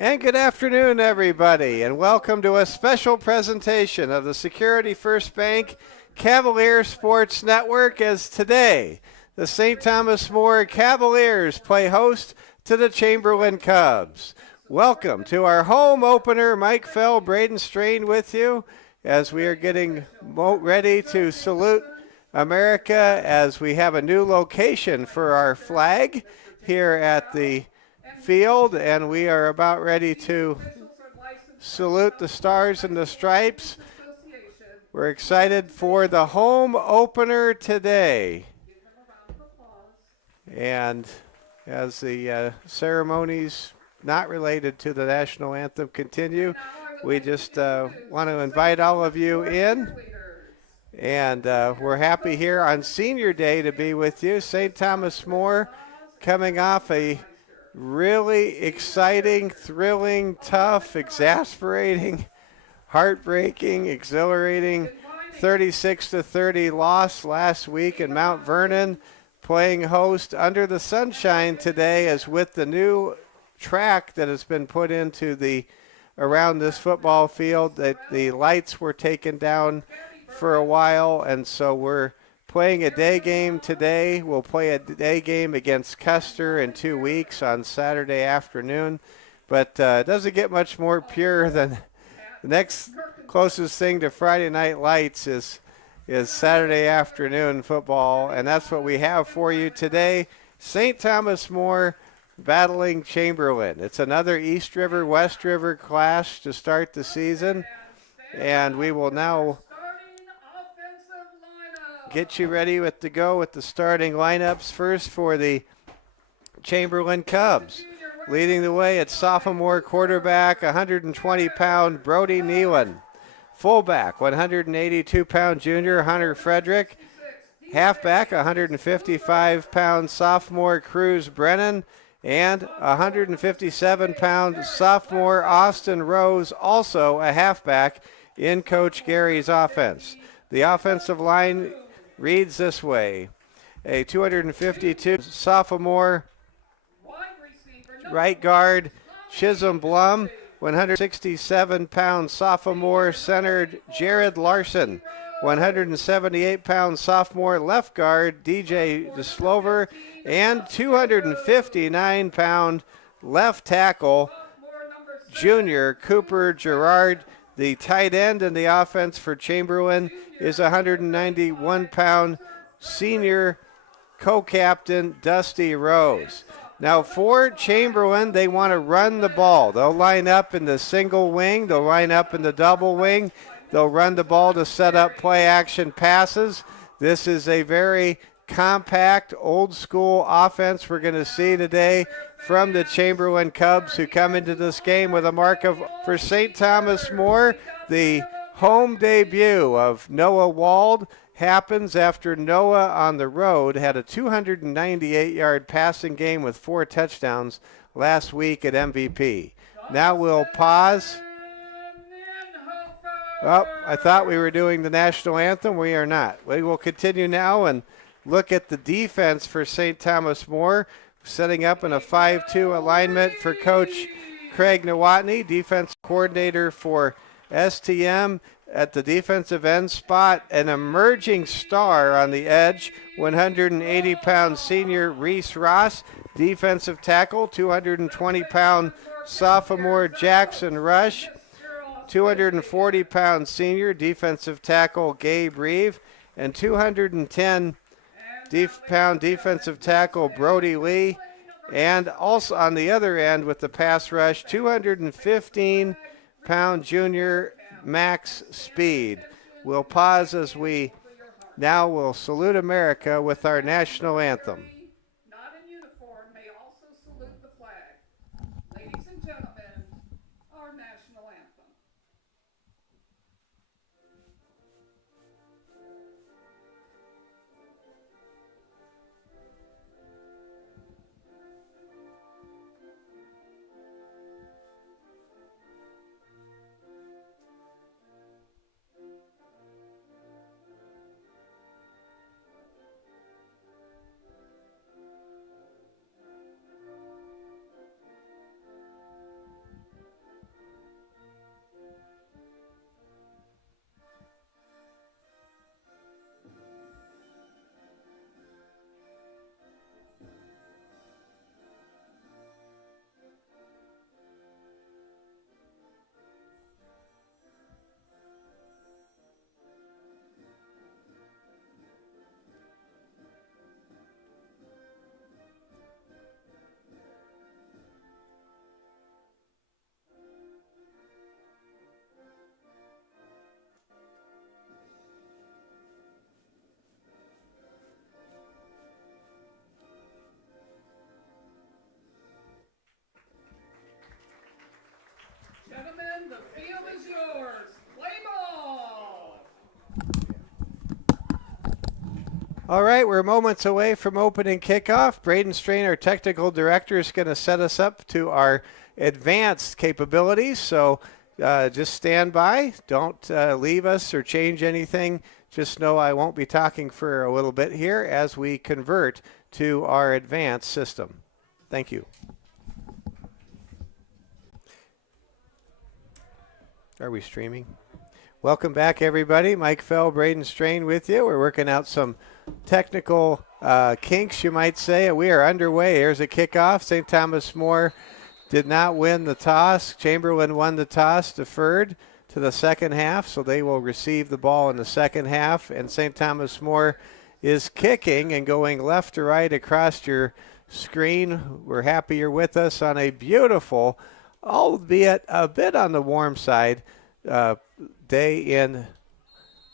And good afternoon, everybody, and welcome to a special presentation of the Security First Bank Cavalier Sports Network, as today the St. Thomas More Cavaliers play host to the Chamberlain Cubs. Welcome to our home opener. Mike Fell, Braden Strain with you as we are getting ready to salute America as we have a new location for our flag here at the field, and we are about ready to salute the Stars and the Stripes. We're excited for the home opener today. And as the ceremonies not related to the national anthem continue, we just want to invite all of you in. And we're happy here on Senior Day to be with you. St. Thomas More coming off a really exciting, thrilling, tough, exasperating, heartbreaking, exhilarating 36-30 loss last week in Mount Vernon, playing host under the sunshine today, as with the new track that has been put into the around this football field, that the lights were taken down for a while, and so we're playing a day game today. We'll play a day game against Custer in 2 weeks on Saturday afternoon. But it doesn't get much more pure than the next closest thing to Friday Night Lights is Saturday afternoon football. And that's what we have for you today. St. Thomas More battling Chamberlain. It's another East River, West River clash to start the season. And we will now get you ready to go with the starting lineups. First for the Chamberlain Cubs. Leading the way at sophomore quarterback, 120-pound Brody Nealon. Fullback, 182-pound junior Hunter Frederick. Halfback, 155-pound sophomore Cruz Brennan. And 157-pound sophomore Austin Rose, also a halfback in Coach Gary's offense. The offensive line reads this way: a 252 sophomore right guard Chisholm Blum, 167-pound sophomore center Jared Larson, 178-pound sophomore left guard DJ DeSlover, and 259-pound left tackle junior Cooper Gerard. The tight end in the offense for Chamberlain is 191-pound senior co-captain Dusty Rose. Now for Chamberlain, they want to run the ball. They'll line up in the single wing. They'll line up in the double wing. They'll run the ball to set up play action passes. This is a very compact, old school offense we're going to see today from the Chamberlain Cubs, who come into this game with a mark of, for St. Thomas More, the home debut of Noah Wald happens after Noah on the road had a 298-yard passing game with 4 touchdowns last week at MVP. Now we'll pause. Oh, I thought we were doing the national anthem. We are not. We will continue now and look at the defense for St. Thomas More, setting up in a 5-2 alignment for Coach Craig Nowotny, defense coordinator for STM. At the defensive end spot, an emerging star on the edge, 180-pound senior Reese Ross. Defensive tackle, 220-pound sophomore Jackson Rush. 240-pound senior defensive tackle Gabe Reeve. And 210-pound defensive tackle Brody Lee. And also on the other end with the pass rush, 215-pound junior Max Speed. We'll pause as we now will salute America with our national anthem. Not in uniform may also salute the flag. Ladies and gentlemen, our national anthem. All right, we're moments away from opening kickoff. Braden Strain, our technical director, is going to set us up to our advanced capabilities. So just stand by. Don't leave us or change anything. Just know I won't be talking for a little bit here as we convert to our advanced system. Thank you. Are we streaming? Welcome back, everybody. Mike Fell, Braden Strain with you. We're working out some technical kinks, you might say. We are underway. Here's a kickoff. St. Thomas More did not win the toss. Chamberlain won the toss, deferred to the second half, so they will receive the ball in the second half. And St. Thomas More is kicking and going left to right across your screen. We're happy you're with us on a beautiful, albeit a bit on the warm side, day in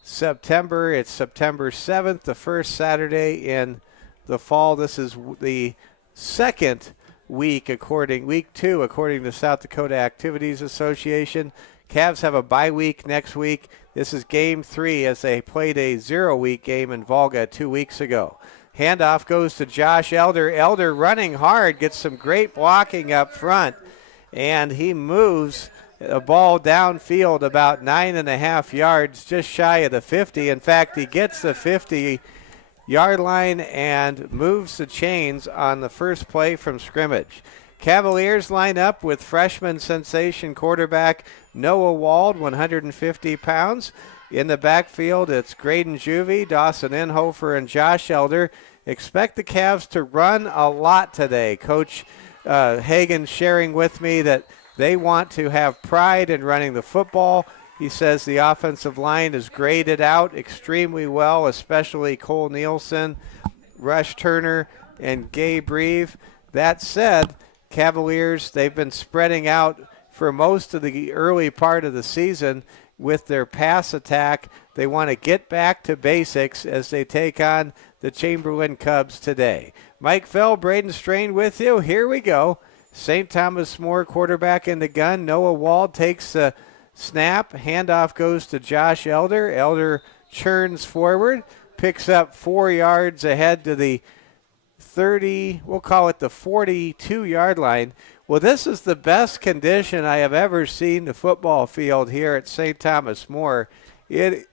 September. It's September 7th, the first Saturday in the fall. This is the second week, week 2, according to South Dakota Activities Association. Cavs have a bye week next week. This is game 3 as they played a 0-week game in Volga 2 weeks ago. Handoff goes to Josh Elder. Elder running hard, gets some great blocking up front, and he moves a ball downfield about 9.5 yards, just shy of the 50. In fact, he gets the 50-yard line and moves the chains on the first play from scrimmage. Cavaliers line up with freshman sensation quarterback Noah Wald, 150 pounds. In the backfield, it's Graydon Juvie, Dawson Inhofer, and Josh Elder. Expect the Cavs to run a lot today. Coach Hagan sharing with me that they want to have pride in running the football. He says the offensive line is graded out extremely well, especially Cole Nielsen, Rush Turner, and Gabe Reeve. That said, Cavaliers, they've been spreading out for most of the early part of the season with their pass attack. They want to get back to basics as they take on the Chamberlain Cubs today. Mike Fell, Braden Strain with you. Here we go. St. Thomas More quarterback in the gun. Noah Wald takes the snap. Handoff goes to Josh Elder. Elder churns forward, picks up 4 yards ahead to the 30, we'll call it the 42-yard line. Well, this is the best condition I have ever seen the football field here at St. Thomas More. It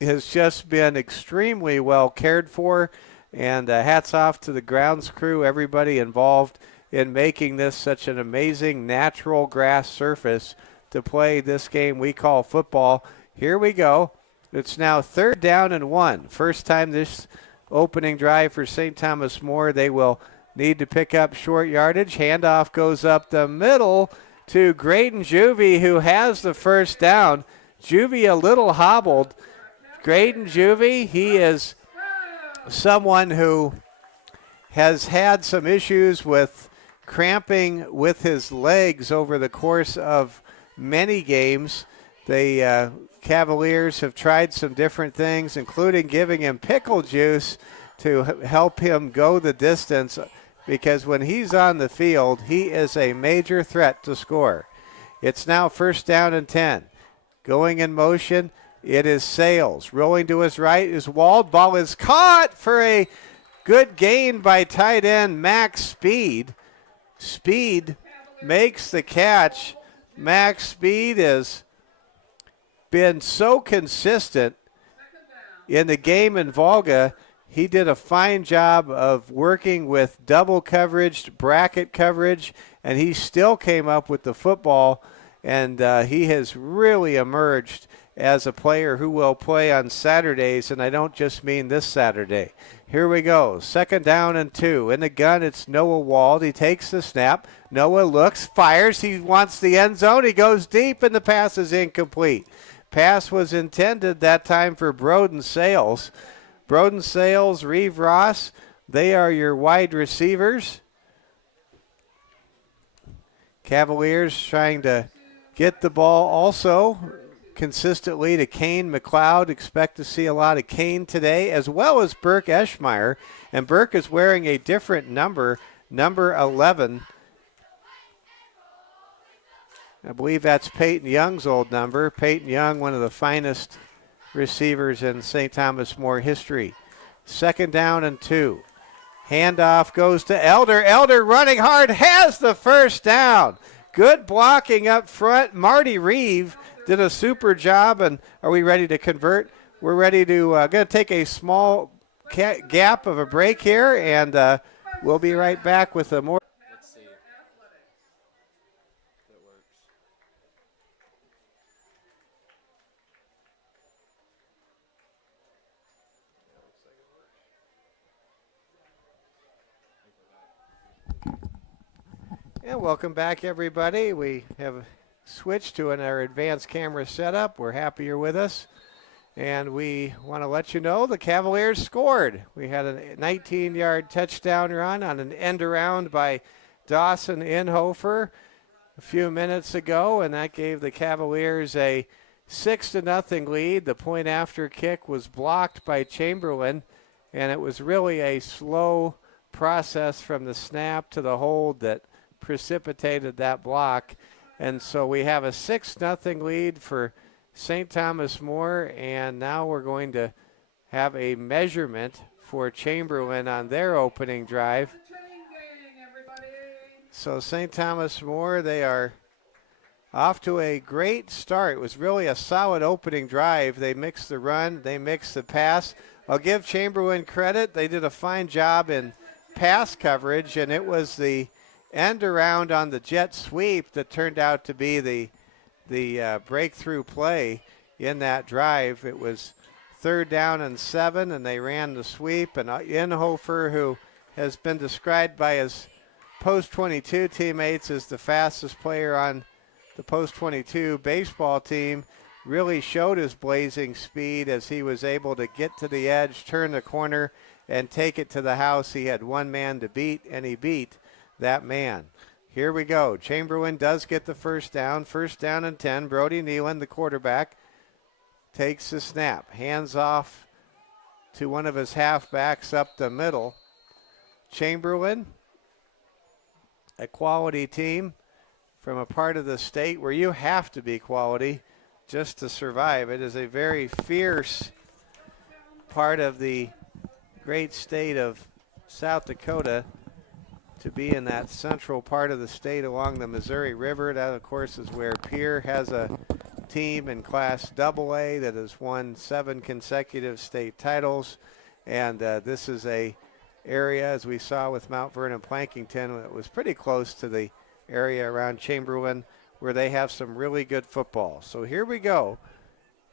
has just been extremely well cared for, and hats off to the grounds crew, everybody involved in making this such an amazing natural grass surface to play this game we call football. Here we go. It's now 3rd down and 1. First time this opening drive for St. Thomas More. They will need to pick up short yardage. Handoff goes up the middle to Graydon Juvie, who has the first down. Juvie a little hobbled. Graydon Juvie, he is someone who has had some issues with cramping with his legs over the course of many games. The Cavaliers have tried some different things, including giving him pickle juice to help him go the distance, because when he's on the field, he is a major threat to score. It's now 1st down and 10. Going in motion, it is Sales. Rolling to his right is Wald. Ball is caught for a good gain by tight end Max Speed. Speed makes the catch. Max Speed has been so consistent in the game in Volga. He did a fine job of working with double coverage, bracket coverage, and he still came up with the football, and he has really emerged as a player who will play on Saturdays, and I don't just mean this Saturday. Here we go. 2nd down and 2. In the gun, it's Noah Wald. He takes the snap. Noah looks, fires. He wants the end zone. He goes deep, and the pass is incomplete. Pass was intended that time for Broden Sales. Broden Sales, Reeve Ross, they are your wide receivers. Cavaliers trying to get the ball also consistently to Kane McLeod. Expect to see a lot of Kane today, as well as Burke Eschmeyer. And Burke is wearing a different number 11. I believe that's Peyton Young's old number. Peyton Young, one of the finest receivers in St. Thomas More history. 2nd down and 2. Handoff goes to Elder. Elder running hard, has the first down. Good blocking up front. Marty Reeve did a super job. And are we ready to convert? We're ready to going to take a small gap of a break here, and we'll be right back with a more. Let's see. That works. And welcome back, everybody. We have switched to our advanced camera setup. We're happy you're with us. And we want to let you know the Cavaliers scored. We had a 19-yard touchdown run on an end around by Dawson Inhofer a few minutes ago, and that gave the Cavaliers a 6-0 lead. The point after kick was blocked by Chamberlain, and it was really a slow process from the snap to the hold that precipitated that block. And so we have a 6-0 lead for St. Thomas More, and now we're going to have a measurement for Chamberlain on their opening drive. So St. Thomas More, they are off to a great start. It was really a solid opening drive. They mixed the run, they mixed the pass. I'll give Chamberlain credit. They did a fine job in pass coverage, and it was the end around on the jet sweep that turned out to be the breakthrough play in that drive. It was 3rd down and 7, and they ran the sweep. And Inhofer, who has been described by his post-22 teammates as the fastest player on the post-22 baseball team, really showed his blazing speed as he was able to get to the edge, turn the corner, and take it to the house. He had one man to beat, and he beat that man. Here we go. Chamberlain does get the first down. 1st down and 10. Brody Nealon, the quarterback, takes the snap. Hands off to one of his halfbacks up the middle. Chamberlain, a quality team from a part of the state where you have to be quality just to survive. It is a very fierce part of the great state of South Dakota, to be in that central part of the state along the Missouri River. That, of course, is where Pierre has a team in Class AA that has won 7 consecutive state titles. And this is a area, as we saw with Mount Vernon Plankington, that was pretty close to the area around Chamberlain, where they have some really good football. So here we go.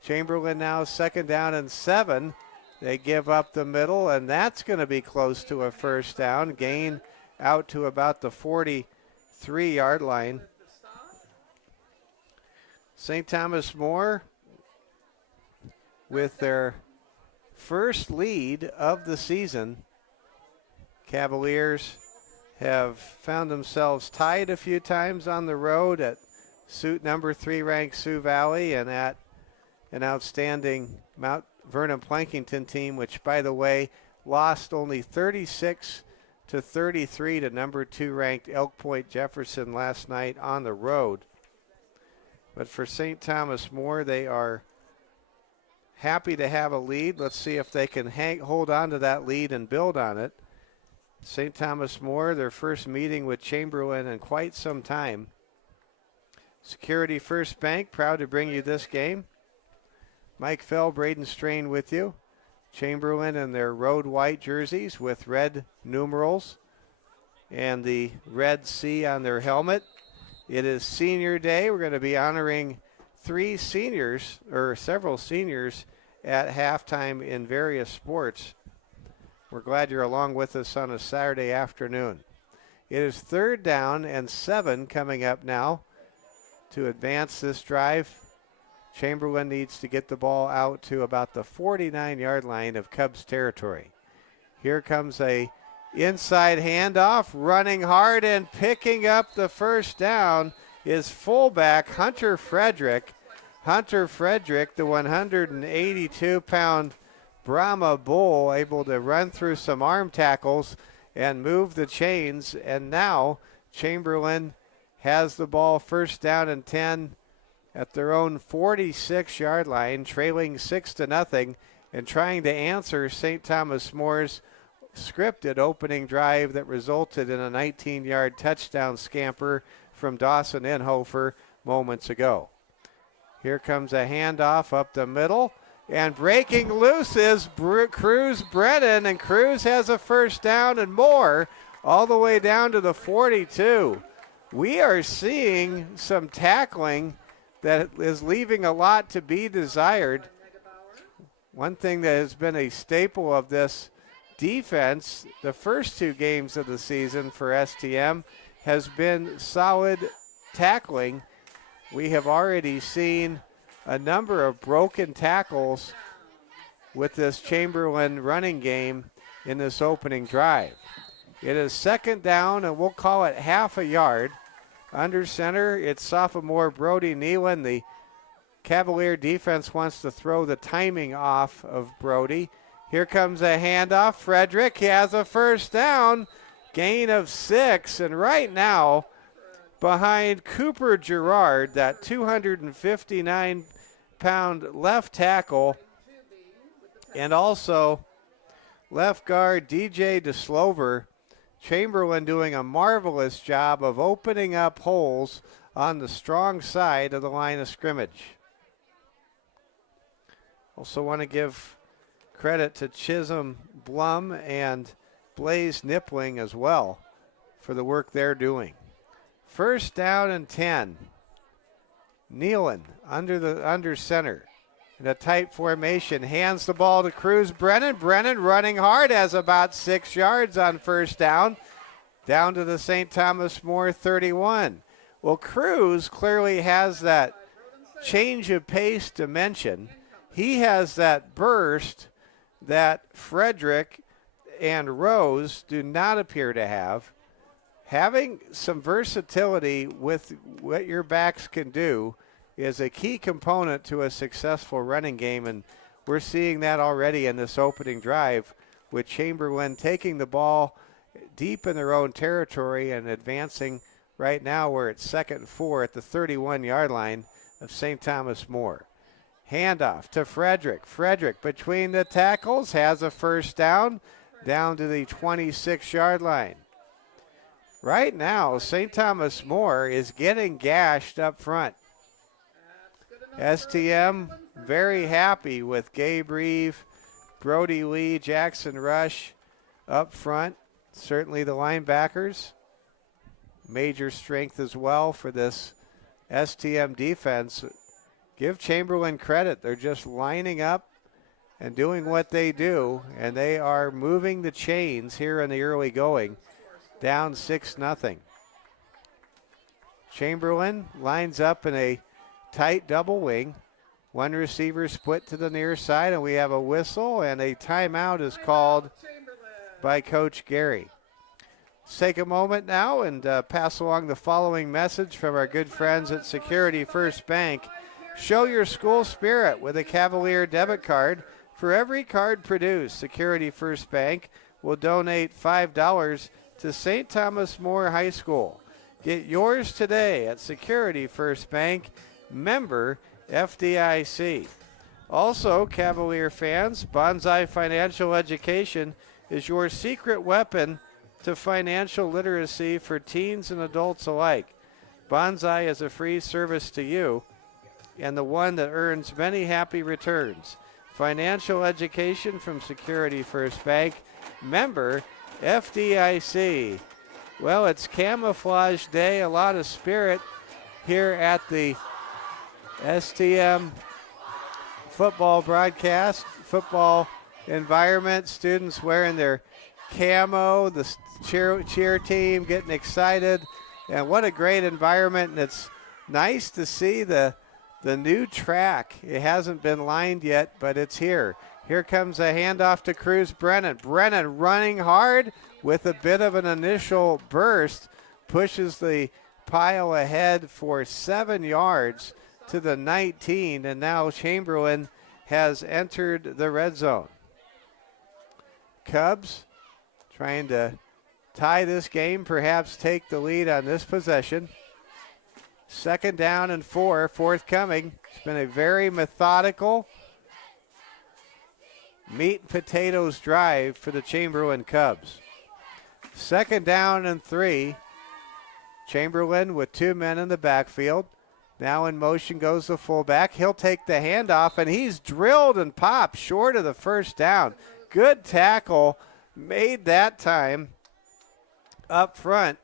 Chamberlain now 2nd down and 7. They give up the middle, and that's going to be close to a first down. Gain out to about the 43-yard line. St. Thomas More with their first lead of the season. Cavaliers have found themselves tied a few times on the road at number 3 ranked Sioux Valley, and at an outstanding Mount Vernon Plankington team, which, by the way, lost only 36-33 to number 2 ranked Elk Point Jefferson last night on the road. But for St. Thomas More, they are happy to have a lead. Let's see if they can hold on to that lead and build on it. St. Thomas More, their first meeting with Chamberlain in quite some time. Security First Bank, proud to bring you this game. Mike Fell, Braden Strain with you. Chamberlain in their road white jerseys with red numerals and the red C on their helmet. It is senior day. We're going to be honoring several seniors at halftime in various sports. We're glad you're along with us on a Saturday afternoon. It is 3rd down and 7 coming up now to advance this drive. Chamberlain needs to get the ball out to about the 49-yard line of Cubs territory. Here comes a inside handoff, running hard and picking up the first down is fullback Hunter Frederick. Hunter Frederick, the 182-pound Brahma Bull, able to run through some arm tackles and move the chains. And now Chamberlain has the ball 1st down and 10 at their own 46-yard line, trailing 6-0. and trying to answer St. Thomas More's scripted opening drive that resulted in a 19-yard touchdown scamper from Dawson Inhofer moments ago. Here comes a handoff up the middle, and breaking loose is Cruz Brennan, and Cruz has a first down and more all the way down to the 42. We are seeing some tackling that is leaving a lot to be desired. One thing that has been a staple of this defense the first two games of the season for STM has been solid tackling. We have already seen a number of broken tackles with this Chamberlain running game in this opening drive. It is second down, and we'll call it half a yard. Under center, it's sophomore Brody Nealon. The Cavalier defense wants to throw the timing off of Brody. Here comes a handoff. Frederick, he has a first down, gain of 6, and right now, behind Cooper Gerard, that 259-pound left tackle, and also left guard DJ DeSlover, Chamberlain doing a marvelous job of opening up holes on the strong side of the line of scrimmage. Also want to give credit to Chisholm Blum and Blaze Nippling as well for the work they're doing. First down and 10. Nealon under center in a tight formation, hands the ball to Cruz Brennan. Brennan running hard, has about 6 yards on first down to the St. Thomas More 31. Well, Cruz clearly has that change of pace dimension. He has that burst that Frederick and Rose do not appear to have. Having some versatility with what your backs can do is a key component to a successful running game, and we're seeing that already in this opening drive with Chamberlain taking the ball deep in their own territory and advancing right now. We're at 2nd and 4 at the 31-yard line of St. Thomas More. Handoff to Frederick. Frederick between the tackles has a first down to the 26-yard line. Right now, St. Thomas More is getting gashed up front. STM very happy with Gabe Reeve, Brody Lee, Jackson Rush up front. Certainly the linebackers, major strength as well for this STM defense. Give Chamberlain credit. They're just lining up and doing what they do, and they are moving the chains here in the early going, down 6-0. Chamberlain lines up in a tight double wing. One receiver split to the near side, and we have a whistle, and a timeout is called by Coach Gary. Let's take a moment now and pass along the following message from our good friends at Security First Bank. Show your school spirit with a Cavalier debit card. For every card produced, Security First Bank will donate $5 to St. Thomas More High School. Get yours today at Security First Bank, member FDIC. Also, Cavalier fans, Bonsai Financial Education is your secret weapon to financial literacy for teens and adults alike. Bonsai is a free service to you and the one that earns many happy returns. Financial education from Security First Bank, member FDIC. Well, it's Camouflage Day, a lot of spirit here at the STM football broadcast, football environment. Students wearing their camo, the cheer team getting excited, and what a great environment. And it's nice to see the new track. It hasn't been lined yet, but it's here. Here comes a handoff to Cruz Brennan. Brennan running hard with a bit of an initial burst, pushes the pile ahead for 7 yards to the 19, and now Chamberlain has entered the red zone. Cubs trying to tie this game, perhaps take the lead on this possession. 2nd down and 4 forthcoming. It's been a very methodical meat and potatoes drive for the Chamberlain Cubs. 2nd down and 3. Chamberlain with 2 men in the backfield. Now in motion goes the fullback. He'll take the handoff, and he's drilled and popped short of the 1st down. Good tackle made that time up front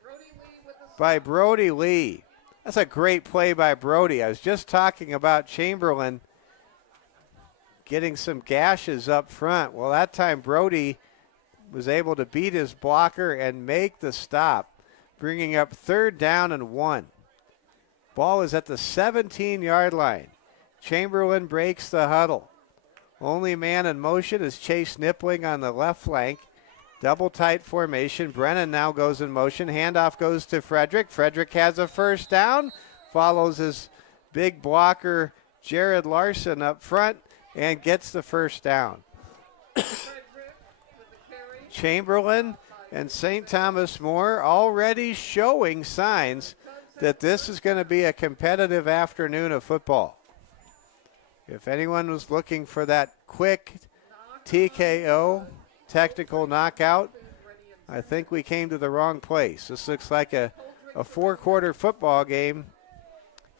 by Brody Lee. That's a great play by Brody. I was just talking about Chamberlain getting some gashes up front. Well, that time Brody was able to beat his blocker and make the stop, bringing up 3rd down and 1. Ball is at the 17-yard line. Chamberlain breaks the huddle. Only man in motion is Chase Nippling on the left flank. Double tight formation. Brennan now goes in motion. Handoff goes to Frederick. Frederick has a 1st down. Follows his big blocker, Jared Larson, up front and gets the 1st down. Chamberlain and St. Thomas More already showing signs that this is going to be a competitive afternoon of football. If anyone was looking for that quick TKO, technical knockout, I think we came to the wrong place. This looks like a 4-quarter football game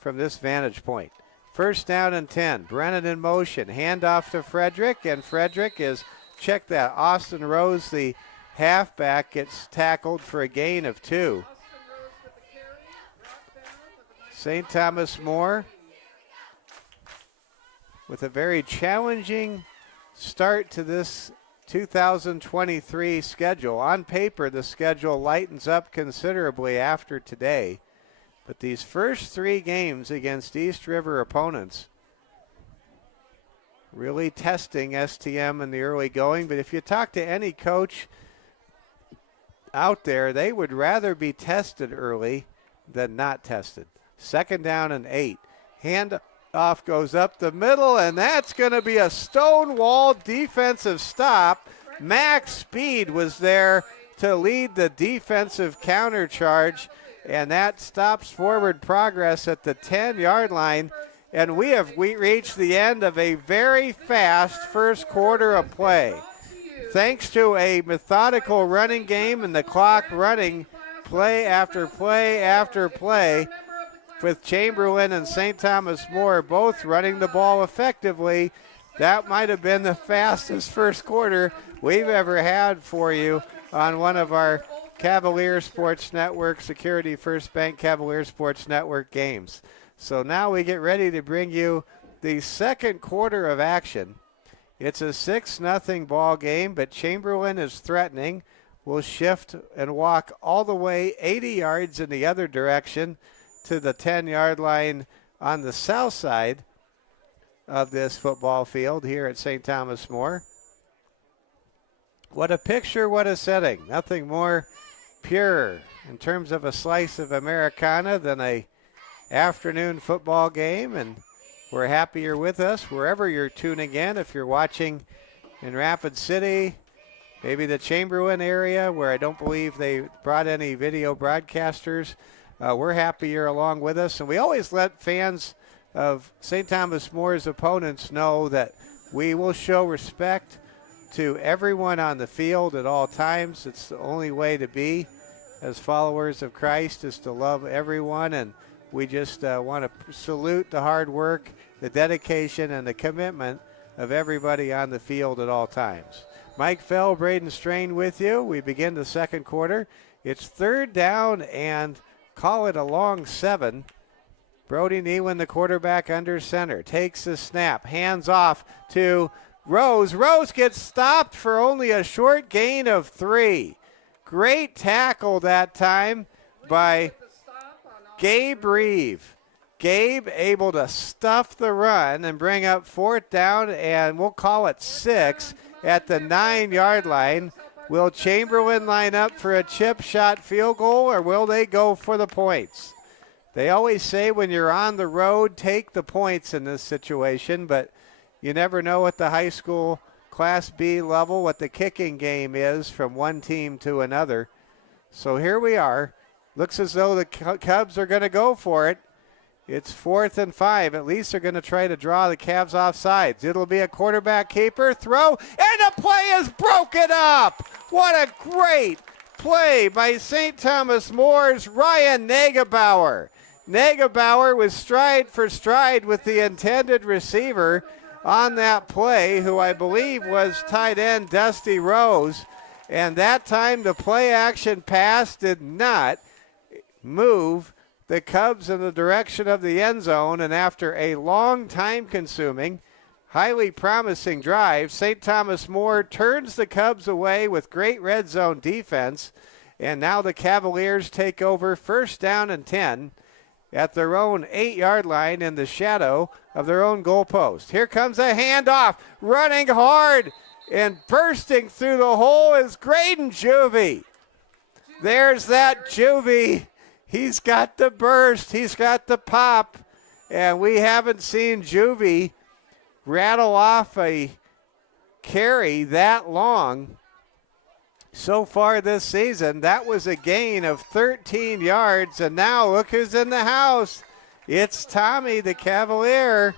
from this vantage point. 1st down and 10. Brennan in motion. Handoff to Frederick, and Frederick is, check that, Austin Rose, the halfback, gets tackled for a gain of 2. St. Thomas More with a very challenging start to this 2023 schedule. On paper, the schedule lightens up considerably after today, but these first 3 games against East River opponents really testing STM in the early going. But if you talk to any coach out there, they would rather be tested early than not tested. 2nd down and 8. Handoff goes up the middle, and that's going to be a stonewall defensive stop. Max Speed was there to lead the defensive counter charge, and that stops forward progress at the 10-yard line. And we reached the end of a very fast 1st quarter of play. Thanks to a methodical running game and the clock running play after play after play, with Chamberlain and St. Thomas More both running the ball effectively, that might have been the fastest 1st quarter we've ever had for you on one of our Cavalier Sports Network, Security First Bank Cavalier Sports Network games. So now we get ready to bring you the 2nd quarter of action. It's a 6-0 ball game, but Chamberlain is threatening. Will shift and walk all the way 80 yards in the other direction to the 10-yard line on the south side of this football field here at St. Thomas More. What a picture, what a setting. Nothing more pure in terms of a slice of Americana than a afternoon football game, and we're happy you're with us wherever you're tuning in. If you're watching in Rapid City, maybe the Chamberlain area where I don't believe they brought any video broadcasters, we're happy you're along with us. And we always let fans of St. Thomas More's opponents know that we will show respect to everyone on the field at all times. It's the only way to be as followers of Christ, is to love everyone. And we just want to salute the hard work, the dedication, and the commitment of everybody on the field at all times. Mike Fell, Braden Strain with you. We begin the 2nd quarter. It's 3rd down and call it a long 7. Brody Nealon, the quarterback, under center, takes the snap, hands off to Rose. Rose gets stopped for only a short gain of 3. Great tackle that time by Gabe Reeve. Gabe able to stuff the run and bring up 4th down, and we'll call it 6 at the 9-yard line. Will Chamberlain line up for a chip shot field goal, or will they go for the points? They always say when you're on the road, take the points in this situation, but you never know at the high school Class B level what the kicking game is from one team to another. So here we are. Looks as though the Cubs are going to go for it. It's 4th and 5. At least they're going to try to draw the Cavs off sides. It'll be a quarterback keeper throw, and play is broken up. What a great play by St. Thomas More's Ryan Negebauer. Negebauer was stride for stride with the intended receiver on that play, who I believe was tight end Dusty Rose. And that time the play action pass did not move the Cubs in the direction of the end zone. And after a long time consuming, highly promising drive, St. Thomas More turns the Cubs away with great red zone defense. And now the Cavaliers take over, first down and 10 at their own 8-yard line in the shadow of their own goalpost. Here comes a handoff, running hard and bursting through the hole is Graydon Juvie. There's that Juvie. He's got the burst, he's got the pop, and we haven't seen Juvie rattle off a carry that long so far this season. That was a gain of 13 yards, and now look who's in the house. It's Tommy the Cavalier.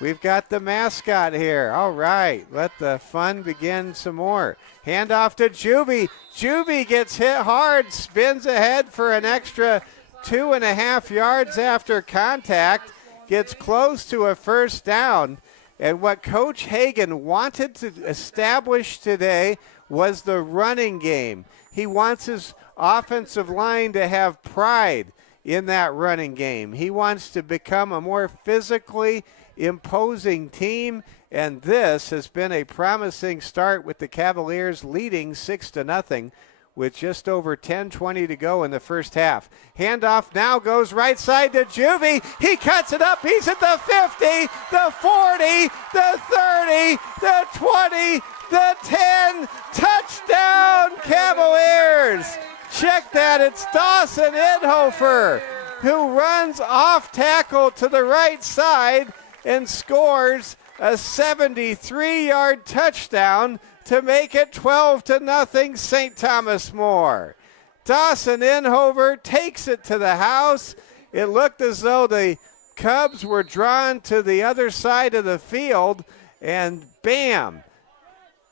We've got the mascot here. All right, let the fun begin some more. Handoff to Juvie. Juvie gets hit hard, spins ahead for an extra 2.5 yards after contact, gets close to a first down. And what Coach Hagan wanted to establish today was the running game. He wants his offensive line to have pride in that running game. He wants to become a more physically imposing team, and this has been a promising start with the Cavaliers leading 6-0 with just over 10:20 to go in the first half. Handoff now goes right side to Juvie. He cuts it up. He's at the 50, the 40, the 30, the 20, the 10. Touchdown Cavaliers. Check that. It's Dawson Inhofer who runs off tackle to the right side and scores a 73-yard touchdown to make it 12-0 St. Thomas More. Dawson Inhofer takes it to the house. It looked as though the Cubs were drawn to the other side of the field, and bam,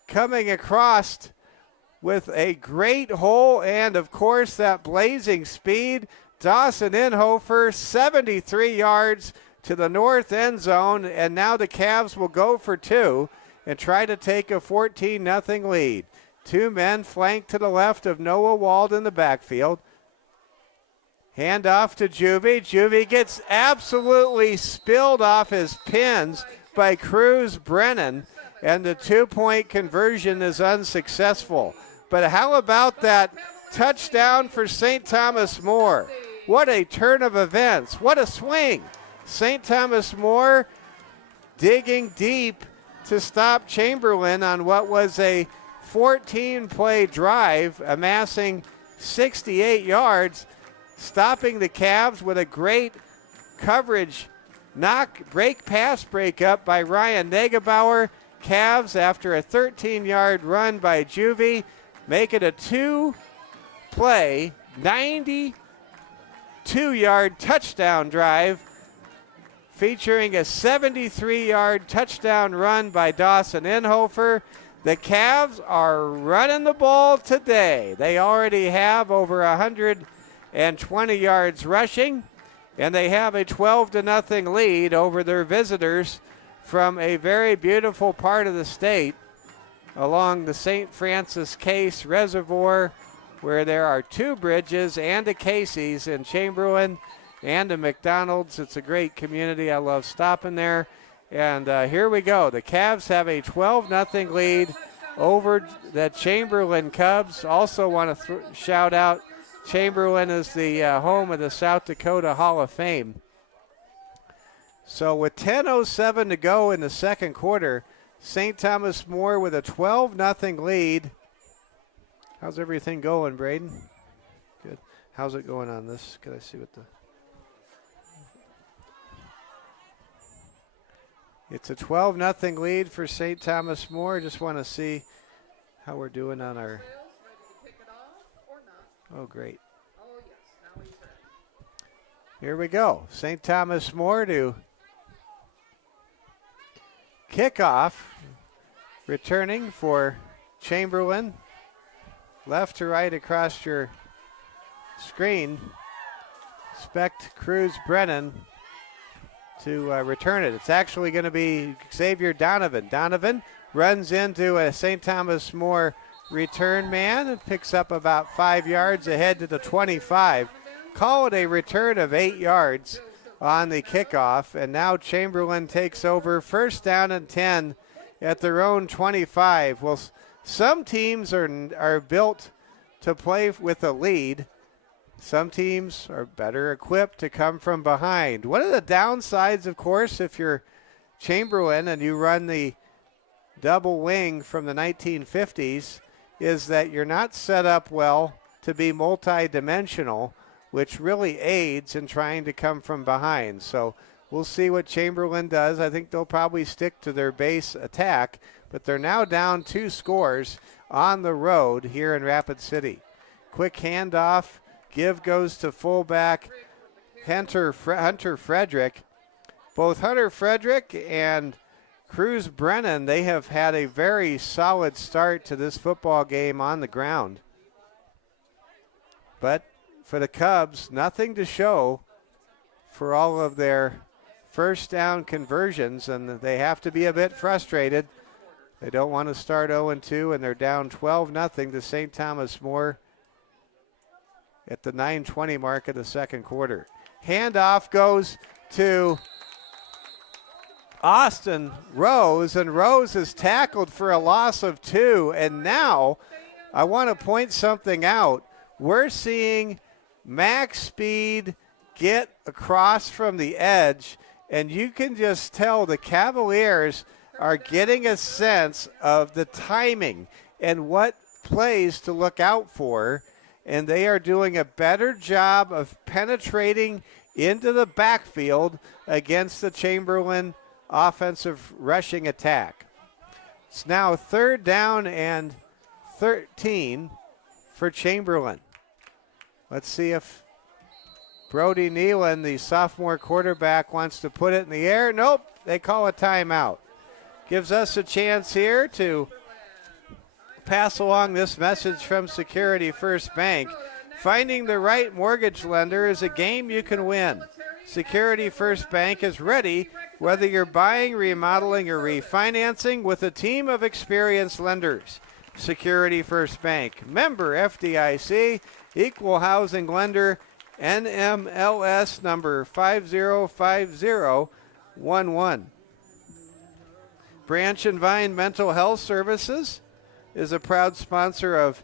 coming across with a great hole and, of course, that blazing speed. Dawson Inhofer, 73 yards to the north end zone, and now the Cavs will go for two and try to take a 14-0 lead. Two men flanked to the left of Noah Wald in the backfield. Hand off to Juvie. Juvie gets absolutely spilled off his pins by Cruz Brennan, and the two-point conversion is unsuccessful. But how about that touchdown for St. Thomas More? What a turn of events. What a swing. St. Thomas More digging deep to stop Chamberlain on what was a 14-play drive, amassing 68 yards, stopping the Cavs with a great coverage pass breakup by Ryan Negebauer. Cavs, after a 13-yard run by Juvie, make it a two-play, 92-yard touchdown drive featuring a 73-yard touchdown run by Dawson Inhofer. The Cavs are running the ball today. They already have over 120 yards rushing, and they have a 12-0 lead over their visitors from a very beautiful part of the state along the St. Francis Case Reservoir, where there are two bridges and a Casey's in Chamberlain and a McDonald's. It's a great community. I love stopping there. And here we go. The Cavs have a 12-0 lead over the Chamberlain Cubs. Also want to shout out Chamberlain is the home of the South Dakota Hall of Fame. So with 10:07 to go in the second quarter, St. Thomas More with a 12-0 lead. How's everything going, Braden? Good. How's it going on this? Can I see what the... It's a 12-0 lead for St. Thomas More. Just want to see how we're doing on our... Oh, great. Here we go. St. Thomas More to kick off Returning for Chamberlain. Left to right across your screen. Expect Cruz Brennan to return it. It's actually going to be Xavier Donovan. Donovan runs into a St. Thomas More return man and picks up about 5 yards ahead to the 25. Call it a return of 8 yards on the kickoff, and now Chamberlain takes over, first down and 10 at their own 25. Well, some teams are built to play with a lead. Some teams are better equipped to come from behind. One of the downsides, of course, if you're Chamberlain and you run the double wing from the 1950s, is that you're not set up well to be multi-dimensional, which really aids in trying to come from behind. So we'll see what Chamberlain does. I think they'll probably stick to their base attack, but they're now down 2 scores on the road here in Rapid City. Quick handoff. Give goes to fullback Hunter Frederick. Both Hunter Frederick and Cruz Brennan, they have had a very solid start to this football game on the ground. But for the Cubs, nothing to show for all of their first down conversions, and they have to be a bit frustrated. They don't want to start 0-2, and they're down 12-0 to St. Thomas More at the 9:20 mark of the second quarter. Handoff goes to Austin Rose, and Rose is tackled for a loss of 2. And now I want to point something out. We're seeing max speed get across from the edge, and you can just tell the Cavaliers are getting a sense of the timing and what plays to look out for, and they are doing a better job of penetrating into the backfield against the Chamberlain offensive rushing attack. It's now 3rd down and 13 for Chamberlain. Let's see if Brody Nealon, the sophomore quarterback, wants to put it in the air. Nope, they call a timeout. Gives us a chance here to pass along this message from Security First Bank. Finding the right mortgage lender is a game you can win. Security First Bank is ready whether you're buying, remodeling, or refinancing with a team of experienced lenders. Security First Bank, member FDIC, equal housing lender, NMLS number 505011. Branch and Vine Mental Health Services is a proud sponsor of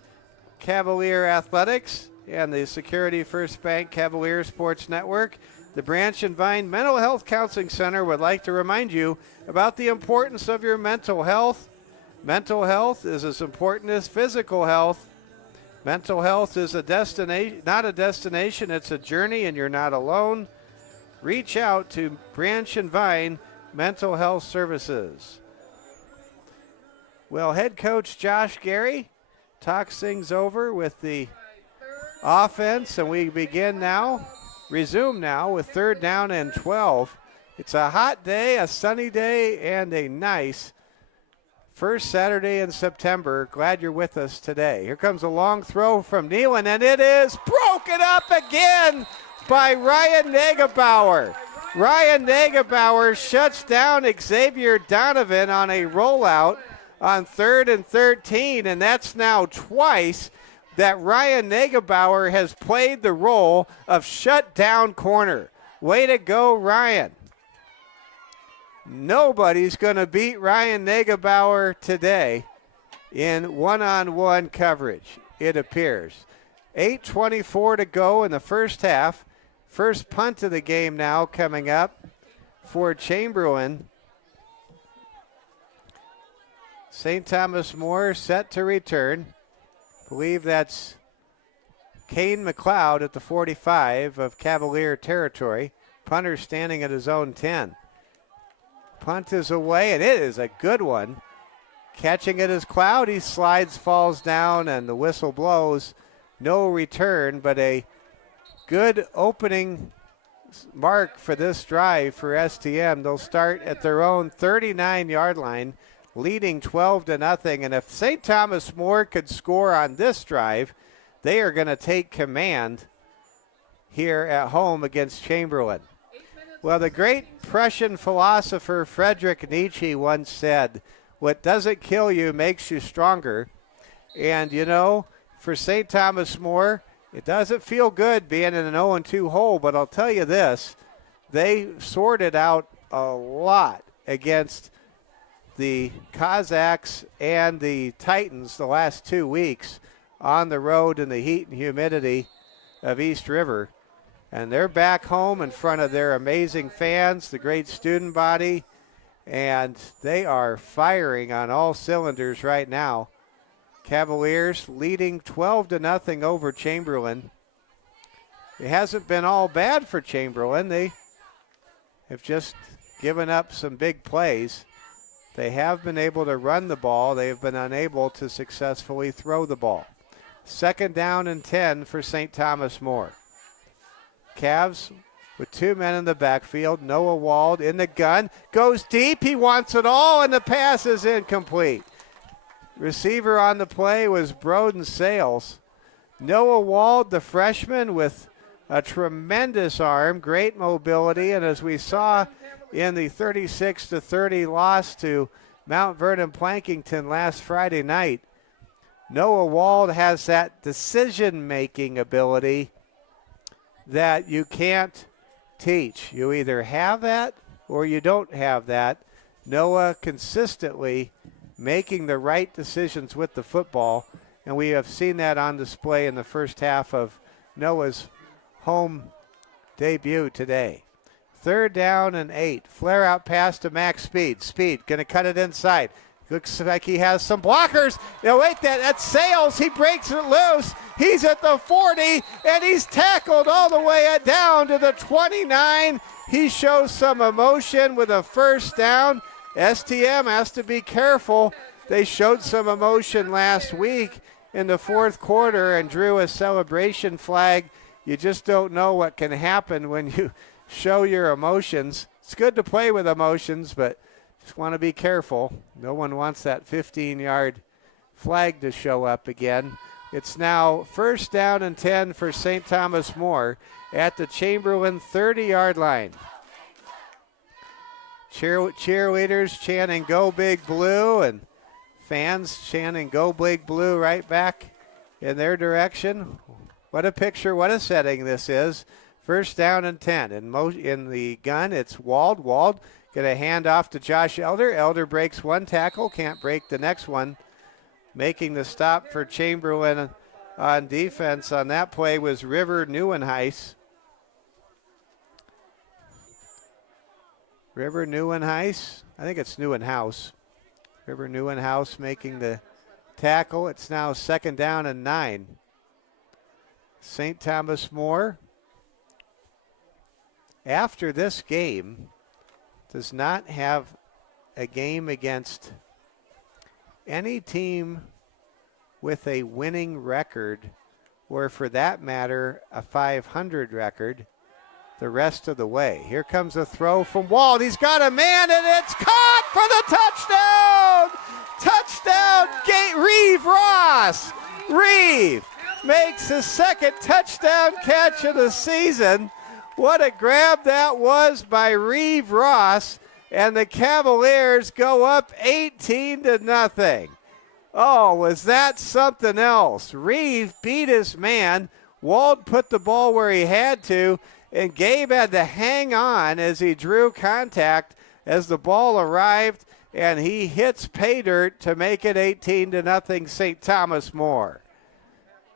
Cavalier Athletics and the Security First Bank Cavalier Sports Network. The Branch and Vine Mental Health Counseling Center would like to remind you about the importance of your mental health. Mental health is as important as physical health. Mental health is a destination, not a destination, it's a journey, and you're not alone. Reach out to Branch and Vine Mental Health Services. Well, head coach Josh Gary talks things over with the offense, and we resume now with 3rd down and 12. It's a hot day, a sunny day, and a nice first Saturday in September. Glad you're with us today. Here comes a long throw from Nealon, and it is broken up again by Ryan Negebauer. Ryan Negebauer shuts down Xavier Donovan on a rollout on 3rd and 13, and that's now twice that Ryan Negebauer has played the role of shutdown corner. Way to go, Ryan. Nobody's going to beat Ryan Negebauer today in one-on-one coverage, it appears. 8:24 to go in the first half. First punt of the game now coming up for Chamberlain. St. Thomas More set to return. Believe that's Kane McLeod at the 45 of Cavalier territory. Punter standing at his own 10. Punt is away, and it is a good one. Catching it is Cloud. He slides, falls down, and the whistle blows. No return, but a good opening mark for this drive for STM. They'll start at their own 39-yard line. leading 12-0. And if St. Thomas More could score on this drive, they are going to take command here at home against Chamberlain. Well, the great Prussian philosopher Friedrich Nietzsche once said, "What doesn't kill you makes you stronger." And, you know, for St. Thomas More, it doesn't feel good being in an 0-2 hole, but I'll tell you this, they sorted out a lot against the Cossacks and the Titans the last 2 weeks on the road in the heat and humidity of East River. And they're back home in front of their amazing fans, the great student body, and they are firing on all cylinders right now. Cavaliers leading 12-0 over Chamberlain. It hasn't been all bad for Chamberlain. They have just given up some big plays. They have been able to run the ball. They have been unable to successfully throw the ball. 2nd down and 10 for St. Thomas More. Cavs with 2 men in the backfield. Noah Wald in the gun. Goes deep. He wants it all, and the pass is incomplete. Receiver on the play was Broden Sales. Noah Wald, the freshman, with a tremendous arm, great mobility, and as we saw in the 36-30 loss to Mount Vernon Plankington last Friday night, Noah Wald has that decision-making ability that you can't teach. You either have that or you don't have that. Noah consistently making the right decisions with the football, and we have seen that on display in the first half of Noah's home debut today. 3rd down and 8. Flare out pass to Max Speed. Speed going to cut it inside. Looks like he has some blockers. No, wait, that's Sales. He breaks it loose. He's at the 40, and he's tackled all the way down to the 29. He shows some emotion with a 1st down. STM has to be careful. They showed some emotion last week in the 4th quarter and drew a celebration flag. You just don't know what can happen when you show your emotions. It's good to play with emotions, but just want to be careful. No one wants that 15-yard flag to show up again. It's now 1st down and 10 for St. Thomas More at the Chamberlain 30-yard line. Cheerleaders chanting "Go Big Blue" and fans chanting "Go Big Blue" right back in their direction. What a picture, what a setting this is. 1st down and 10. In the gun, it's Wald. Wald going to hand off to Josh Elder. Elder breaks one tackle, can't break the next one. Making the stop for Chamberlain on defense on that play was River Neuenhuis. River Neuenhuis, I think it's Neuenhuis. River Neuenhuis making the tackle. It's now 2nd down and 9. St. Thomas More, after this game, does not have a game against any team with a winning record, or for that matter, a 500 record the rest of the way. Here comes a throw from Wald. He's got a man, and it's caught for the touchdown! Touchdown, Reeve Ross! Reeve makes his 2nd touchdown catch of the season. What a grab that was by Reeve Ross, and the Cavaliers go up 18-0. Oh, was that something else? Reeve beat his man. Wald put the ball where he had to, and Gabe had to hang on as he drew contact as the ball arrived, and he hits pay dirt to make it 18-0 St. Thomas More.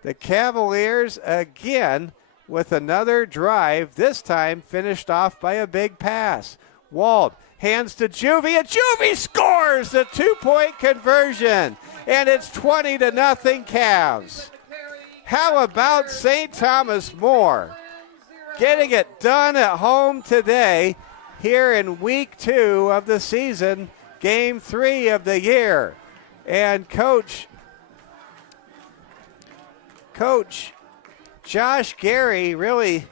The Cavaliers again with another drive, this time finished off by a big pass. Wald hands to Juvie, and Juvie scores the 2-point conversion, and it's 20-0 Cavs. How about St. Thomas More getting it done at home today here in week 2 of the season, game 3 of the year. And Coach Josh Gary really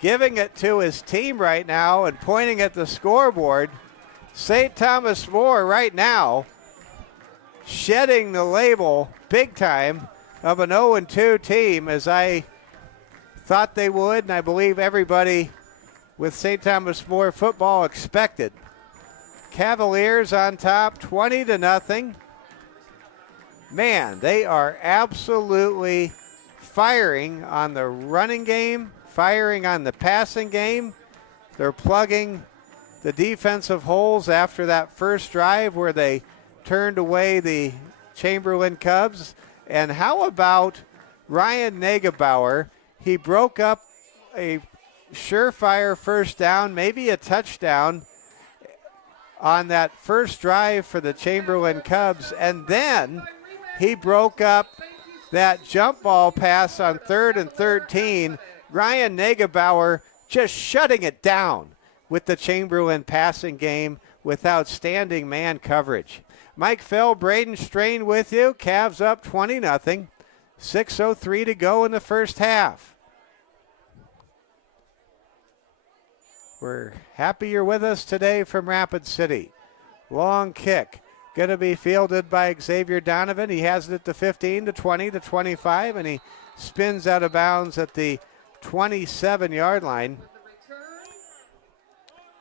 giving it to his team right now and pointing at the scoreboard. St. Thomas More right now shedding the label big time of an 0-2 team, as I thought they would, and I believe everybody with St. Thomas More football expected. Cavaliers on top, 20-0. Man, they are absolutely firing on the running game, firing on the passing game. They're plugging the defensive holes after that first drive where they turned away the Chamberlain Cubs. And how about Ryan Negebauer? He broke up a surefire first down, maybe a touchdown on that first drive for the Chamberlain Cubs. And then he broke up that jump ball pass on 3rd and 13. Ryan Negebauer just shutting it down with the Chamberlain passing game with outstanding man coverage. Mike Fell, Braden Strain with you. Cavs up 20-0. 6:03 to go in the first half. We're happy you're with us today from Rapid City. Long kick. Going to be fielded by Xavier Donovan. He has it at the 15, to 20, to 25, and he spins out of bounds at the 27-yard line.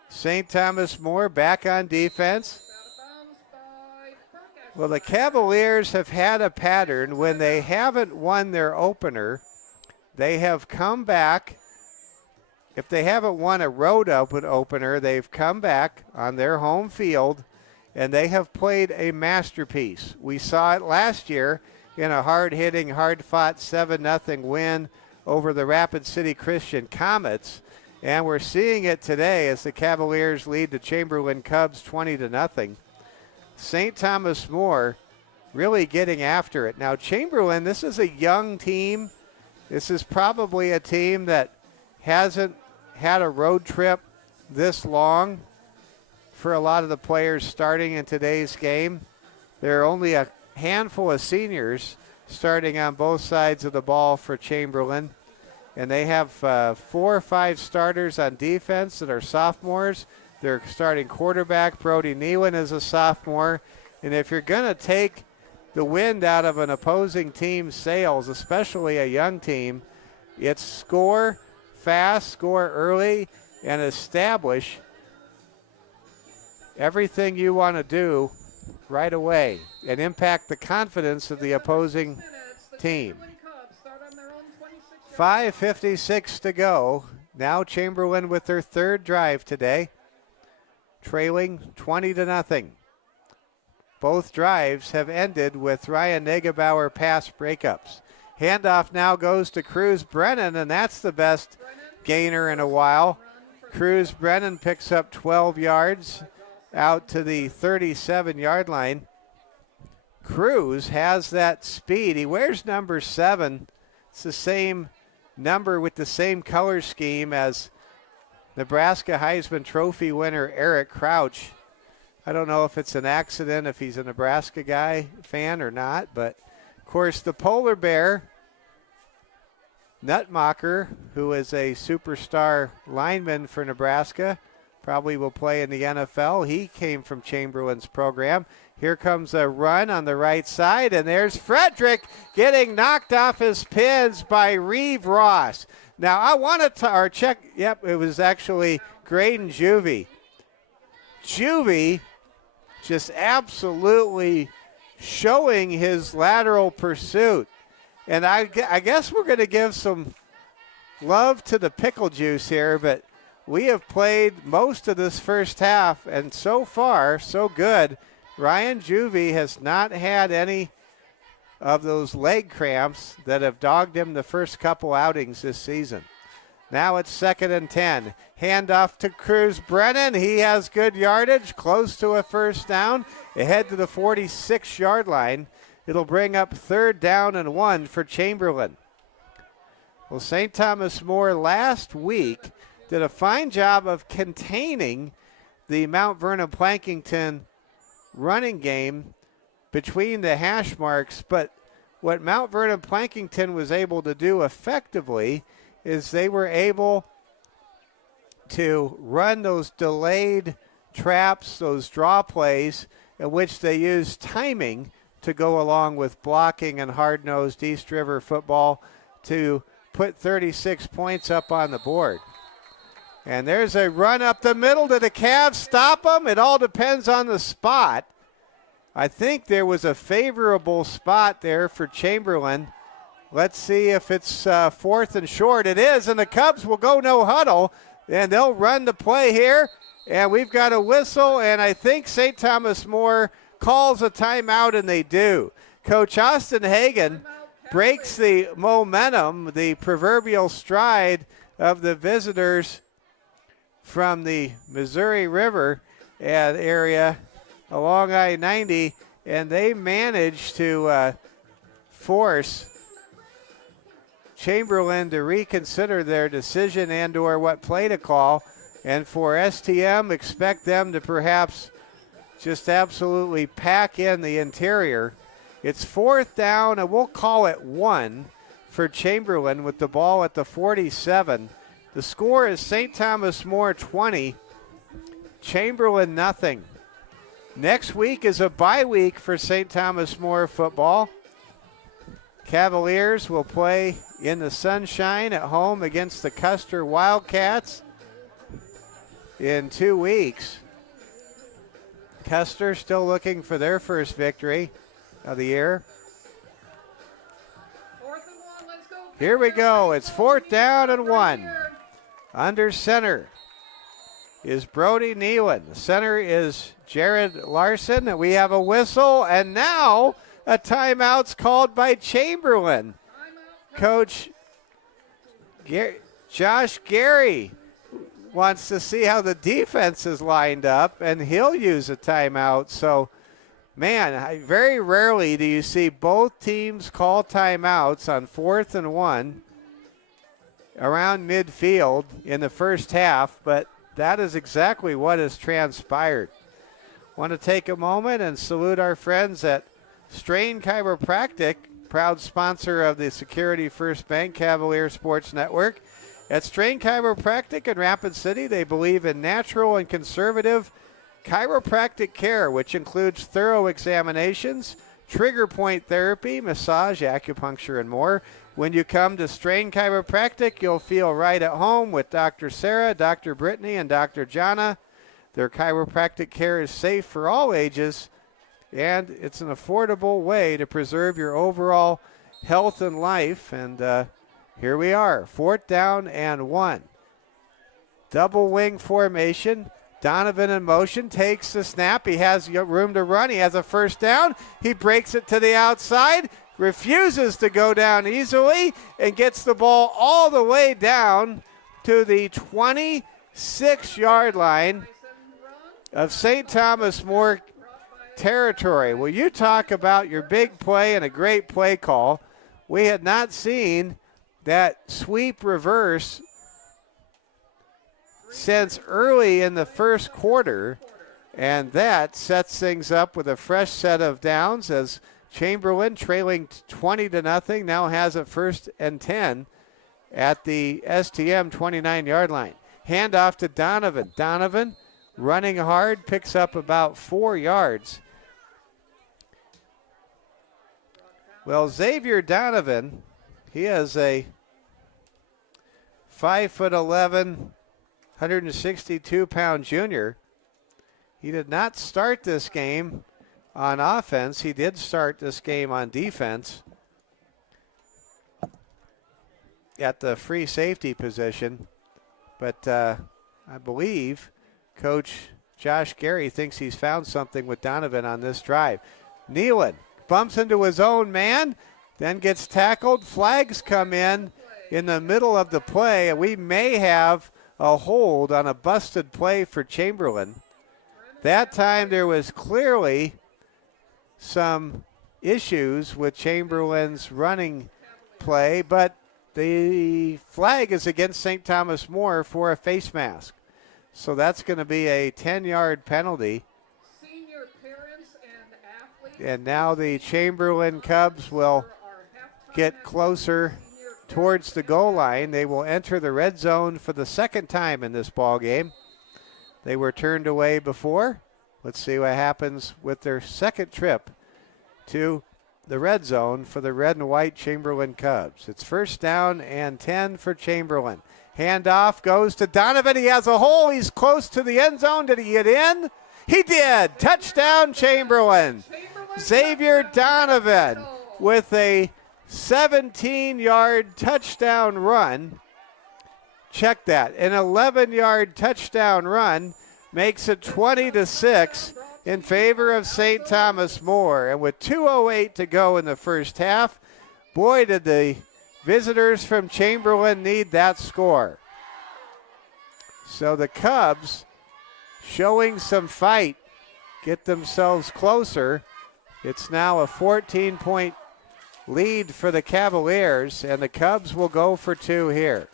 St. Thomas More back on defense. Well, the Cavaliers have had a pattern when they haven't won their opener. They have come back. If they haven't won a road opener, they've come back on their home field, and they have played a masterpiece. We saw it last year in a hard-hitting, hard-fought 7-0 win over the Rapid City Christian Comets, and we're seeing it today as the Cavaliers lead the Chamberlain Cubs 20-0. St. Thomas More really getting after it. Now, Chamberlain, this is a young team. This is probably a team that hasn't had a road trip this long for a lot of the players starting in today's game. There are only a handful of seniors starting on both sides of the ball for Chamberlain. And they have 4 or 5 starters on defense that are sophomores. Their starting quarterback, Brody Nealon, is a sophomore. And if you're going to take the wind out of an opposing team's sails, especially a young team, it's score fast, score early, and establish everything you want to do right away and impact the confidence of the opposing team. 5:56 to go. Now Chamberlain with their third drive today, trailing 20-0. Both drives have ended with Ryan Negebauer pass breakups. Handoff now goes to Cruz Brennan, and that's the best gainer in a while. Cruz Brennan picks up 12 yards out to the 37-yard line. Cruz has that speed. He wears number 7. It's the same number with the same color scheme as Nebraska Heisman Trophy winner Eric Crouch. I don't know if it's an accident, if he's a Nebraska fan or not, but of course the polar bear, Nutmacher, who is a superstar lineman for Nebraska, probably will play in the NFL. He came from Chamberlain's program. Here comes a run on the right side, and there's Frederick getting knocked off his pins by Reeve Ross. Now, I wanted to check. Yep, it was actually Graydon Juvie. Juvie just absolutely showing his lateral pursuit. And I guess we're going to give some love to the pickle juice here, but we have played most of this first half, and so far, so good. Ryan Juvie has not had any of those leg cramps that have dogged him the first couple outings this season. Now it's 2nd and 10. Handoff to Cruz Brennan. He has good yardage, close to a first down, ahead to the 46-yard line. It'll bring up 3rd down and 1 for Chamberlain. Well, St. Thomas More last week did a fine job of containing the Mount Vernon Plankington running game between the hash marks, but what Mount Vernon Plankington was able to do effectively is they were able to run those delayed traps, those draw plays, in which they used timing to go along with blocking and hard-nosed East River football to put 36 points up on the board. And there's a run up the middle. Did the Cavs stop them? It all depends on the spot. I think there was a favorable spot there for Chamberlain. Let's see if it's 4th and short. It is, and the Cubs will go no huddle, and they'll run the play here. And we've got a whistle, and I think St. Thomas More calls a timeout, and they do. Coach Austin Hagan breaks the momentum, the proverbial stride of the visitors from the Missouri River area along I-90, and they managed to force Chamberlain to reconsider their decision and or what play to call. And for STM, expect them to perhaps just absolutely pack in the interior. It's 4th down, and we'll call it 1 for Chamberlain with the ball at the 47. The score is St. Thomas More 20, Chamberlain nothing. Next week is a bye week for St. Thomas More football. Cavaliers will play in the sunshine at home against the Custer Wildcats in 2 weeks. Custer still looking for their first victory of the year. Here we go. It's 4th down and 1. Under center is Brody Nealon. The center is Jared Larson. And we have a whistle, and now a timeout's called by Chamberlain. Coach Josh Gary wants to see how the defense is lined up, and he'll use a timeout. So, man, very rarely do you see both teams call timeouts on 4th and 1 around midfield in the first half, but that is exactly what has transpired. Want to take a moment and salute our friends at Strain Chiropractic, proud sponsor of the Security First Bank Cavalier Sports Network. At Strain Chiropractic in Rapid City, they believe in natural and conservative chiropractic care, which includes thorough examinations, trigger point therapy, massage, acupuncture, and more. When you come to Strain Chiropractic, you'll feel right at home with Dr. Sarah, Dr. Brittany, and Dr. Jana. Their chiropractic care is safe for all ages, and it's an affordable way to preserve your overall health and life. And here we are, 4th down and 1. Double wing formation. Donovan in motion, takes the snap. He has room to run. He has a first down. He breaks it to the outside, refuses to go down easily, and gets the ball all the way down to the 26-yard line of St. Thomas More territory. Well, you talk about your big play and a great play call. We had not seen that sweep reverse since early in the first quarter, and that sets things up with a fresh set of downs as Chamberlain, trailing 20-0, now has it 1st and 10 at the STM 29-yard line. Handoff to Donovan. Donovan running hard, picks up about 4 yards. Well, Xavier Donovan, he is a 5'11", 162-pound junior. He did not start this game on offense. He did start this game on defense at the free safety position. But I believe Coach Josh Gary thinks he's found something with Donovan on this drive. Nealon bumps into his own man, then gets tackled. Flags come in the middle of the play, and we may have a hold on a busted play for Chamberlain. That time there was clearly some issues with Chamberlain's running play, but the flag is against St. Thomas More for a face mask. So that's going to be a 10-yard penalty. And now the Chamberlain Cubs will get closer towards the goal line. They will enter the red zone for the second time in this ball game. They were turned away before. Let's see what happens with their second trip to the red zone for the red and white Chamberlain Cubs. It's first down and 10 for Chamberlain. Handoff goes to Donovan. He has a hole. He's close to the end zone. Did he get in? He did. Touchdown Chamberlain. Xavier Donovan with a 17-yard touchdown run. Check that. An 11-yard touchdown run makes it 20-6 in favor of St. Thomas More. And with 2:08 to go in the first half, boy, did the visitors from Chamberlain need that score. So the Cubs, showing some fight, get themselves closer. It's now a 14-point lead for the Cavaliers, and the Cubs will go for two here.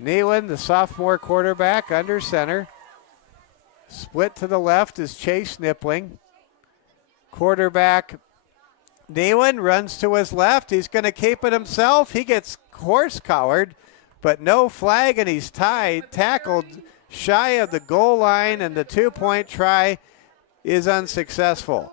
Nealon, the sophomore quarterback, under center. Split to the left is Chase Nippling. Quarterback Nealon runs to his left. He's going to keep it himself. He gets horse-collared, but no flag, and he's tackled shy of the goal line, and the two-point try is unsuccessful.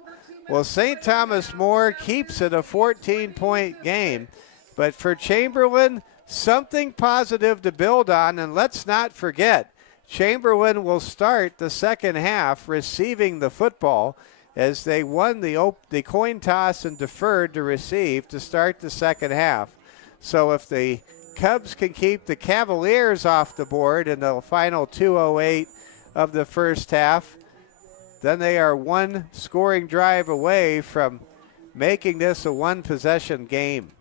Well, St. Thomas More keeps it a 14-point game, but for Chamberlain, something positive to build on, and let's not forget, Chamberlain will start the second half receiving the football as they won the coin toss and deferred to receive to start the second half. So if the Cubs can keep the Cavaliers off the board in the final 2:08 of the first half, then they are one scoring drive away from making this a one-possession game.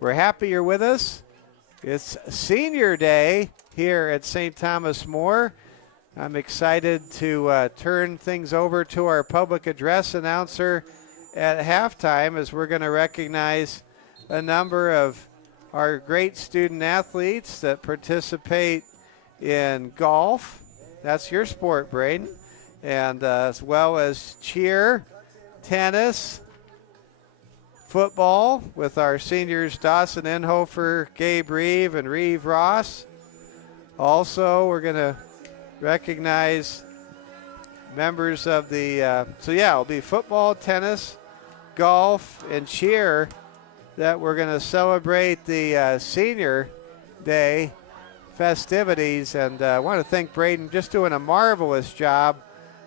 We're happy you're with us. It's senior day here at St. Thomas More. I'm excited to turn things over to our public address announcer at halftime as we're going to recognize a number of our great student athletes that participate in golf. That's your sport, Braden. And as well as cheer, tennis, football with our seniors Dawson Inhofer, Gabe Reeve, and Reeve Ross. Also, we're going to recognize members of the, it'll be football, tennis, golf, and cheer that we're going to celebrate the senior day festivities. And I want to thank Braden, just doing a marvelous job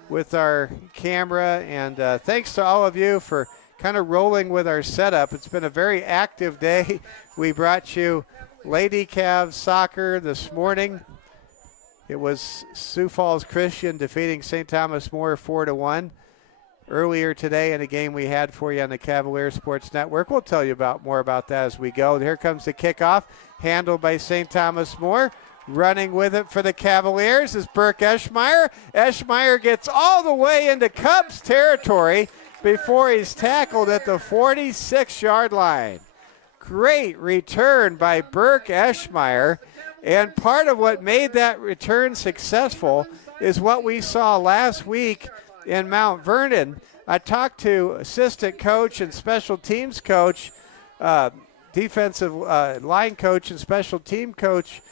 with our camera. And thanks to all of you for kind of rolling with our setup. It's been a very active day. We brought you Lady Cavs soccer this morning. It was Sioux Falls Christian defeating St. Thomas More 4-1 earlier today in a game we had for you on the Cavalier Sports Network. We'll tell you more about that as we go. Here comes the kickoff, handled by St. Thomas More. Running with it for the Cavaliers is Burke Eschmeyer. Eschmeyer gets all the way into Cubs territory before he's tackled at the 46-yard line. Great return by Burke Eschmeyer. And part of what made that return successful is what we saw last week in Mount Vernon. I talked to assistant coach and special teams coach, defensive line coach and special team coach,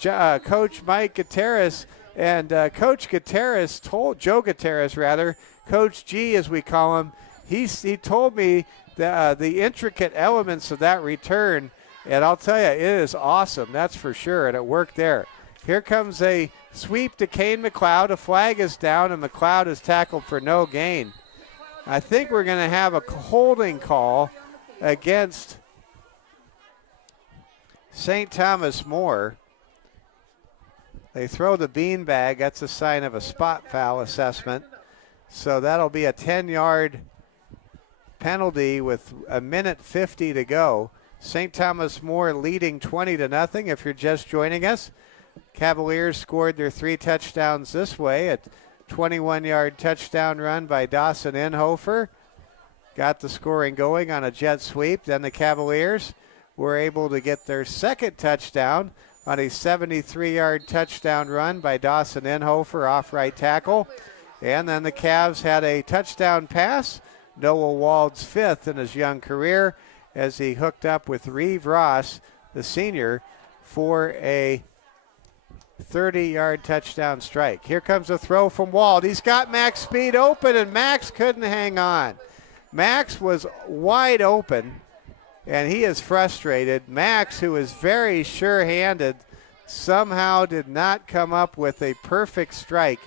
Coach Mike Gutierrez. And Coach Gutierrez told, Joe Gutierrez rather, Coach G as we call him, he told me the intricate elements of that return. And I'll tell you, it is awesome, that's for sure, and it worked there. Here comes a sweep to Kane McLeod. A flag is down, and McLeod is tackled for no gain. I think we're going to have a holding call against St. Thomas More. They throw the beanbag. That's a sign of a spot foul assessment. So that'll be a 10-yard penalty with a minute 50 to go. St. Thomas More leading 20-0 if you're just joining us. Cavaliers scored their 3 touchdowns this way. A 21-yard touchdown run by Dawson Inhofer got the scoring going on a jet sweep. Then the Cavaliers were able to get their second touchdown on a 73-yard touchdown run by Dawson Inhofer off right tackle. And then the Cavs had a touchdown pass, Noah Wald's 5th in his young career, as he hooked up with Reeve Ross, the senior, for a 30-yard touchdown strike. Here comes a throw from Wald. He's got Max Speed open, and Max couldn't hang on. Max was wide open, and he is frustrated. Max, who is very sure-handed, somehow did not come up with a perfect strike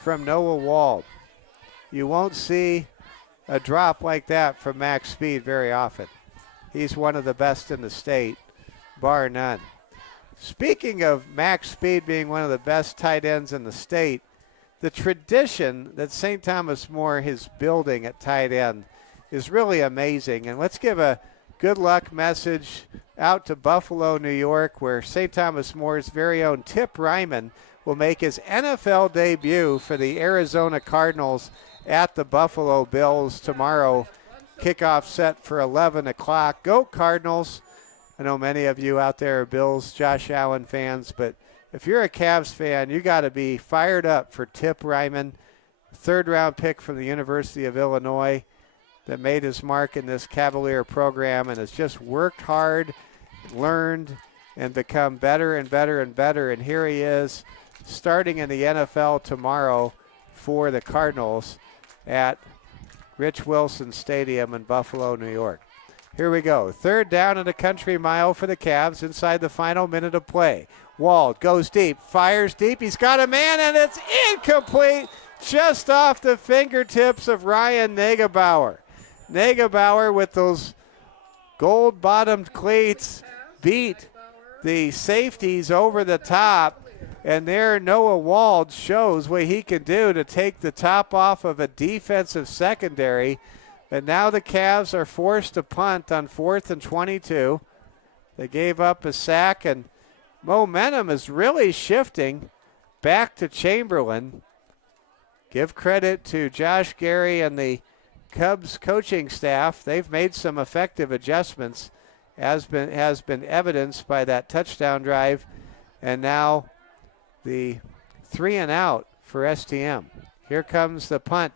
from Noah Wald. You won't see a drop like that from Max Speed very often. He's one of the best in the state, bar none. Speaking of Max Speed being one of the best tight ends in the state, the tradition that St. Thomas More is building at tight end is really amazing. And let's give a good luck message out to Buffalo, New York, where St. Thomas More's very own Tip Ryman will make his NFL debut for the Arizona Cardinals at the Buffalo Bills tomorrow. Kickoff set for 11 o'clock. Go Cardinals. I know many of you out there are Bills, Josh Allen fans, but if you're a Cavs fan, you got to be fired up for Tip Ryman, third-round pick from the University of Illinois that made his mark in this Cavalier program and has just worked hard, learned, and become better and better and better. And here he is starting in the NFL tomorrow for the Cardinals at Rich Wilson Stadium in Buffalo, New York. Here we go. Third down and a country mile for the Cavs inside the final minute of play. Wald goes deep, fires deep. He's got a man, and it's incomplete, just off the fingertips of Ryan Negebauer. Negebauer with those gold-bottomed cleats beat the safeties over the top, and there Noah Wald shows what he can do to take the top off of a defensive secondary. And now the Cavs are forced to punt on 4th and 22. They gave up a sack, and momentum is really shifting back to Chamberlain. Give credit to Josh Gary and the Cubs coaching staff. They've made some effective adjustments, has been evidenced by that touchdown drive. And now the 3 and out for STM. Here comes the punt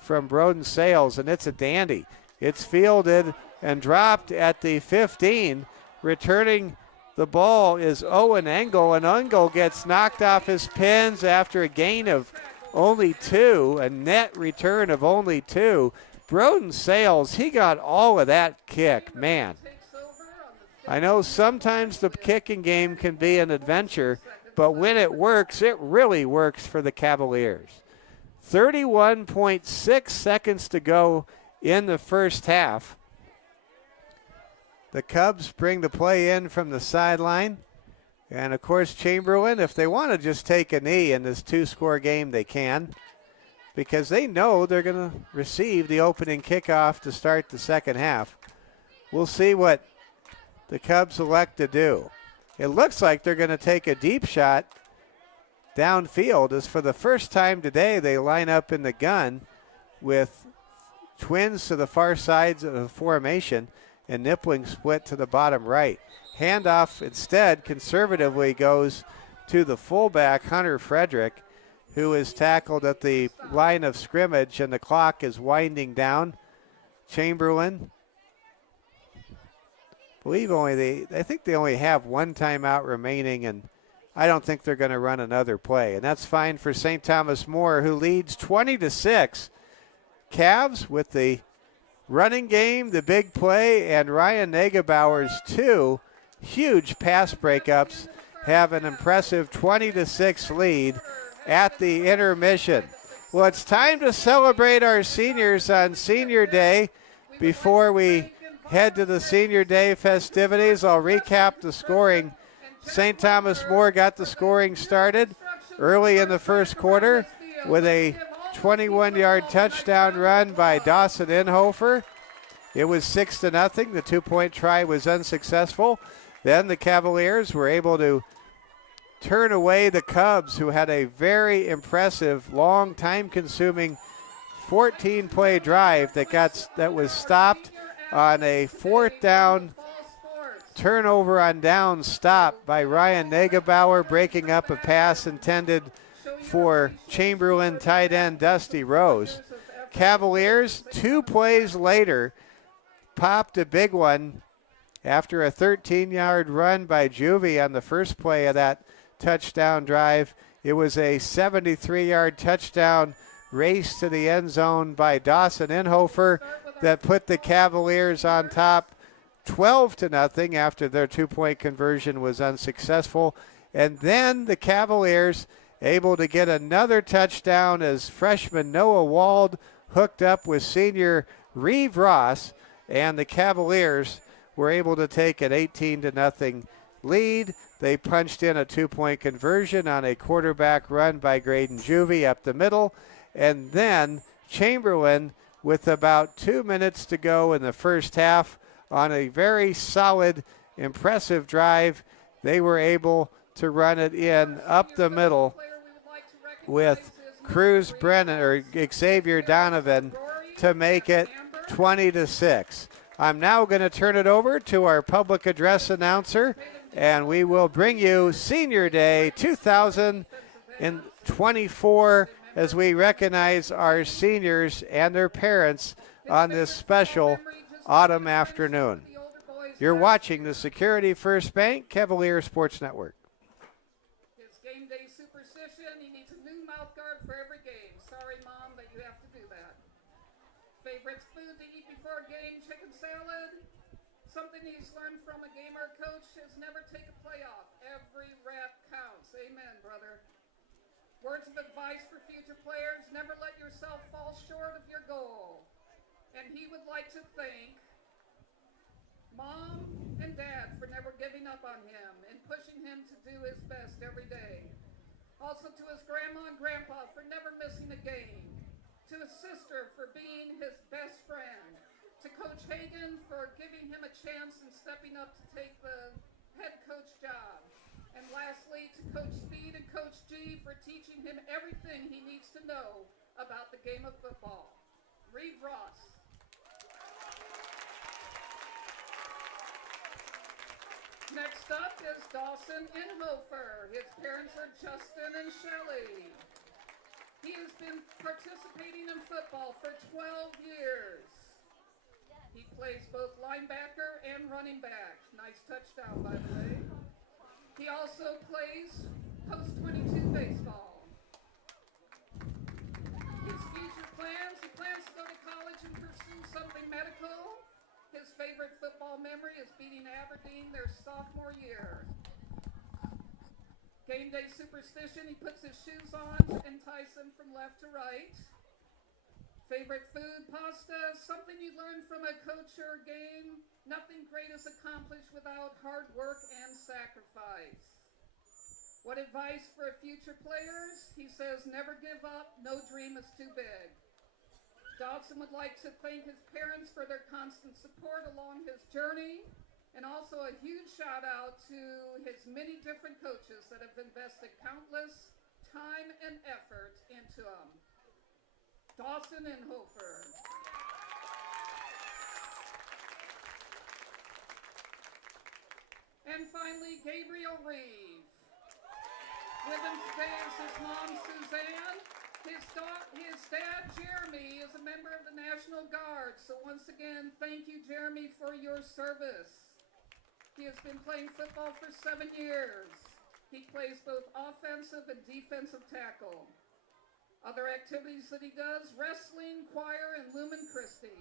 from Broden Sales, and it's a dandy. It's fielded and dropped at the 15. Returning the ball is Owen Engel, and Engel gets knocked off his pins after a gain of only 2, a net return of only 2. Broden Sales, he got all of that kick, man. I know sometimes the kicking game can be an adventure, but when it works, it really works for the Cavaliers. 31.6 seconds to go in the first half. The Cubs bring the play in from the sideline. And, of course, Chamberlain, if they want to just take a knee in this 2-score game, they can, because they know they're going to receive the opening kickoff to start the second half. We'll see what the Cubs elect to do. It looks like they're going to take a deep shot downfield, as for the first time today they line up in the gun with twins to the far sides of the formation and Nippling split to the bottom right. Handoff instead conservatively goes to the fullback, Hunter Frederick, who is tackled at the line of scrimmage, and the clock is winding down. Chamberlain, I think they only have one timeout remaining, and I don't think they're going to run another play. And that's fine for St. Thomas More, who leads 20-6. Cavs with the running game, the big play, and Ryan Negebauer's 2 huge pass breakups have an impressive 20-6 lead at the intermission. Well, it's time to celebrate our seniors on Senior Day. Before we head to the Senior Day festivities, I'll recap the scoring. St. Thomas More got the scoring started early in the first quarter with a 21-yard touchdown run by Dawson Inhofer. It was 6-0. The 2-point try was unsuccessful. Then the Cavaliers were able to turn away the Cubs, who had a very impressive, long, time-consuming 14-play drive that was stopped on a 4th down turnover on down stop by Ryan Negebauer, breaking up a pass intended for Chamberlain tight end Dusty Rose. Cavaliers, 2 plays later, popped a big one after a 13-yard run by Juvie on the first play of that touchdown drive. It was a 73-yard touchdown race to the end zone by Dawson Inhofer that put the Cavaliers on top 12-0 after their two-point conversion was unsuccessful. And then the Cavaliers able to get another touchdown as freshman Noah Wald hooked up with senior Reeve Ross, and the Cavaliers were able to take an 18-0 lead. They punched in a two-point conversion on a quarterback run by Graydon Juvie up the middle, and then Chamberlain, with about 2 minutes to go in the first half, on a very solid, impressive drive, they were able to run it in up the middle with Cruz Brennan or Xavier Donovan to make it 20-6. I'm now going to turn it over to our public address announcer, and we will bring you Senior Day 2024 as we recognize our seniors and their parents on this special autumn afternoon. You're watching the Security First Bank Cavalier Sports Network. It's game day superstition. He needs a new mouth guard for every game. Sorry, Mom, but you have to do that. Favorite food to eat before a game, chicken salad. Something he's learned from a gamer coach is never take a play off. Every rep counts. Amen, brother. Words of advice for future players, never let yourself fall short of your goal. And he would like to thank Mom and Dad for never giving up on him and pushing him to do his best every day. Also to his grandma and grandpa for never missing a game. To his sister for being his best friend. To Coach Hagan for giving him a chance and stepping up to take the head coach job. And lastly, to Coach Speed and Coach G for teaching him everything he needs to know about the game of football. Reeve Ross. Next up is Dawson Inhofer. His parents are Justin and Shelley. He has been participating in football for 12 years. He plays both linebacker and running back. Nice touchdown, by the way. He also plays post-22 baseball. His future plans, he plans to go to college and pursue something medical. His favorite football memory is beating Aberdeen their sophomore year. Game day superstition, he puts his shoes on to entice them from left to right. Favorite food, pasta, something you learned from a coach or a game. Nothing great is accomplished without hard work and sacrifice. What advice for future players? He says, never give up, no dream is too big. Dawson would like to thank his parents for their constant support along his journey, and also a huge shout out to his many different coaches that have invested countless time and effort into him. Dawson Inhofer. And finally, Gabriel Reeve. With him today is his mom, Suzanne. His dad, Jeremy, is a member of the National Guard. So once again, thank you, Jeremy, for your service. He has been playing football for 7 years. He plays both offensive and defensive tackle. Other activities that he does, wrestling, choir, and Lumen Christi.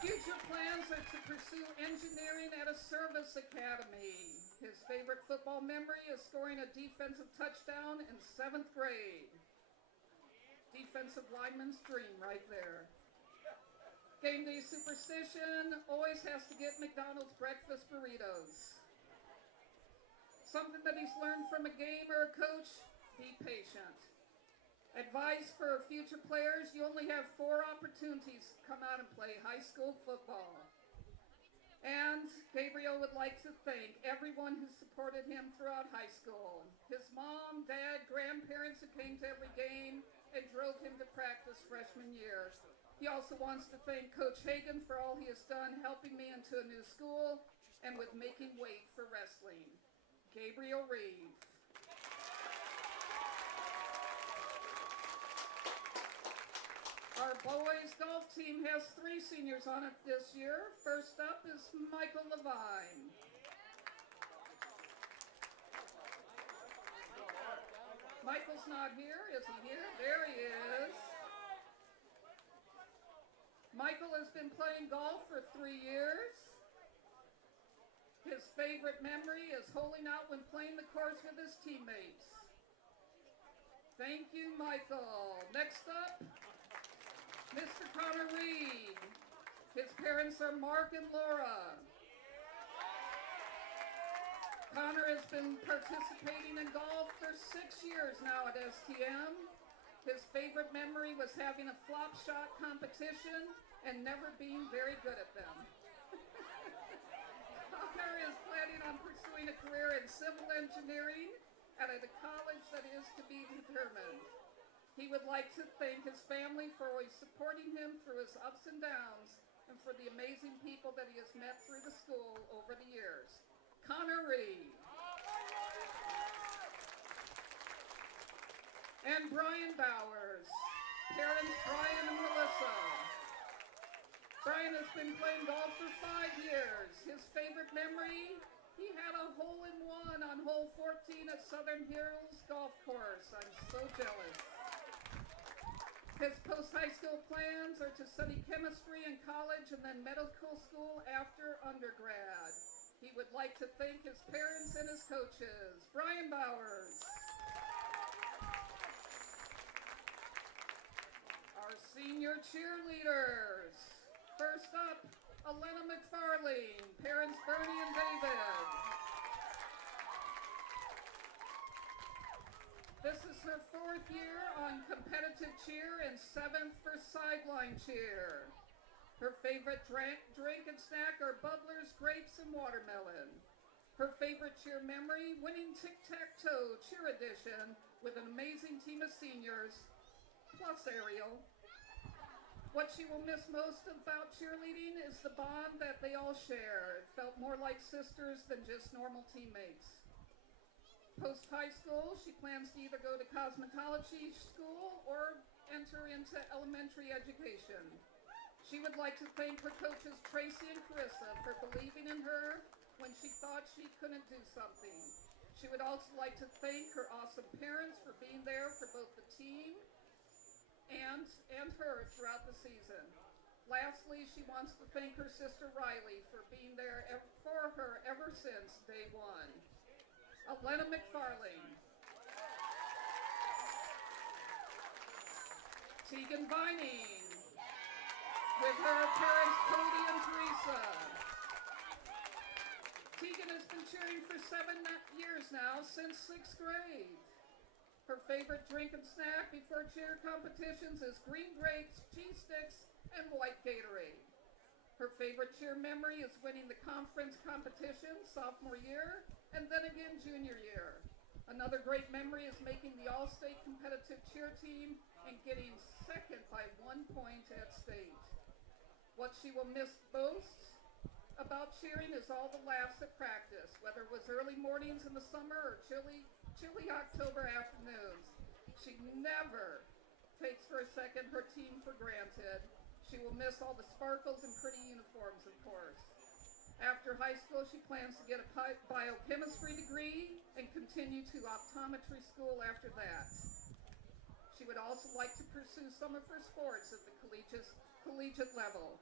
Future plans are to pursue engineering at a service academy. His favorite football memory is scoring a defensive touchdown in 7th grade. Defensive lineman's dream right there. Game day superstition, always has to get McDonald's breakfast burritos. Something that he's learned from a game or a coach, be patient. Advice for future players, you only have 4 opportunities to come out and play high school football. And Gabriel would like to thank everyone who supported him throughout high school. His mom, dad, grandparents who came to every game and drove him to practice freshman year. He also wants to thank Coach Hagan for all he has done helping me into a new school and with making weight for wrestling. Gabriel Reeve. Our boys golf team has 3 seniors on it this year. First up is Michael Levine. Michael's not here. Is he here? There he is. Michael has been playing golf for 3 years. His favorite memory is holing out when playing the course with his teammates. Thank you, Michael. Next up, Mr. Connor Reed. His parents are Mark and Laura. Connor has been participating in golf for 6 years now at STM. His favorite memory was having a flop shot competition and never being very good at them. Connor is planning on pursuing a career in civil engineering at a college that is to be determined. He would like to thank his family for always supporting him through his ups and downs and for the amazing people that he has met through the school over the years. Connor Reed. And Brian Bowers. Parents Brian and Melissa. Brian has been playing golf for 5 years. His favorite memory, he had a hole-in-one on hole 14 at Southern Hills Golf Course. I'm so jealous. His post-high school plans are to study chemistry in college and then medical school after undergrad. He would like to thank his parents and his coaches. Brian Bowers. Our senior cheerleaders. First up, Elena McFarlane, parents Bernie and David. This is her 4th year on competitive cheer and 7th for sideline cheer. Her favorite drink and snack are bubblers, grapes, and watermelon. Her favorite cheer memory, winning tic-tac-toe cheer edition with an amazing team of seniors, plus Ariel. What she will miss most about cheerleading is the bond that they all share. It felt more like sisters than just normal teammates. Post-high school, she plans to either go to cosmetology school or enter into elementary education. She would like to thank her coaches Tracy and Carissa for believing in her when she thought she couldn't do something. She would also like to thank her awesome parents for being there for both the team and her throughout the season. Lastly, she wants to thank her sister Riley for being there for her ever since day one. Elena McFarlane. Tegan Vining, with her parents Cody and Teresa. Tegan has been cheering for 7 years now, since 6th grade. Her favorite drink and snack before cheer competitions is green grapes, cheese sticks, and white Gatorade. Her favorite cheer memory is winning the conference competition sophomore year and then again junior year. Another great memory is making the all-state competitive cheer team and getting 2nd by 1 point at state. What she will miss most about cheering is all the laughs at practice, whether it was early mornings in the summer or chilly October afternoons. She never takes for a second her team for granted. She will miss all the sparkles and pretty uniforms, of course. After high school, she plans to get a biochemistry degree and continue to optometry school after that. She would also like to pursue some of her sports at the collegiate level.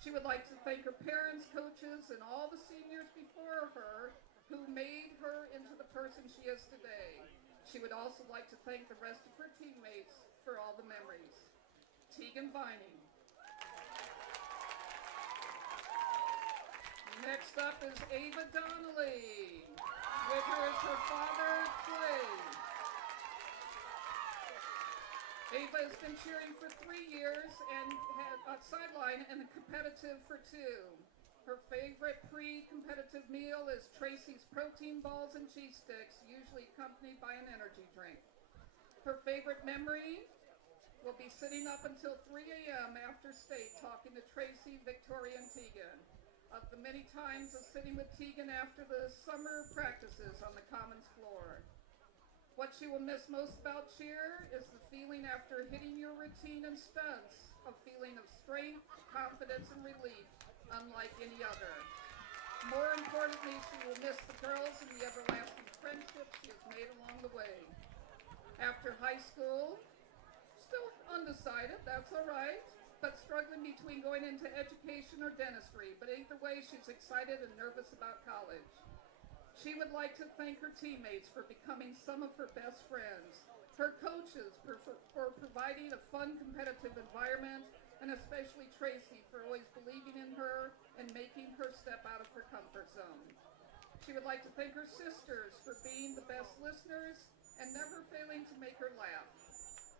She would like to thank her parents, coaches, and all the seniors before her who made her into the person she is today. She would also like to thank the rest of her teammates for all the memories. Tegan Vining. Next up is Ava Donnelly. With her is her father, Clay. Ava has been cheering for 3 years and had sideline and competitive for 2. Her favorite pre-competitive meal is Tracy's protein balls and cheese sticks, usually accompanied by an energy drink. Her favorite memory will be sitting up until 3 a.m. after state talking to Tracy, Victoria, and Tegan. Of the many times of sitting with Tegan after the summer practices on the Commons floor. What she will miss most about cheer is the feeling after hitting your routine and stunts, a feeling of strength, confidence, and relief unlike any other. More importantly, she will miss the girls and the everlasting friendships she has made along the way. After high school, still undecided, that's all right, but struggling between going into education or dentistry. But either way, she's excited and nervous about college. She would like to thank her teammates for becoming some of her best friends, her coaches for providing a fun, competitive environment, and especially Tracy for always believing in her and making her step out of her comfort zone. She would like to thank her sisters for being the best listeners and never failing to make her laugh,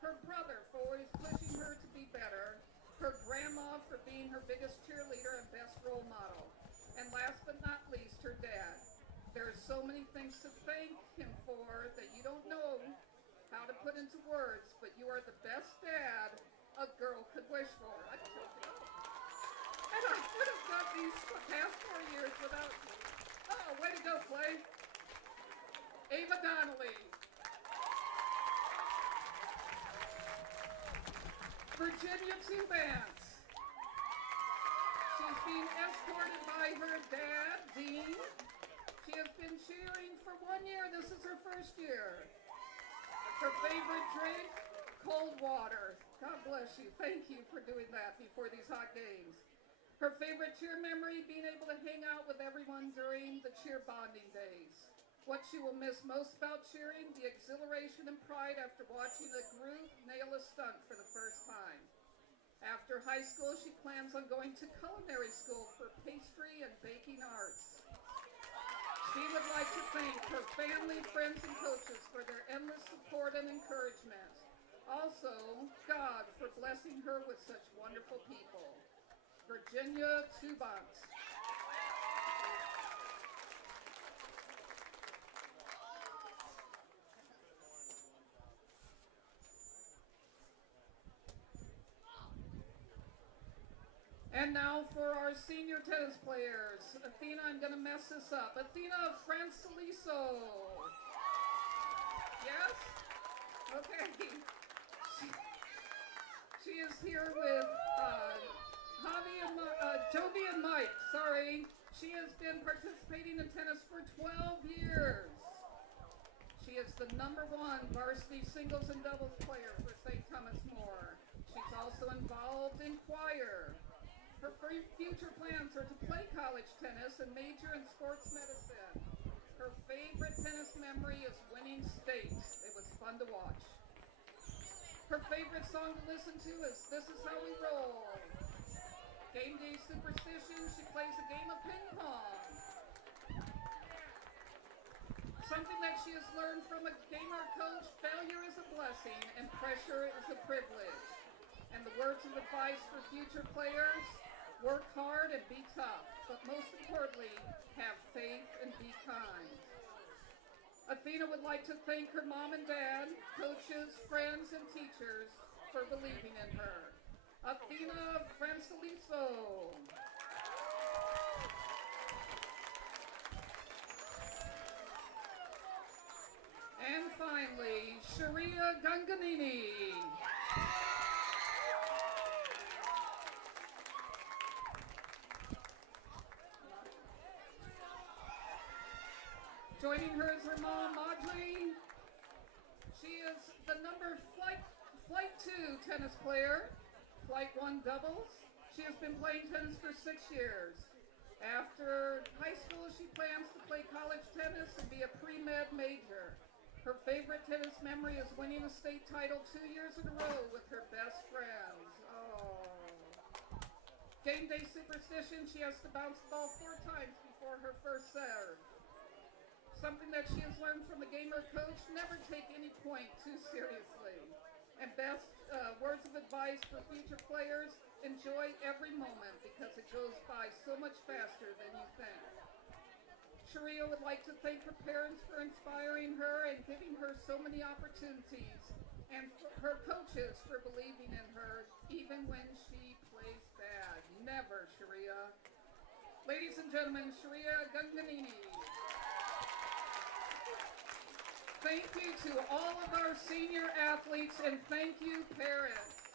her brother for always pushing her to be better, her grandma for being her biggest cheerleader and best role model, and last but not least, her dad. There are so many things to thank him for that you don't know how to put into words, but you are the best dad a girl could wish for. I told you. And I could have done these past 4 years without. Oh, way to go, Clay. Ava Donnelly. Virginia Tubance. She's being escorted by her dad, Dean. She has been cheering for 1 year. This is her first year. Her favorite drink, cold water. God bless you. Thank you for doing that before these hot games. Her favorite cheer memory, being able to hang out with everyone during the cheer bonding days. What she will miss most about cheering, the exhilaration and pride after watching a group nail a stunt for the first time. After high school, she plans on going to culinary school for pastry and baking arts. She would like to thank her family, friends, and coaches for their endless support and encouragement. Also, God for blessing her with such wonderful people. Virginia Tubance. And now for our senior tennis players. Athena, I'm going to mess this up. Athena Franceliso. Yes? Okay. She is here with Jovi and Mike. Sorry. She has been participating in tennis for 12 years. She is the #1 varsity singles and doubles player for St. Thomas More. She's also involved in choir. Her future plans are to play college tennis and major in sports medicine. Her favorite tennis memory is winning states. It was fun to watch. Her favorite song to listen to is This Is How We Roll. Game day superstition, she plays a game of ping pong. Something that she has learned from a gamer coach, failure is a blessing and pressure is a privilege. And the words of advice for future players, work hard and be tough, but most importantly, have faith and be kind. Athena would like to thank her mom and dad, coaches, friends, and teachers for believing in her. Athena Franceliso. And finally, Sharia Ganganini. Joining her is her mom, Audrey. She is the Flight 2 tennis player, Flight 1 doubles. She has been playing tennis for 6 years. After high school, she plans to play college tennis and be a pre-med major. Her favorite tennis memory is winning a state title 2 years in a row with her best friends. Oh. Game day superstition, she has to bounce the ball 4 times before her first serve. Something that she has learned from a gamer coach, never take any point too seriously. And best words of advice for future players, enjoy every moment because it goes by so much faster than you think. Sharia would like to thank her parents for inspiring her and giving her so many opportunities, and her coaches for believing in her even when she plays bad. Never, Sharia. Ladies and gentlemen, Sharia Ganganini. Thank you to all of our senior athletes, and thank you, parents.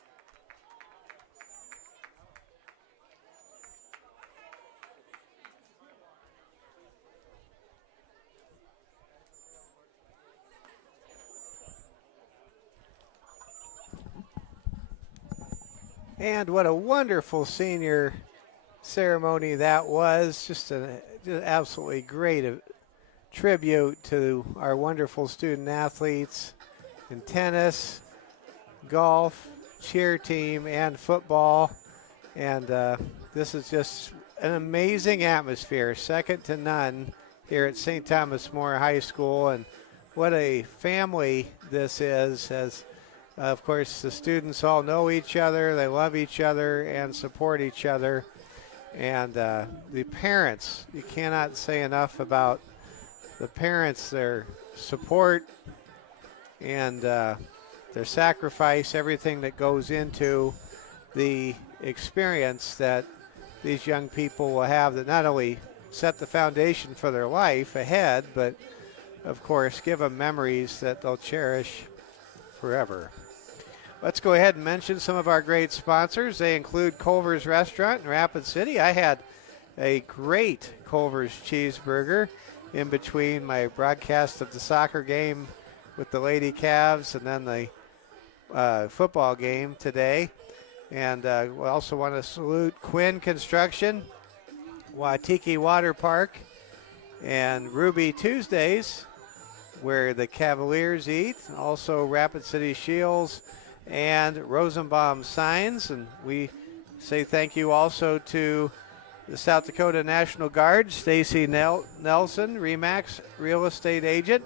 And what a wonderful senior ceremony that was. Just an absolutely great tribute to our wonderful student athletes in tennis, golf, cheer team, and football. And this is just an amazing atmosphere, second to none here at St. Thomas More High School. And what a family this is, as of course the students all know each other, they love each other and support each other. And the parents, you cannot say enough about the parents, their support and their sacrifice, everything that goes into the experience that these young people will have, that not only set the foundation for their life ahead, but of course give them memories that they'll cherish forever. Let's go ahead and mention some of our great sponsors. They include Culver's Restaurant in Rapid City. I had a great Culver's cheeseburger in between my broadcast of the soccer game with the Lady Cavs and then the football game today. And we also want to salute Quinn Construction, Waitiki Water Park, and Ruby Tuesdays, where the Cavaliers eat. Also Rapid City Shields and Rosenbaum Signs. And we say thank you also to the South Dakota National Guard, Stacy Nelson, REMAX Real Estate Agent,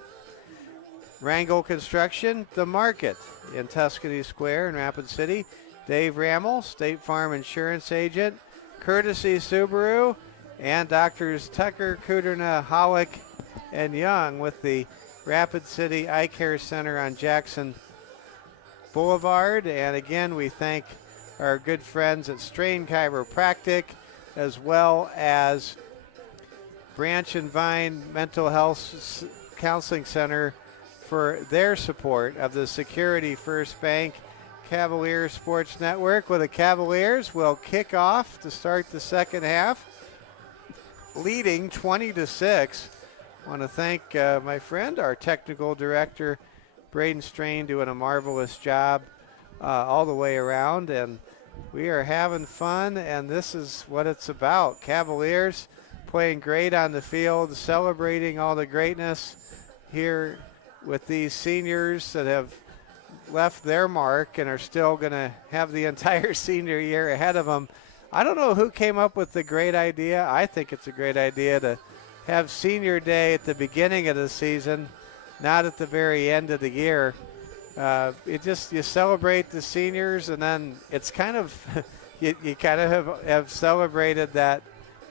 Wrangell Construction, The Market in Tuscany Square in Rapid City, Dave Rammel, State Farm Insurance Agent, Courtesy Subaru, and Doctors Tucker, Kuderna, Hollick, and Young with the Rapid City Eye Care Center on Jackson Boulevard. And again, we thank our good friends at Strain Chiropractic, as well as Branch and Vine Mental Health Counseling Center for their support of the Security First Bank Cavalier Sports Network. Well, the Cavaliers will kick off to start the second half, leading 20-6. I want to thank my friend, our technical director, Braden Strain, doing a marvelous job all the way around. And we are having fun, and this is what it's about. Cavaliers playing great on the field, celebrating all the greatness here with these seniors that have left their mark and are still going to have the entire senior year ahead of them. I don't know who came up with the great idea. I think it's a great idea to have senior day at the beginning of the season, not at the very end of the year. You celebrate the seniors, and then it's kind of you kind of have celebrated that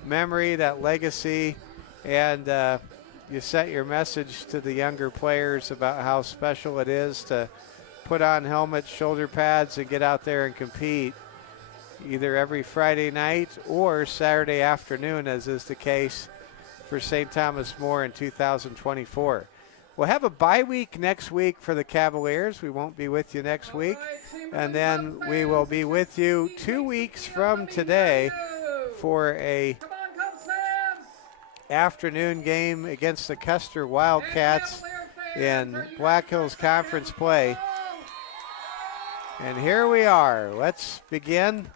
memory, that legacy, and you set your message to the younger players about how special it is to put on helmets, shoulder pads, and get out there and compete either every Friday night or Saturday afternoon, as is the case for St. Thomas More in 2024. We'll have a bye week next week for the Cavaliers. We won't be with you next week. And then we will be with you 2 weeks from today for a afternoon game against the Custer Wildcats in Black Hills Conference play. And here we are. Let's begin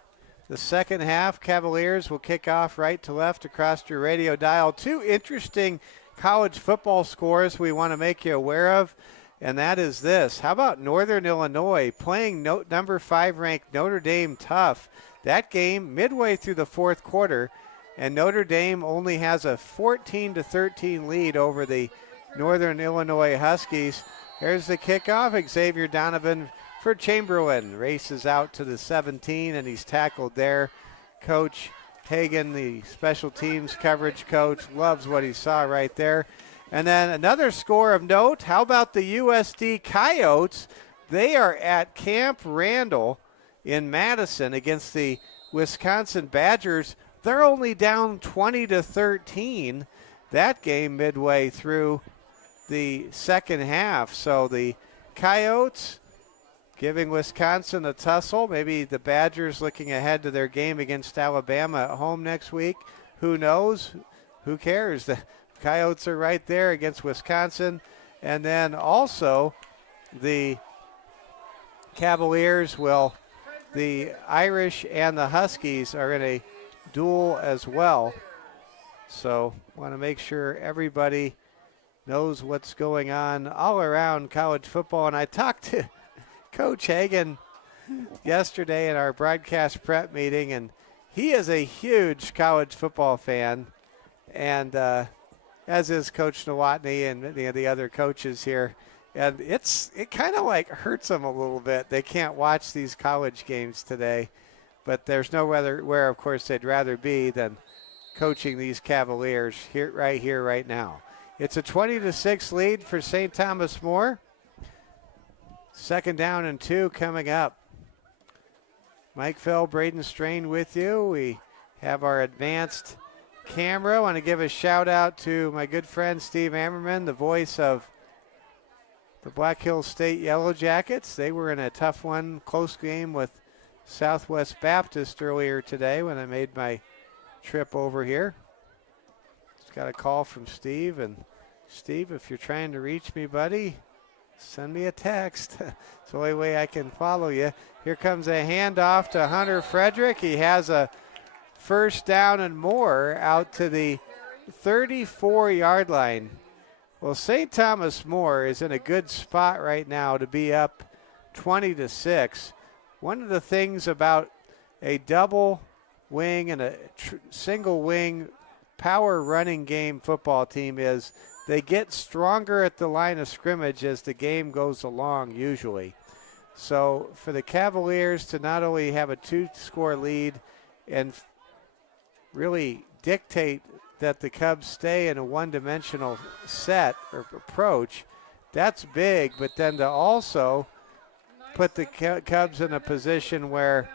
the second half. Cavaliers will kick off right to left across your radio dial. Two interesting college football scores we want to make you aware of, and that is this. How about Northern Illinois playing number 5 ranked Notre Dame tough? That game midway through the fourth quarter, and Notre Dame only has a 14-13 lead over the Northern Illinois Huskies. Here's the kickoff. Xavier Donovan for Chamberlain races out to the 17, and he's tackled there. Coach Hagan, the special teams coverage coach, loves what he saw right there. And then another score of note. How about the USD Coyotes? They are at Camp Randall in Madison against the Wisconsin Badgers. They're only down 20-13. That game midway through the second half. So the Coyotes giving Wisconsin a tussle. Maybe the Badgers looking ahead to their game against Alabama at home next week. Who knows? Who cares? The Coyotes are right there against Wisconsin. And then also the Cavaliers will the Irish and the Huskies are in a duel as well. So want to make sure everybody knows what's going on all around college football. And I talked to Coach Hagan yesterday in our broadcast prep meeting, and he is a huge college football fan, and as is Coach Nowotny and many of the other coaches here. And it kind of like hurts them a little bit. They can't watch these college games today, but there's no where of course they'd rather be than coaching these Cavaliers right here, right now. It's a 20-6 lead for St. Thomas More. 2nd down and 2 coming up. Mike Fell, Braden Strain with you. We have our advanced camera. I want to give a shout out to my good friend Steve Ammerman, the voice of the Black Hills State Yellow Jackets. They were in a tough one, close game with Southwest Baptist earlier today when I made my trip over here. Just got a call from Steve, and Steve, if you're trying to reach me, buddy, send me a text. It's the only way I can follow you. Here comes a handoff to Hunter Frederick. He has a 1st down and more out to the 34-yard line. Well, St. Thomas More is in a good spot right now to be up 20-6. One of the things about a double wing and a single wing power running game football team is they get stronger at the line of scrimmage as the game goes along usually. So for the Cavaliers to not only have a 2-score lead and really dictate that the Cubs stay in a one-dimensional set or approach, that's big. But then to also put the Cubs in a position where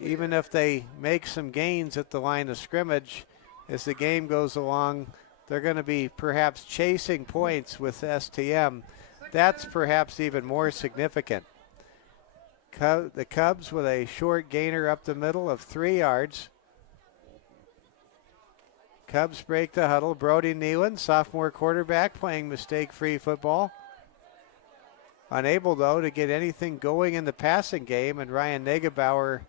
even if they make some gains at the line of scrimmage, as the game goes along, they're going to be perhaps chasing points with STM. That's perhaps even more significant. The Cubs with a short gainer up the middle of 3 yards. Cubs break the huddle. Brody Nealon, sophomore quarterback, playing mistake-free football. Unable, though, to get anything going in the passing game, and Ryan Negebauer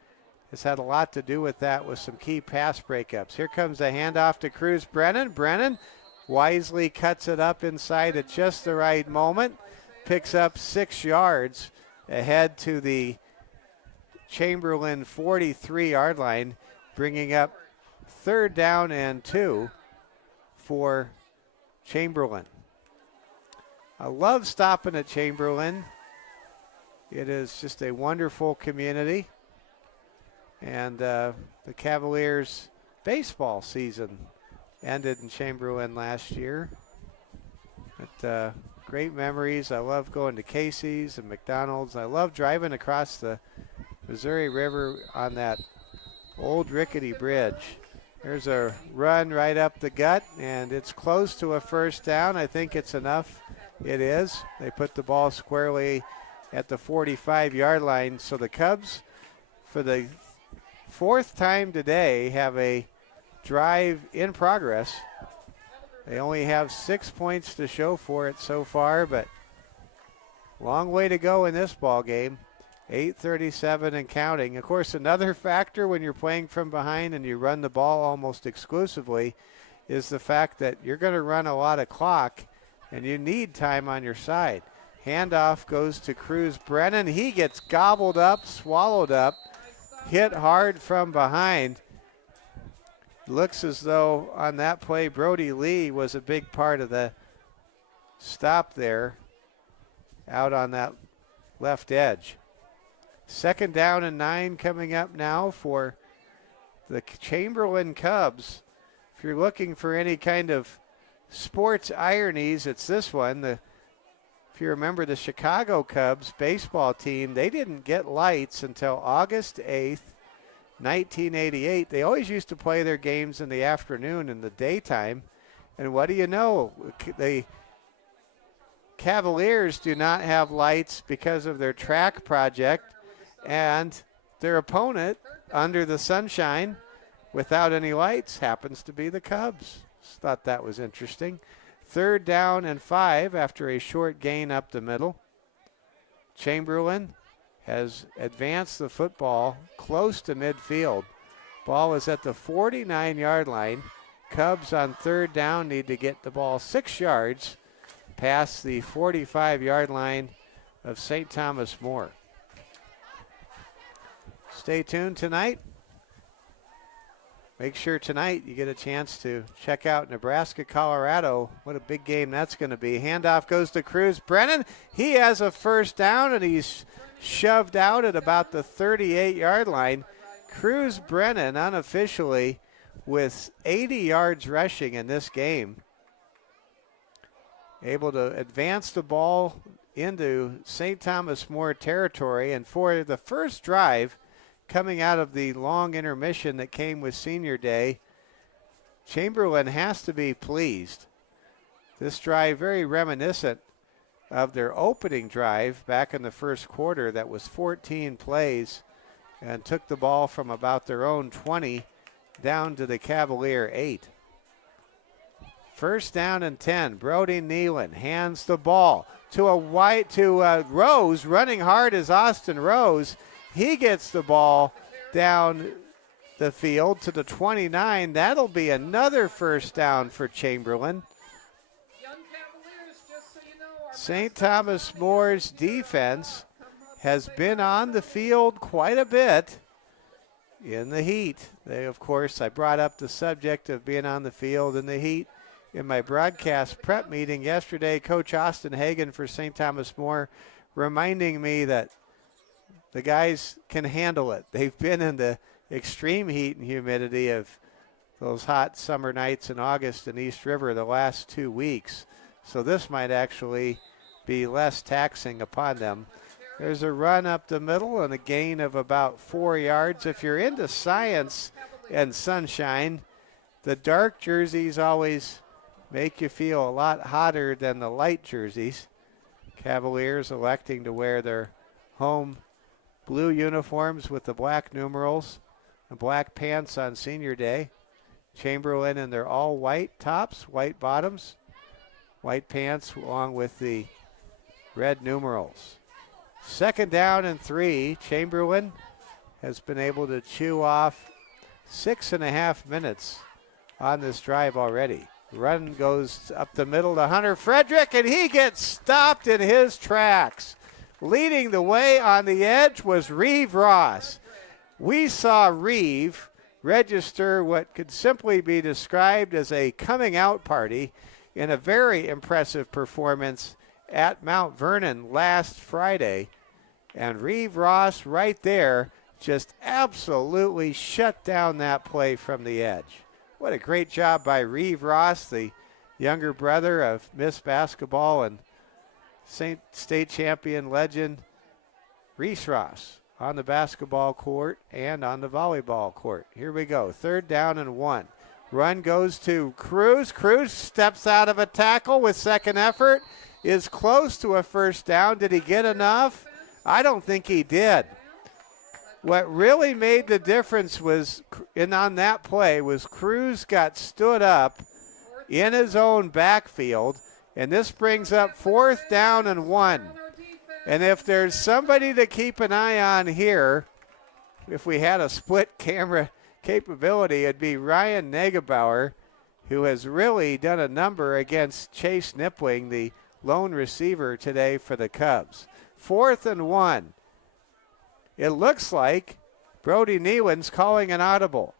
has had a lot to do with that with some key pass breakups. Here comes a handoff to Cruz Brennan. Brennan wisely cuts it up inside at just the right moment. Picks up 6 yards ahead to the Chamberlain 43-yard line, bringing up 3rd down and 2 for Chamberlain. I love stopping at Chamberlain. It is just a wonderful community. And the Cavaliers baseball season ended in Chamberlain last year. But great memories. I love going to Casey's and McDonald's. I love driving across the Missouri River on that old rickety bridge. There's a run right up the gut, and it's close to a 1st down. I think it's enough. It is. They put the ball squarely at the 45-yard line. So the Cubs, for the 4th time today, have a drive in progress. They only have 6 points to show for it so far, but long way to go in this ball game. 8:37 and counting. Of course, another factor when you're playing from behind and you run the ball almost exclusively is the fact that you're going to run a lot of clock and you need time on your side. Handoff goes to Cruz Brennan. He gets gobbled up, swallowed up, hit hard from behind. Looks as though on that play, Brody Lee was a big part of the stop there out on that left edge. 2nd down and 9 coming up now for the Chamberlain Cubs. If you're looking for any kind of sports ironies, it's this one. If you remember the Chicago Cubs baseball team, they didn't get lights until August 8th, 1988. They always used to play their games in the afternoon in the daytime. And what do you know? The Cavaliers do not have lights because of their track project, and their opponent under the sunshine without any lights happens to be the Cubs. Just thought that was interesting. 3rd down and 5 after a short gain up the middle. Chamberlain has advanced the football close to midfield. Ball is at the 49-yard line. Cubs on third down need to get the ball 6 yards past the 45-yard line of St. Thomas More. Stay tuned tonight. Make sure tonight you get a chance to check out Nebraska, Colorado. What a big game that's going to be. Handoff goes to Cruz Brennan. He has a first down, and he's shoved out at about the 38-yard line. Cruz Brennan unofficially with 80 yards rushing in this game. Able to advance the ball into St. Thomas More territory, and for the first drive coming out of the long intermission that came with Senior Day, Chamberlain has to be pleased. This drive very reminiscent of their opening drive back in the first quarter that was 14 plays and took the ball from about their own 20 down to the Cavalier 8. First down and 10. Brody Nealon hands the ball to Rose. Running hard is Austin Rose. He gets the ball down the field to the 29. That'll be another first down for Chamberlain. St. Thomas More's defense has been on the field quite a bit in the heat. Of course, I brought up the subject of being on the field in the heat in my broadcast prep meeting yesterday. Coach Austin Hagan for St. Thomas More reminding me that the guys can handle it. They've been in the extreme heat and humidity of those hot summer nights in August in East River the last 2 weeks. So this might actually be less taxing upon them. There's a run up the middle and a gain of about 4 yards. If you're into science and sunshine, the dark jerseys always make you feel a lot hotter than the light jerseys. Cavaliers electing to wear their home blue uniforms with the black numerals and black pants on Senior Day. Chamberlain in their all white tops, white bottoms, white pants along with the red numerals. Second down and 3. Chamberlain has been able to chew off 6.5 minutes on this drive already. Run goes up the middle to Hunter Frederick, and he gets stopped in his tracks. Leading the way on the edge was Reeve Ross. We saw Reeve register what could simply be described as a coming out party in a very impressive performance at Mount Vernon last Friday. And Reeve Ross right there just absolutely shut down that play from the edge. What a great job by Reeve Ross, the younger brother of Miss Basketball and State champion legend Reese Ross on the basketball court and on the volleyball court. Here we go. Third down and 1. Run goes to Cruz. Cruz steps out of a tackle with second effort. Is close to a first down. Did he get enough? I don't think he did. What really made the difference was, on that play, was Cruz got stood up in his own backfield, and this brings up fourth down and 1. And if there's somebody to keep an eye on here, if we had a split camera capability, it'd be Ryan Negebauer, who has really done a number against Chase Nipwing, the lone receiver today for the Cubs. 4th and 1. It looks like Brody Nealon's calling an audible.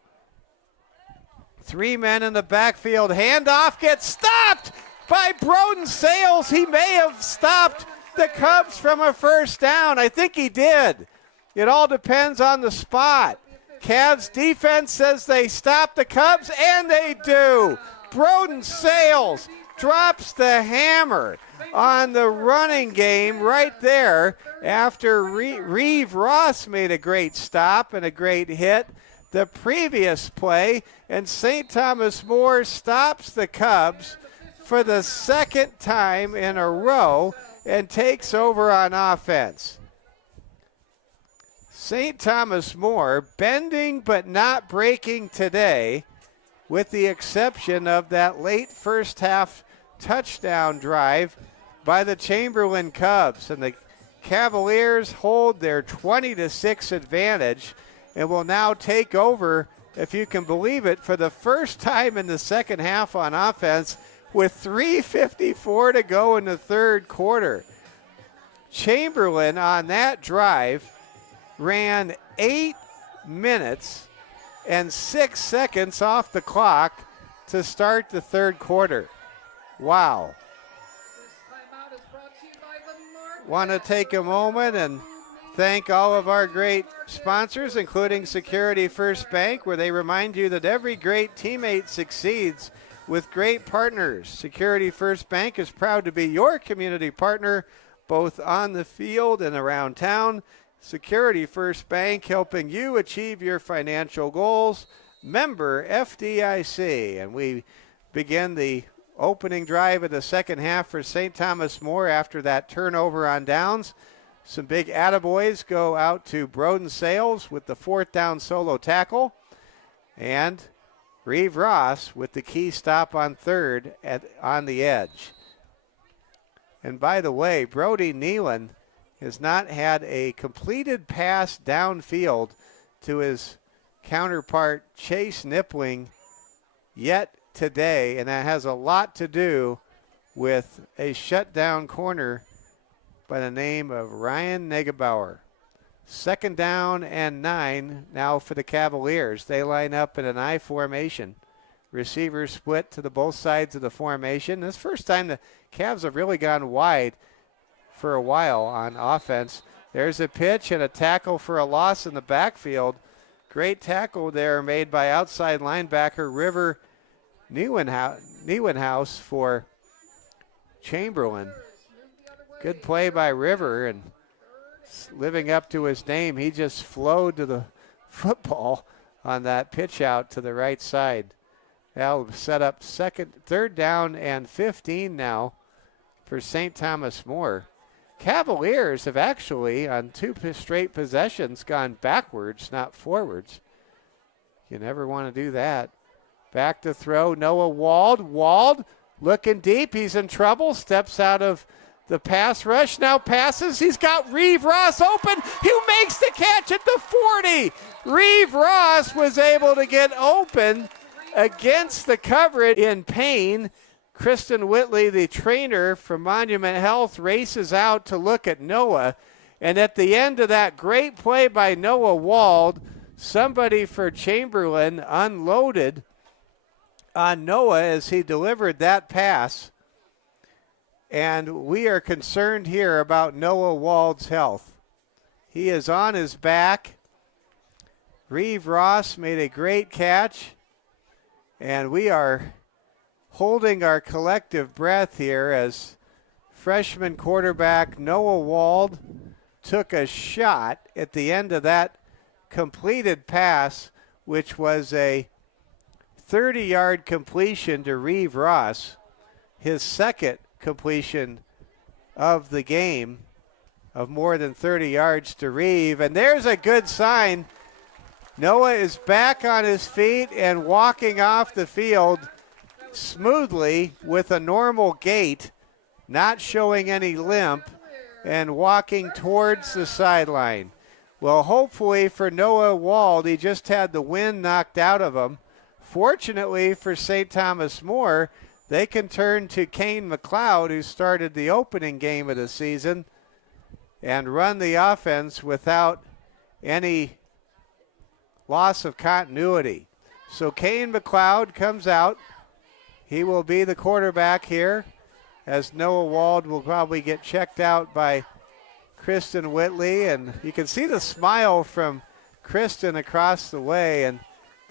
3 men in the backfield. Handoff gets stopped by Broden Sales. He may have stopped the Cubs from a first down. I think he did. It all depends on the spot. Cavs defense says they stop the Cubs, and they do. Broden Sales drops the hammer on the running game right there after Reeve Ross made a great stop and a great hit the previous play, and St. Thomas More stops the Cubs for the second time in a row and takes over on offense. St. Thomas More bending but not breaking today, with the exception of that late first half touchdown drive by the Chamberlain Cubs. And the Cavaliers hold their 20-6 advantage and will now take over, if you can believe it, for the first time in the second half on offense with 3:54 to go in the third quarter. Chamberlain on that drive ran 8 minutes and 6 seconds off the clock to start the third quarter. Wow. Want to take a moment and thank all of our great sponsors, including Security First Bank, where they remind you that every great teammate succeeds with great partners. Security First Bank is proud to be your community partner, both on the field and around town. Security First Bank, helping you achieve your financial goals. Member FDIC. And we begin the opening drive of the second half for St. Thomas More after that turnover on downs. Some big attaboys go out to Broden Sales with the fourth down solo tackle. And Reeve Ross with the key stop on third on the edge. And by the way, Brody Nealon has not had a completed pass downfield to his counterpart Chase Nipling yet today, and that has a lot to do with a shutdown corner by the name of Ryan Negebauer. Second down and 9 now for the Cavaliers. They line up in an I formation. Receivers split to the both sides of the formation. This is the first time the Cavs have really gone wide for a while on offense. There's a pitch and a tackle for a loss in the backfield. Great tackle there made by outside linebacker River Nieuwenhuis for Chamberlain. Good play by River, and living up to his name, he just flowed to the football on that pitch out to the right side. That'll set up third down and 15 now for St. Thomas More. Cavaliers have actually, on 2 straight possessions, gone backwards, not forwards. You never want to do that. Back to throw, Noah Wald. Wald looking deep. He's in trouble. Steps out of the pass rush. Now passes. He's got Reeve Ross open. Who makes the catch at the 40? Reeve Ross was able to get open against the coverage in pain. Kristen Whitley, the trainer from Monument Health, races out to look at Noah. And at the end of that great play by Noah Wald, somebody for Chamberlain unloaded on Noah as he delivered that pass. And we are concerned here about Noah Wald's health. He is on his back. Reeve Ross made a great catch. And we are holding our collective breath here as freshman quarterback Noah Wald took a shot at the end of that completed pass, which was a 30-yard completion to Reeve Ross, his second completion of the game of more than 30 yards to Reeve. And there's a good sign. Noah is back on his feet and walking off the field smoothly with a normal gait, not showing any limp, and walking towards the sideline. Well, hopefully for Noah Wald, he just had the wind knocked out of him. Fortunately for St. Thomas More, they can turn to Kane McLeod, who started the opening game of the season, and run the offense without any loss of continuity. So Kane McLeod comes out. He will be the quarterback here, as Noah Wald will probably get checked out by Kristen Whitley. And you can see the smile from Kristen across the way, and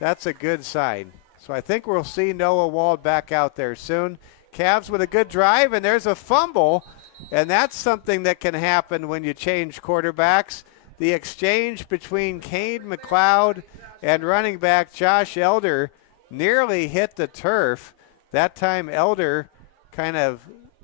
that's a good sign. So I think we'll see Noah Wald back out there soon. Cavs with a good drive, and there's a fumble, and that's something that can happen when you change quarterbacks. The exchange between Kane McLeod and running back Josh Elder nearly hit the turf. That time Elder kind of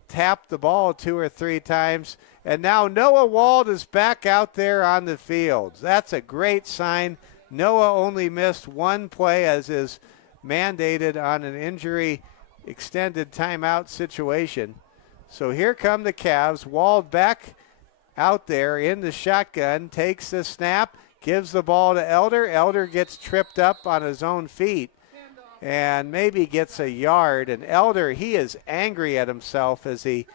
tapped the ball 2 or 3 times. And now Noah Wald is back out there on the field. That's a great sign. Noah only missed 1 play, as is mandated on an injury extended timeout situation. So here come the Cavs. Wald back out there in the shotgun, takes the snap, gives the ball to Elder. Elder gets tripped up on his own feet and maybe gets a yard. And Elder, he is angry at himself as he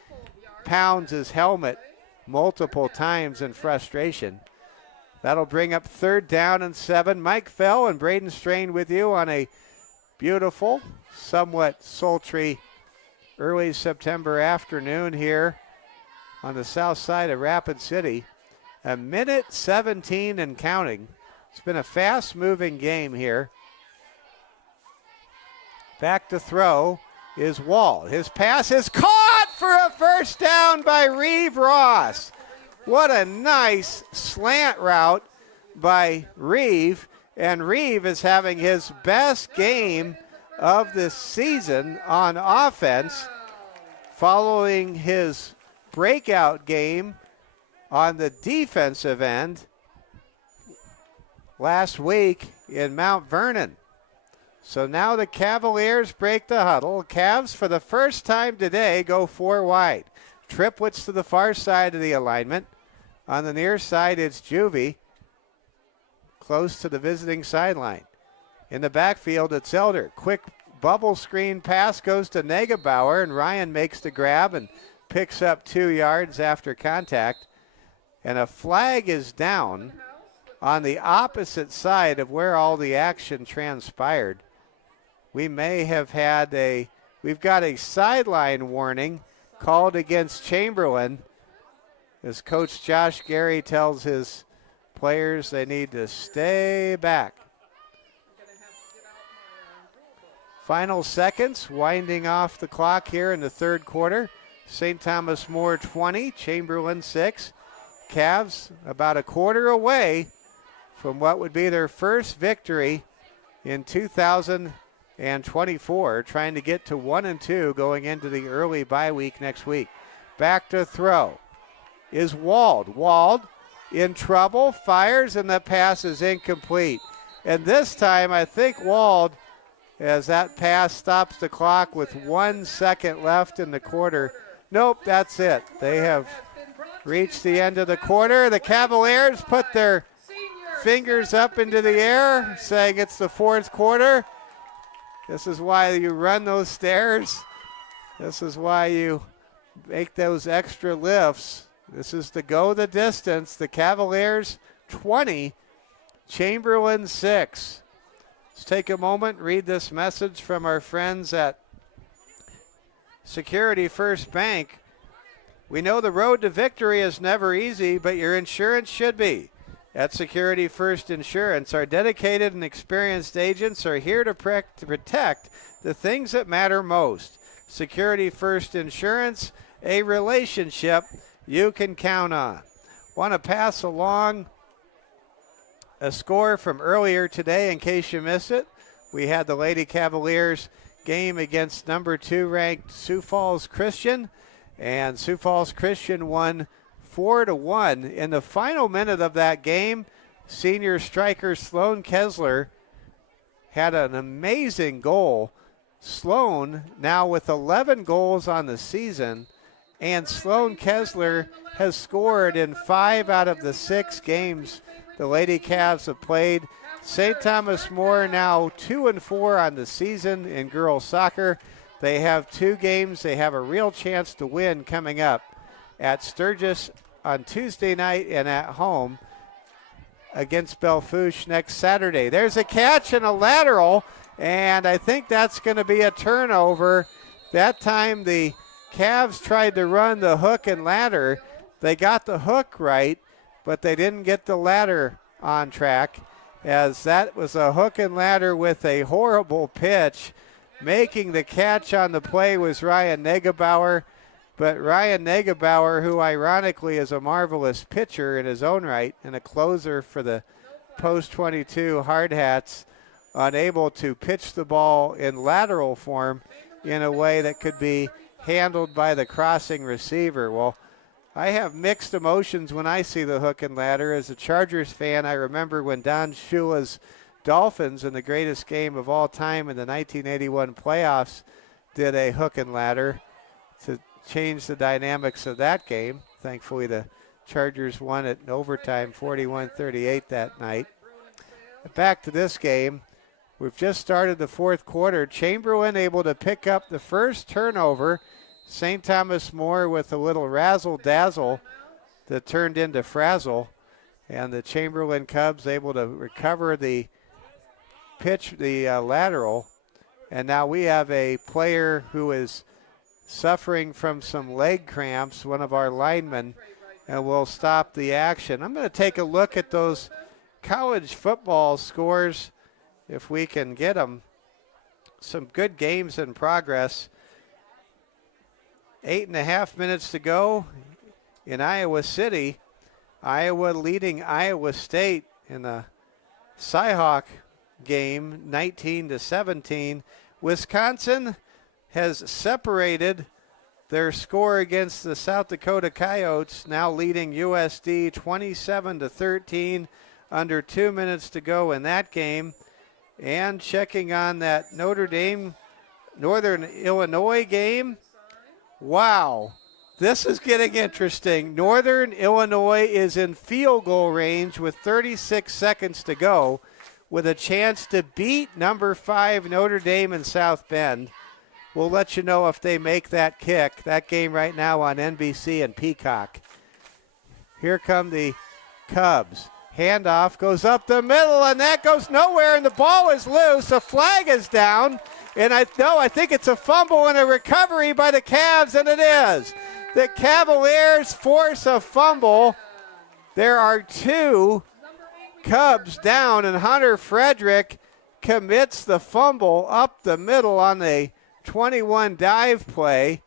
pounds his helmet multiple times in frustration. That'll bring up 3rd down and 7. Mike Fell and Braden Strain with you on a beautiful, somewhat sultry early September afternoon here on the south side of Rapid City. A minute 17 and counting. It's been a fast-moving game here. Back to throw is Wall. His pass is caught for a first down by Reeve Ross. What a nice slant route by Reeve. And Reeve is having his best game of the season on offense following his breakout game on the defensive end last week in Mount Vernon. So now the Cavaliers break the huddle. Cavs for the first time today go 4 wide. Tripwitz to the far side of the alignment. On the near side, it's Juvie, close to the visiting sideline. In the backfield, it's Elder. Quick bubble screen pass goes to Negebauer, and Ryan makes the grab and picks up 2 yards after contact. And a flag is down on the opposite side of where all the action transpired. We may have had we've got a sideline warning called against Chamberlain as Coach Josh Gary tells his players they need to stay back. Final seconds, winding off the clock here in the 3rd quarter. St. Thomas More 20, Chamberlain 6. Cavs about a quarter away from what would be their first victory in 2024, trying to get to 1-2 going into the early bye week next week. Back to throw is Wald. Wald in trouble, fires, and the pass is incomplete. And this time I think Wald, as that pass stops the clock with 1 second left in the quarter. Nope, that's it. They have reached the end of the quarter. The Cavaliers put their fingers up into the air, saying it's the 4th quarter. This is why you run those stairs. This is why you make those extra lifts. This is to go the distance. The Cavaliers 20, Chamberlain 6. Let's take a moment, read this message from our friends at Security First Bank. We know the road to victory is never easy, but your insurance should be. At Security First Insurance, our dedicated and experienced agents are here to protect the things that matter most. Security First Insurance, a relationship you can count on. Want to pass along a score from earlier today in case you missed it. We had the Lady Cavaliers game against number 2 ranked Sioux Falls Christian, and Sioux Falls Christian won 4-1. In the final minute of that game, senior striker Sloan Kessler had an amazing goal. Sloan now with 11 goals on the season, and Sloan Kessler has scored in 5 out of the 6 games the Lady Cavs have played. St. Thomas More now 2-4 on the season in girls soccer. They have 2 games they have a real chance to win coming up at Sturgis on Tuesday night and at home against Belfouche next Saturday. There's a catch and a lateral, and I think that's going to be a turnover. That time the Cavs tried to run the hook and ladder. They got the hook right, but they didn't get the ladder on track, as that was a hook and ladder with a horrible pitch. Making the catch on the play was Ryan Negebauer, but Ryan Negebauer, who ironically is a marvelous pitcher in his own right and a closer for the Post 22 Hard Hats, unable to pitch the ball in lateral form in a way that could be handled by the crossing receiver. Well, I have mixed emotions when I see the hook and ladder. As a Chargers fan, I remember when Don Shula's Dolphins in the greatest game of all time in the 1981 playoffs did a hook and ladder to change the dynamics of that game. Thankfully, the Chargers won it in overtime 41-38 that night. Back to this game. We've just started the fourth quarter. Chamberlain able to pick up the first turnover. St. Thomas More with a little razzle-dazzle that turned into frazzle. And the Chamberlain Cubs able to recover the pitch, the lateral. And now we have a player who is suffering from some leg cramps, one of our linemen, and we'll stop the action. I'm going to take a look at those college football scores if we can get them. Some good games in progress. 8.5 minutes to go in Iowa City. Iowa leading Iowa State in the Cyhawk game 19-17. Wisconsin has separated their score against the South Dakota Coyotes, now leading USD 27-13, under 2 minutes to go in that game. And checking on that Notre Dame Northern Illinois game. Wow, this is getting interesting. Northern Illinois is in field goal range with 36 seconds to go, with a chance to beat number 5 Notre Dame in South Bend. We'll let you know if they make that kick. That game right now on NBC and Peacock. Here come the Cubs. Handoff goes up the middle, and that goes nowhere, and the ball is loose. A flag is down, and I think it's a fumble and a recovery by the Cavs, and it is. The Cavaliers force a fumble. There are 2 Cubs down, and Hunter Frederick commits the fumble up the middle on the 21 dive play.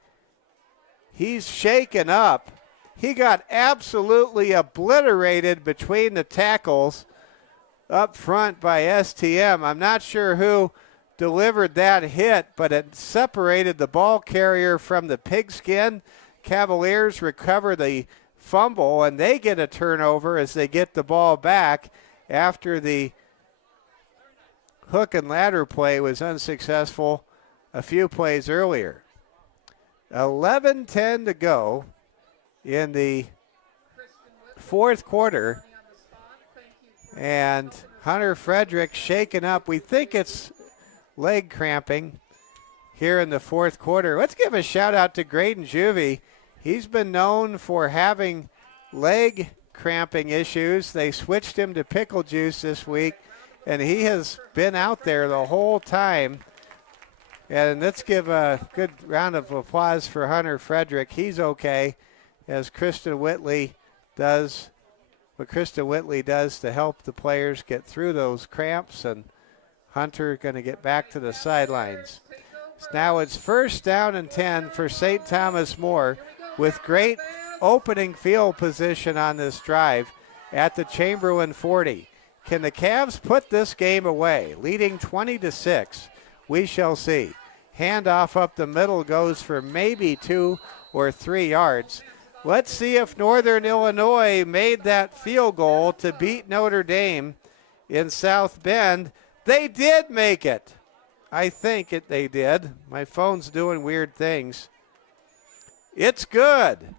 He's shaken up. He got absolutely obliterated between the tackles up front by STM. I'm not sure who delivered that hit, but it separated the ball carrier from the pigskin. Cavaliers recover the fumble, and they get a turnover as they get the ball back after the hook and ladder play was unsuccessful a few plays earlier. 11:10 to go in the fourth quarter, and Hunter Frederick shaken up. We think it's leg cramping here in the fourth quarter. Let's give a shout out to Graydon Juvie. He's been known for having leg cramping issues. They switched him to pickle juice this week, and he has been out there the whole time. And let's give a good round of applause for Hunter Frederick. He's okay, as Kristen Whitley does what Kristen Whitley does to help the players get through those cramps, and Hunter going to get back to the sidelines. Now it's first down and 10 for St. Thomas More, with great opening field position on this drive at the Chamberlain 40. Can the Cavs put this game away? Leading 20-6. We shall see. Handoff up the middle goes for maybe 2 or 3 yards. Let's see if Northern Illinois made that field goal to beat Notre Dame in South Bend. They did make it. I think they did. My phone's doing weird things. It's good.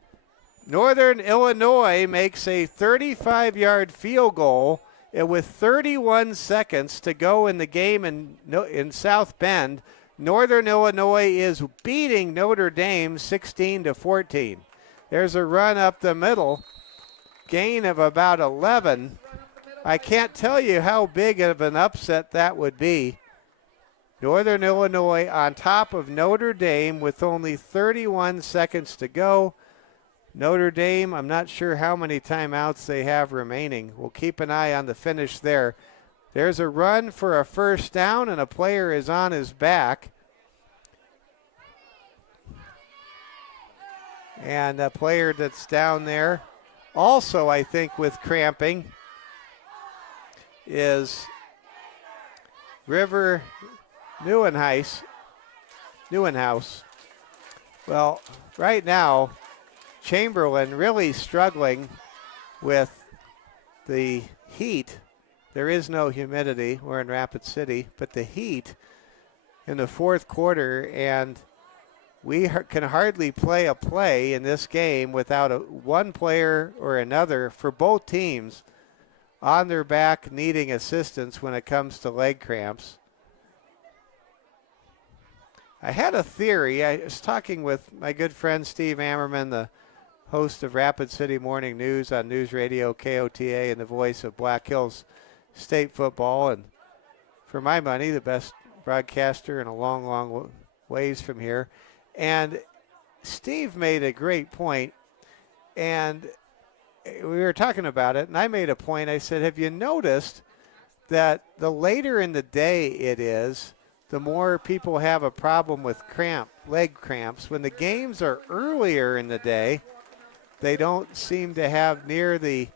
Northern Illinois makes a 35-yard field goal with 31 seconds to go in the game in South Bend. Northern Illinois is beating Notre Dame 16-14. There's a run up the middle, gain of about 11. I can't tell you how big of an upset that would be. Northern Illinois on top of Notre Dame with only 31 seconds to go. Notre Dame, I'm not sure how many timeouts they have remaining. We'll keep an eye on the finish there. There's a run for a first down, and a player is on his back. And a player that's down there, also I think with cramping, is River Neuenhuis. Well, right now, Chamberlain really struggling with the heat. There is no humidity. We're in Rapid City, but the heat in the fourth quarter, and can hardly play a play in this game without one player or another for both teams on their back needing assistance when it comes to leg cramps. I had a theory. I was talking with my good friend Steve Ammerman, the host of Rapid City Morning News on News Radio KOTA and the voice of Black Hills State football, and for my money, the best broadcaster in a long, long ways from here. And Steve made a great point, and we were talking about it, and I made a point. I said, have you noticed that the later in the day it is, the more people have a problem with leg cramps? When the games are earlier in the day, they don't seem to have near the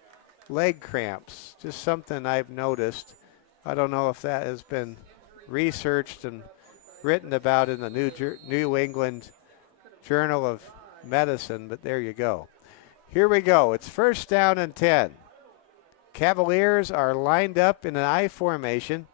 leg cramps. Just something I've noticed. I don't know if that has been researched and written about in the New England Journal of Medicine, but there you go. Here we go. It's 1st down and 10. Cavaliers are lined up in an I formation.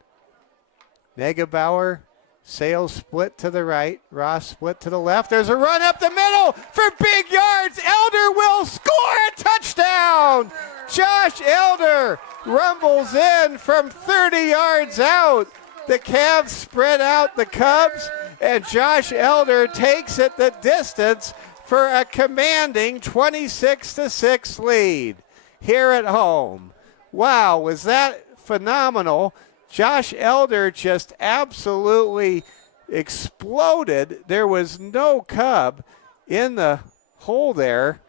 Negebauer, Sales split to the right. Ross split to the left. There's a run up the middle for big yards. Elder will score a touchdown. Josh Elder rumbles in from 30 yards out. The Cavs spread out the Cubs, and Josh Elder takes it the distance for a commanding 26-6 lead here at home. Wow, was that phenomenal? Josh Elder just absolutely exploded. There was no Cub in the hole there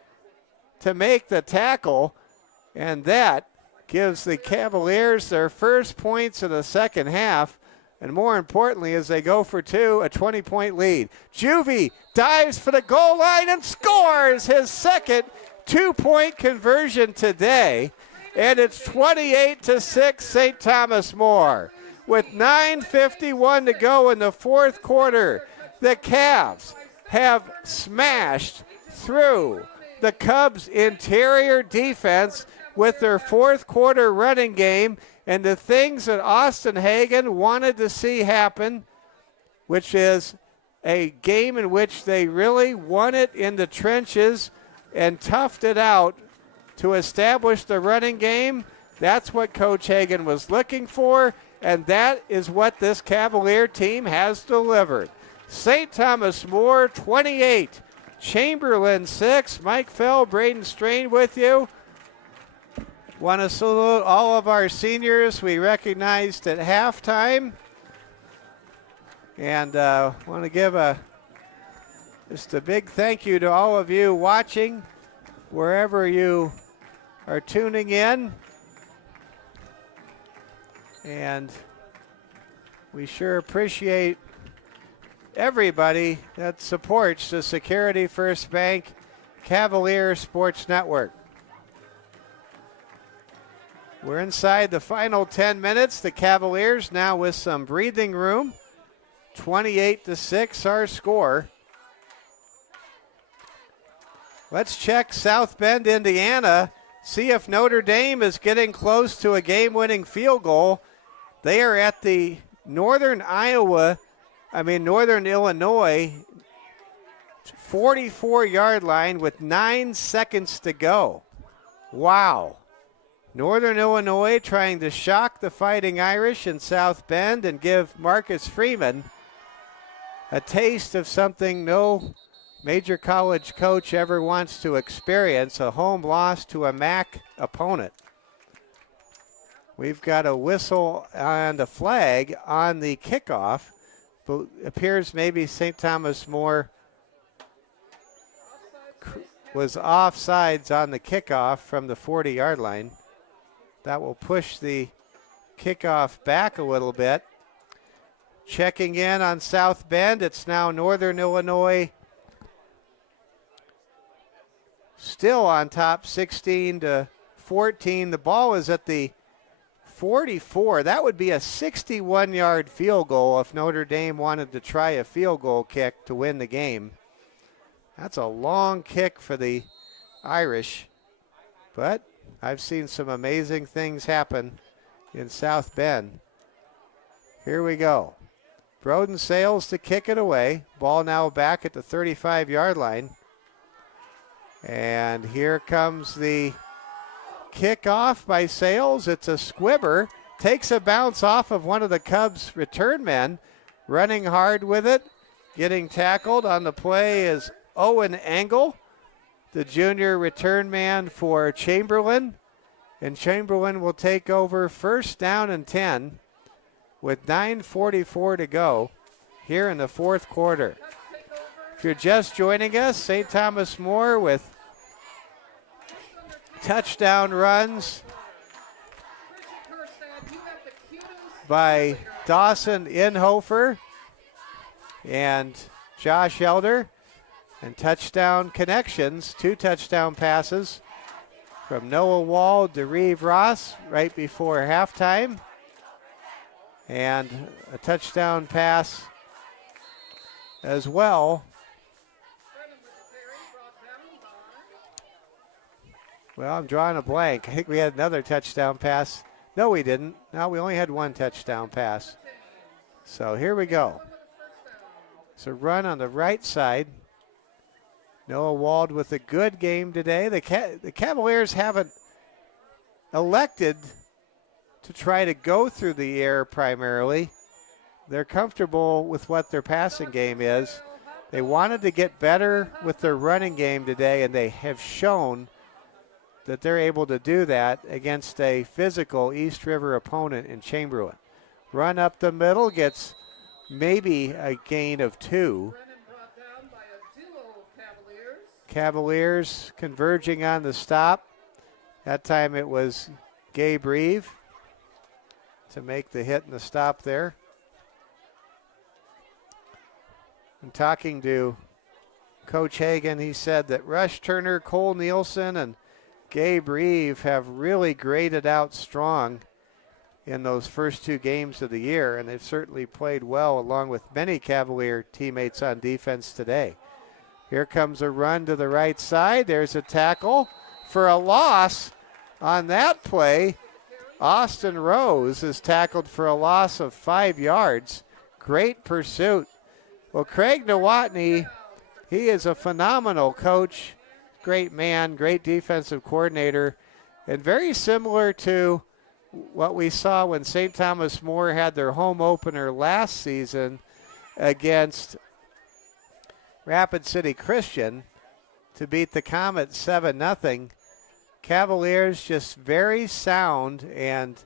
to make the tackle, and that gives the Cavaliers their first points of the second half. And more importantly, as they go for two, a 20-point lead. Juvie dives for the goal line and scores his second two-point conversion today. And it's 28-6 St. Thomas More. With 9:51 to go in the fourth quarter, the Cavs have smashed through the Cubs' interior defense with their fourth quarter running game and the things that Austin Hagen wanted to see happen, which is a game in which they really won it in the trenches and toughed it out to establish the running game. That's what Coach Hagen was looking for, and that is what this Cavalier team has delivered. St. Thomas More 28, Chamberlain 6. Mike Fell, Braden Strain with you. Want to salute all of our seniors we recognized at halftime. And want to give just a big thank you to all of you watching, wherever you are tuning in. And we sure appreciate everybody that supports the Security First Bank Cavalier Sports Network. We're inside the final 10 minutes. The Cavaliers now with some breathing room. 28-6 our score. Let's check South Bend, Indiana. See if Notre Dame is getting close to a game-winning field goal. They are at the Northern Illinois 44-yard line with 9 seconds to go. Wow. Northern Illinois trying to shock the Fighting Irish in South Bend and give Marcus Freeman a taste of something no major college coach ever wants to experience, a home loss to a MAC opponent. We've got a whistle and a flag on the kickoff, but appears maybe St. Thomas More was offsides on the kickoff from the 40-yard line. That will push the kickoff back a little bit. Checking in on South Bend, it's now Northern Illinois still on top, 16-14. The ball is at the 44. That would be a 61-yard field goal if Notre Dame wanted to try a field goal kick to win the game. That's a long kick for the Irish, but I've seen some amazing things happen in South Bend. Here we go. Broden Sales to kick it away. Ball now back at the 35-yard line. And here comes the kickoff by Sales. It's a squibber. Takes a bounce off of one of the Cubs return men. Running hard with it. Getting tackled on the play is Owen Engel, the junior return man for Chamberlain. And Chamberlain will take over first down and 10 with 9:44 to go here in the fourth quarter. If you're just joining us, St. Thomas More with touchdown runs by Dawson Inhofer and Josh Elder, and touchdown connections, 2 touchdown passes from Noah Wald to Reeve Ross right before halftime, and a touchdown pass as well. Well, I'm drawing a blank. I think we had another touchdown pass. No, we didn't. No, we only had 1 touchdown pass. So here we go. It's a run on the right side. Noah Wald with a good game today. The Cavaliers haven't elected to try to go through the air primarily. They're comfortable with what their passing game is. They wanted to get better with their running game today, and they have shown that they're able to do that against a physical East River opponent in Chamberlain. Run up the middle, gets maybe a gain of 2. Cavaliers converging on the stop. That time it was Gabe Reeve to make the hit and the stop there. And talking to Coach Hagan, he said that Rush Turner, Cole Nielsen, and Gabe Reeve have really graded out strong in those first 2 games of the year, and they've certainly played well along with many Cavalier teammates on defense today. Here comes a run to the right side. There's a tackle for a loss on that play. Austin Rose is tackled for a loss of 5 yards. Great pursuit. Well, Craig Nowotny, he is a phenomenal coach, great man, great defensive coordinator, and very similar to what we saw when St. Thomas More had their home opener last season against Rapid City Christian to beat the Comet 7-0. Cavaliers just very sound and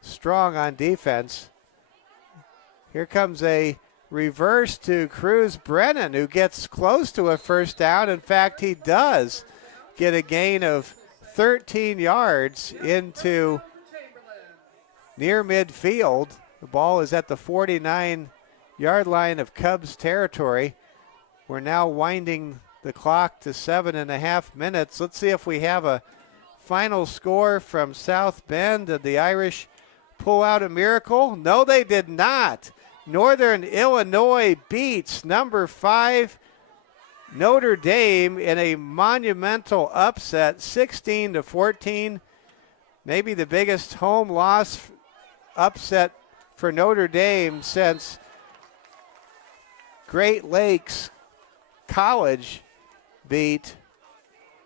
strong on defense. Here comes a reverse to Cruz Brennan, who gets close to a first down. In fact, he does get a gain of 13 yards into near midfield. The ball is at the 49-yard line of Cubs territory. We're now winding the clock to 7.5 minutes. Let's see if we have a final score from South Bend. Did the Irish pull out a miracle? No, they did not. Northern Illinois beats number 5 Notre Dame in a monumental upset, 16-14. Maybe the biggest home loss upset for Notre Dame since Great Lakes College beat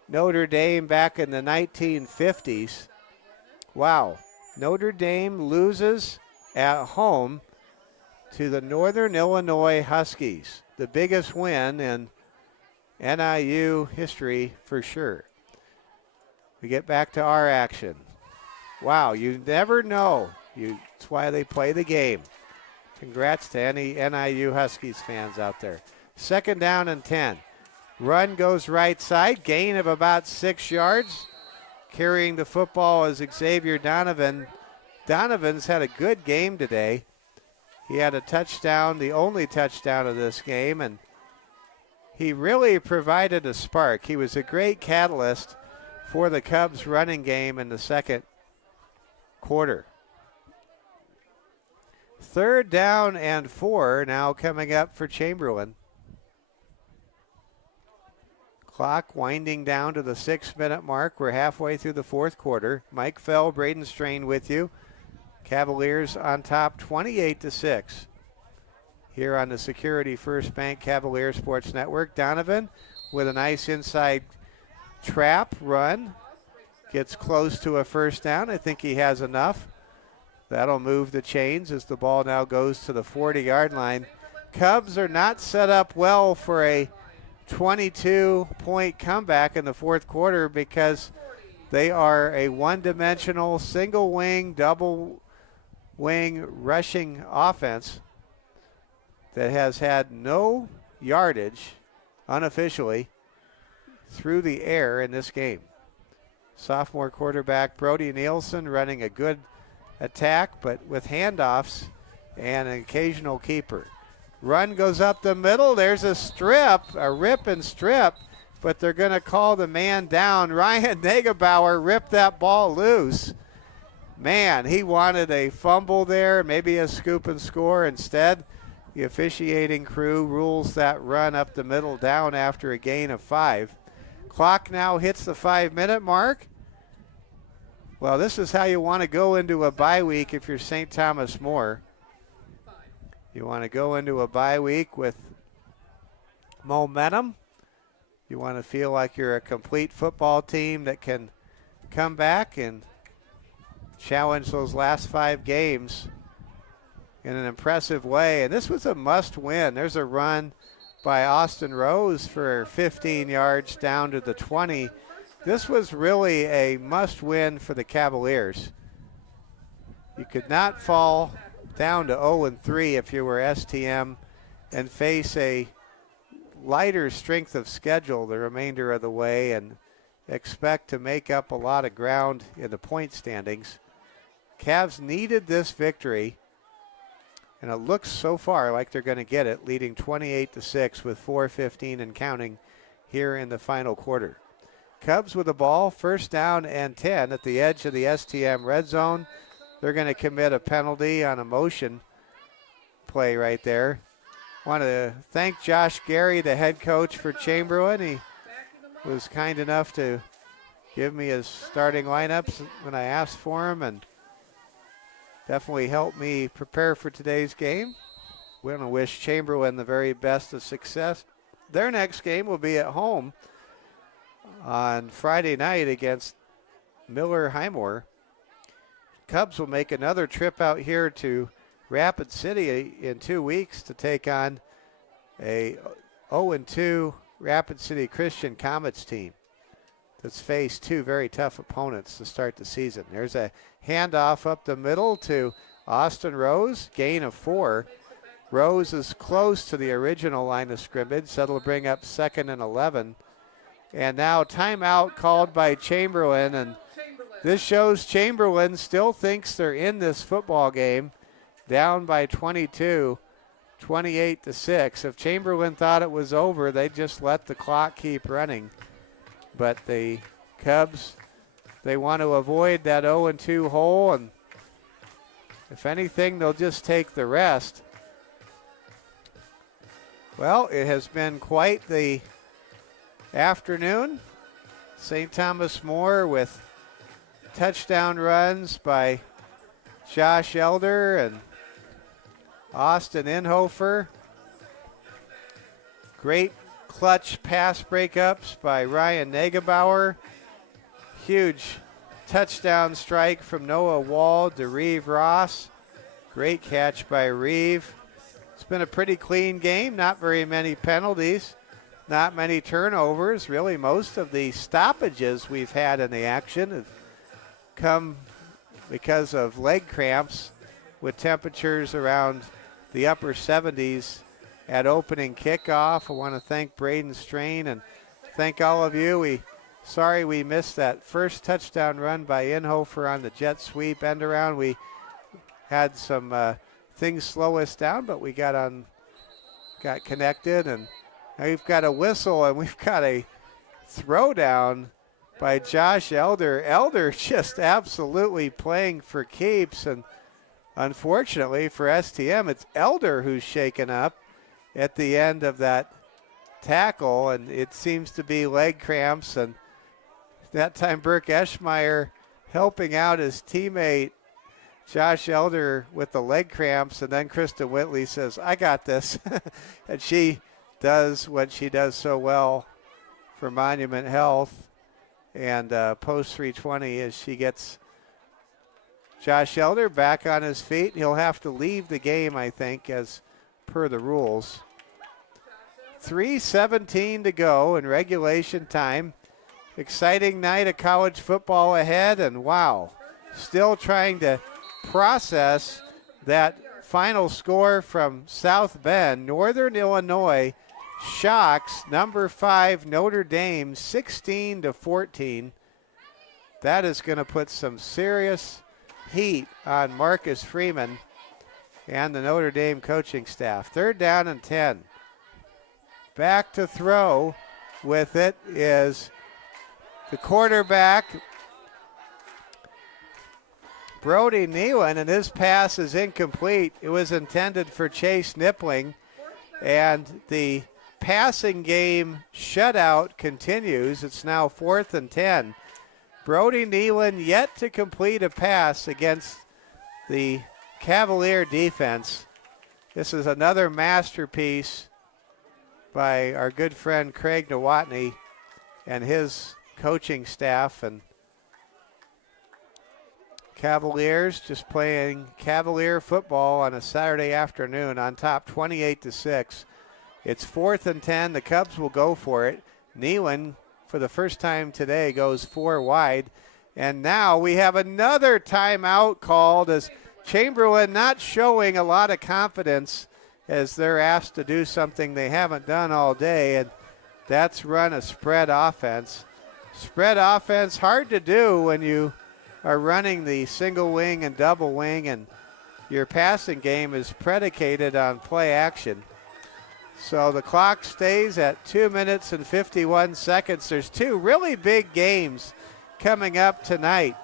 Notre Dame back in the 1950s. Wow. Notre Dame loses at home to the Northern Illinois Huskies. The biggest win in NIU history for sure. We get back to our action. Wow, you never know. That's why they play the game. Congrats to any NIU Huskies fans out there. 2nd down and 10. Run goes right side, gain of about 6 yards. Carrying the football is Xavier Donovan. Donovan's had a good game today. He had a touchdown, the only touchdown of this game, and he really provided a spark. He was a great catalyst for the Cubs running game in the second quarter. 3rd down and 4 now coming up for Chamberlain. Clock winding down to the 6-minute mark. We're halfway through the fourth quarter. Mike Fell, Braden Strain with you. Cavaliers on top 28-6. here on the Security First Bank Cavalier Sports Network. Donovan with a nice inside trap run. Gets close to a first down. I think he has enough. That'll move the chains as the ball now goes to the 40-yard line. Cubs are not set up well for a 22-point comeback in the fourth quarter because they are a one-dimensional, single-wing, double-wing rushing offense that has had no yardage unofficially through the air in this game. Sophomore quarterback Brody Nielsen running a good attack, but with handoffs and an occasional keeper. Run goes up the middle. There's a strip, a rip and strip, but they're going to call the man down. Ryan Negebauer ripped that ball loose. Man, he wanted a fumble there, maybe a scoop and score. Instead, the officiating crew rules that run up the middle down after a gain of 5. Clock now hits the 5-minute mark. Well, this is how you want to go into a bye week if you're St. Thomas More. You want to go into a bye week with momentum. You want to feel like you're a complete football team that can come back and challenge those last 5 games in an impressive way. And this was a must-win. There's a run by Austin Rose for 15 yards down to the 20. This was really a must-win for the Cavaliers. You could not fall down to 0-3 if you were STM and face a lighter strength of schedule the remainder of the way and expect to make up a lot of ground in the point standings. Cavs needed this victory, and it looks so far like they're going to get it, leading 28-6 with 4:15 and counting here in the final quarter. Cubs with the ball, first down and 10 at the edge of the STM red zone. They're going to commit a penalty on a motion play right there. Want to thank Josh Gary, the head coach for Chamberlain. He was kind enough to give me his starting lineups when I asked for him and definitely helped me prepare for today's game. We want to wish Chamberlain the very best of success. Their next game will be at home on Friday night against Miller Highmore. Cubs will make another trip out here to Rapid City in 2 weeks to take on a 0-2 Rapid City Christian Comets team that's faced 2 very tough opponents to start the season. There's a handoff up the middle to Austin Rose, gain of 4. Rose is close to the original line of scrimmage, so that'll bring up 2nd and 11. And now timeout called by Chamberlain, and this shows Chamberlain still thinks they're in this football game, down by 22, 28-6. If Chamberlain thought it was over, they'd just let the clock keep running. But the Cubs, they want to avoid that 0-2 hole, and if anything, they'll just take the rest. Well, it has been quite the afternoon. St. Thomas More with touchdown runs by Josh Elder and Austin Inhofer. Great clutch pass breakups by Ryan Negebauer. Huge touchdown strike from Noah Wall to Reeve Ross. Great catch by Reeve. It's been a pretty clean game, not very many penalties, not many turnovers. Really, most of the stoppages we've had in the action have come because of leg cramps with temperatures around the upper 70s at opening kickoff. I want to thank Braden Strain and thank all of you. Sorry we missed that first touchdown run by Inhofer on the jet sweep end around. We had some things slow us down, but we got connected, and now we've got a whistle and we've got a throwdown by Josh Elder. Elder just absolutely playing for keeps, and unfortunately for STM, it's Elder who's shaken up at the end of that tackle, and it seems to be leg cramps, and that time Burke Eschmeyer helping out his teammate Josh Elder with the leg cramps, and then Krista Whitley says, I got this. And she does what she does so well for Monument Health. And post 320 as she gets Josh Elder back on his feet. He'll have to leave the game, I think, as per the rules. 3:17 to go in regulation time. Exciting night of college football ahead, and wow, still trying to process that final score from South Bend. Northern Illinois shocks number 5 Notre Dame 16-14. That is going to put some serious heat on Marcus Freeman and the Notre Dame coaching staff. 3rd down and 10. Back to throw with it is the quarterback, Brody Nealon, and his pass is incomplete. It was intended for Chase Nippling, and the passing game shutout continues. It's now 4th and 10. Brody Nealon yet to complete a pass against the Cavalier defense. This is another masterpiece by our good friend Craig Nowotny and his coaching staff. And Cavaliers just playing Cavalier football on a Saturday afternoon on top 28-6. It's 4th and 10. The Cubs will go for it. Nealon, for the first time today, goes 4 wide. And now we have another timeout called as Chamberlain not showing a lot of confidence as they're asked to do something they haven't done all day, and that's run a spread offense. Spread offense, hard to do when you are running the single wing and double wing, and your passing game is predicated on play action. So the clock stays at 2 minutes and 51 seconds. There's 2 really big games coming up tonight.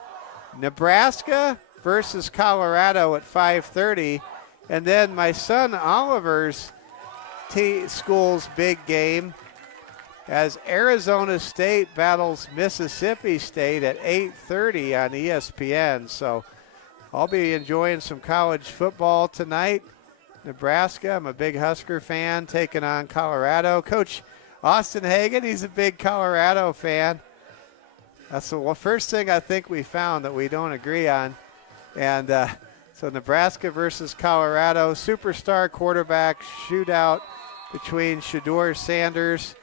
Nebraska versus Colorado at 5:30. And then my son Oliver's school's big game as Arizona State battles Mississippi State at 8:30 on ESPN. So I'll be enjoying some college football tonight. Nebraska, I'm a big Husker fan, taking on Colorado. Coach Austin Hagen, he's a big Colorado fan. That's the first thing I think we found that we don't agree on. And so Nebraska versus Colorado, superstar quarterback shootout between Shedeur Sanders,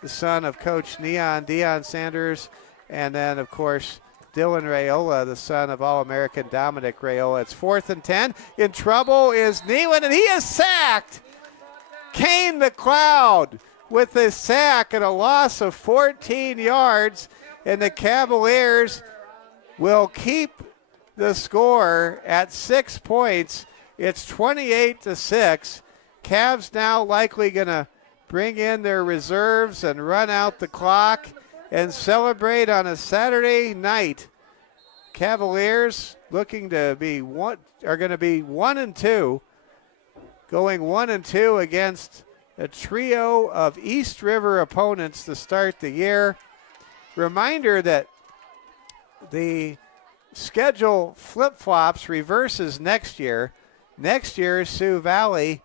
the son of Coach Deion Sanders, and then, of course, Dylan Raiola, the son of All-American Dominic Raiola. It's 4th and 10. In trouble is Nealon, and he is sacked. Kane McLeod with a sack and a loss of 14 yards, and the Cavaliers will keep the score at 6 points. It's 28-6. Cavs now likely going to bring in their reserves and run out the clock and celebrate on a Saturday night. Cavaliers looking to be are going to be 1-2, going 1-2 against a trio of East River opponents to start the year. Reminder that the schedule flip-flops, reverses next year. Next year, Sioux Valley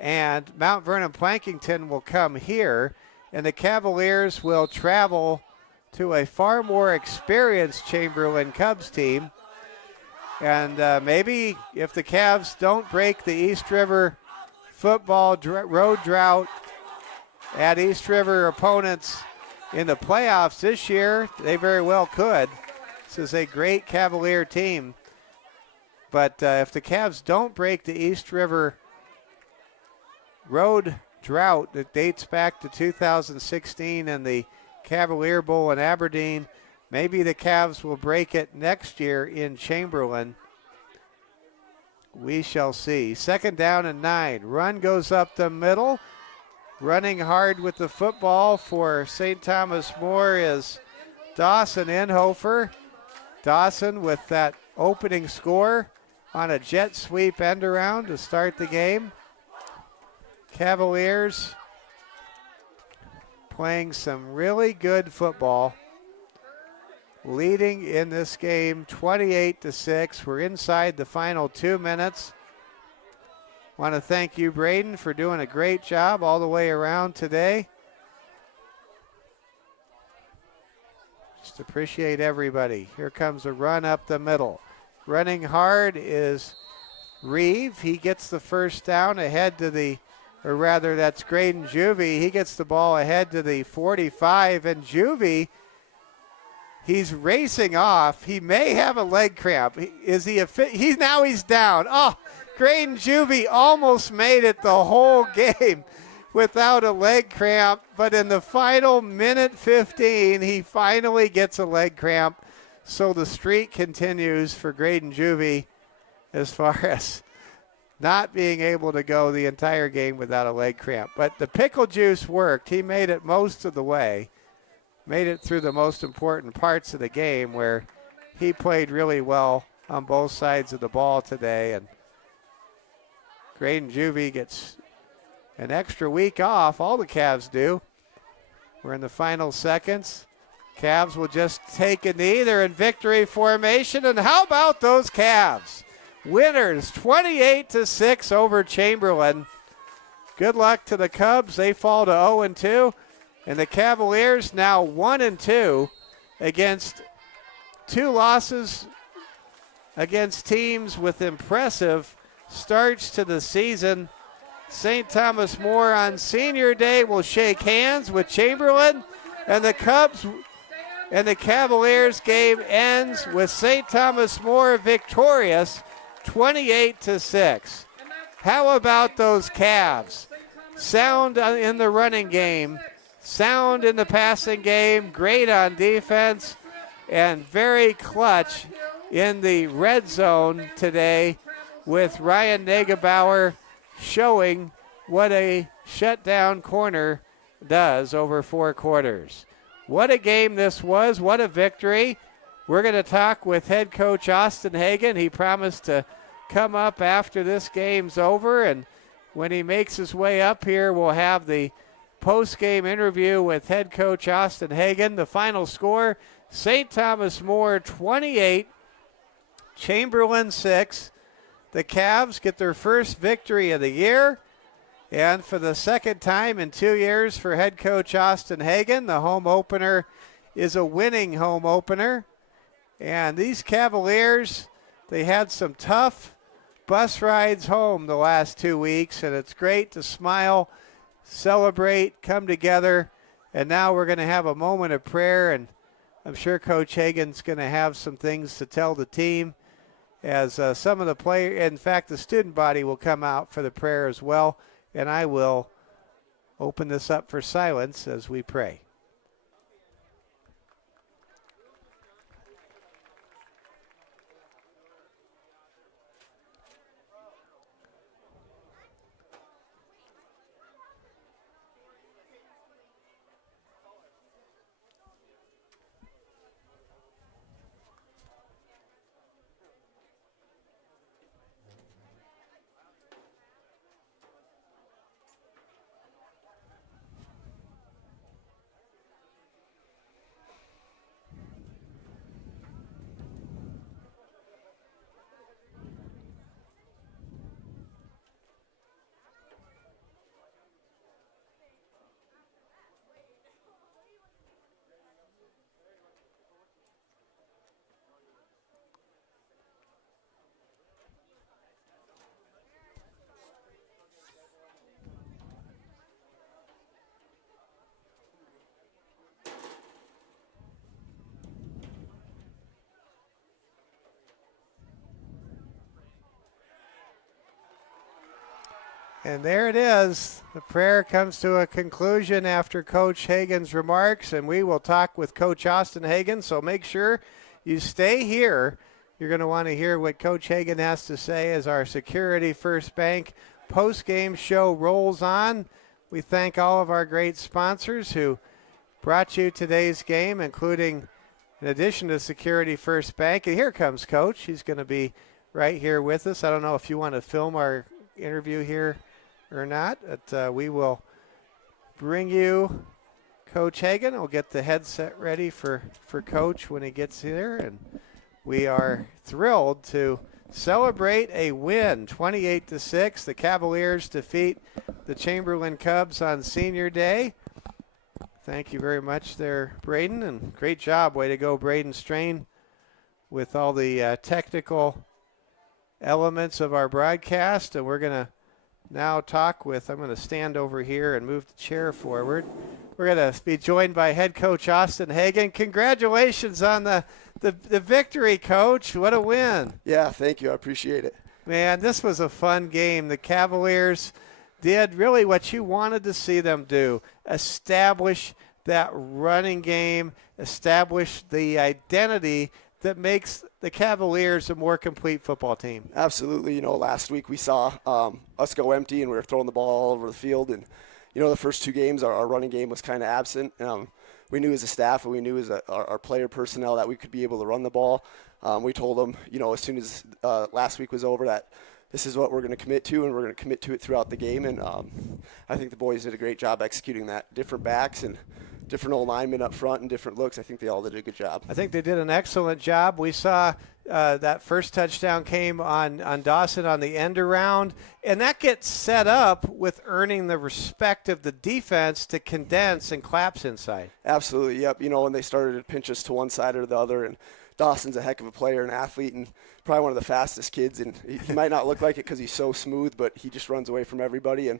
and Mount Vernon Plankington will come here, and the Cavaliers will travel to a far more experienced Chamberlain Cubs team. And maybe if the Cavs don't break the East River football road drought at East River opponents in the playoffs this year, they very well could. This is a great Cavalier team. But if the Cavs don't break the East River road drought that dates back to 2016 and the Cavalier Bowl in Aberdeen, maybe the Cavs will break it next year in Chamberlain. We shall see. 2nd down and 9. Run goes up the middle. Running hard with the football for St. Thomas More is Dawson Inhofer. Dawson with that opening score on a jet sweep end around to start the game. Cavaliers playing some really good football. leading in this game 28-6. We're inside the final 2 minutes. Want to thank you, Braden, for doing a great job all the way around today. Just appreciate everybody. Here comes a run up the middle. Running hard is Reeve. He gets the first down ahead to the, or rather that's Graydon Juvie. He gets the ball ahead to the 45, and Juvie, he's racing off. He may have a leg cramp. Is he now he's down. Oh, Graydon Juvie almost made it the whole game without a leg cramp, but in the final minute 15, he finally gets a leg cramp. So the streak continues for Graydon Juvie as far as not being able to go the entire game without a leg cramp. But the pickle juice worked. He made it most of the way, made it through the most important parts of the game where he played really well on both sides of the ball today. And Graydon Juvie gets an extra week off. All the Cavs do. We're in the final seconds. Cavs will just take a knee. They're in victory formation. And how about those Cavs? Winners 28-6 over Chamberlain. Good luck to the Cubs. They fall to 0-2. And the Cavaliers now 1-2 against 2 losses against teams with impressive starts to the season. St. Thomas More on Senior Day will shake hands with Chamberlain, and the Cubs and the Cavaliers game ends with St. Thomas More victorious 28-6. How about those Cavs? Sound in the running game, sound in the passing game, great on defense, and very clutch in the red zone today with Ryan Negebauer showing what a shutdown corner does over 4 quarters. What a game this was. What a victory. We're going to talk with head coach Austin Hagan. He promised to come up after this game's over, and when he makes his way up here, we'll have the post-game interview with head coach Austin Hagan. The final score, St. Thomas More 28, Chamberlain 6. The Cavs get their first victory of the year, and for the second time in 2 years for head coach Austin Hagan, the home opener is a winning home opener. And these Cavaliers, they had some tough bus rides home the last 2 weeks, and it's great to smile, celebrate, come together, and now we're going to have a moment of prayer, and I'm sure Coach Hagan's going to have some things to tell the team as some of the players, in fact, the student body will come out for the prayer as well, and I will open this up for silence as we pray. And there it is. The prayer comes to a conclusion after Coach Hagan's remarks, and we will talk with Coach Austin Hagan, so make sure you stay here. You're going to want to hear what Coach Hagan has to say as our Security First Bank post-game show rolls on. We thank all of our great sponsors who brought you today's game, including, in addition to Security First Bank. And here comes Coach. He's going to be right here with us. I don't know if you want to film our interview here or not, but we will bring you Coach Hagan will get the headset ready for Coach when he gets here. And we are thrilled to celebrate a win, 28-6. The Cavaliers defeat the Chamberlain Cubs on Senior Day. Thank you very much there, Braden, and great job. Way to go, Braden Strain, with all the technical elements of our broadcast. And we're going to now talk with, I'm going to stand over here and move the chair forward. We're going to be joined by head coach Austin Hagan. Congratulations on the victory, Coach. What a win. Yeah, thank you. I appreciate it. Man, this was a fun game. The Cavaliers did really what you wanted to see them do, establish that running game, establish the identity that makes the Cavaliers a more complete football team. Absolutely. Last week we saw us go empty and we were throwing the ball all over the field. And, the first two games, our running game was kind of absent. We knew as a staff and we knew as our player personnel that we could be able to run the ball. We told them, as soon as last week was over, that this is what we're going to commit to, and we're going to commit to it throughout the game. And I think the boys did a great job executing that. Different backs and different old linemen up front and different looks. I think they all did a good job. I think they did an excellent job. We saw that first touchdown came on Dawson on the end around, and that gets set up with earning the respect of the defense to condense and collapse inside. Absolutely, yep. When they started to pinch us to one side or the other, and Dawson's a heck of a player and athlete and probably one of the fastest kids, and he might not look like it because he's so smooth, but he just runs away from everybody, and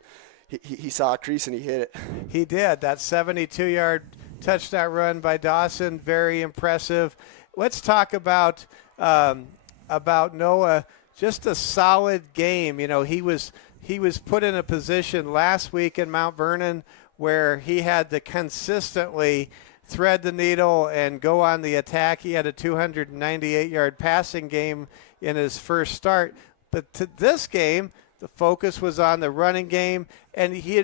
he saw a crease and he hit it. He did. That 72-yard touchdown run by Dawson, very impressive. Let's talk about Noah. Just a solid game. He was put in a position last week in Mount Vernon where he had to consistently thread the needle and go on the attack. He had a 298-yard passing game in his first start. But to this game, the focus was on the running game, and he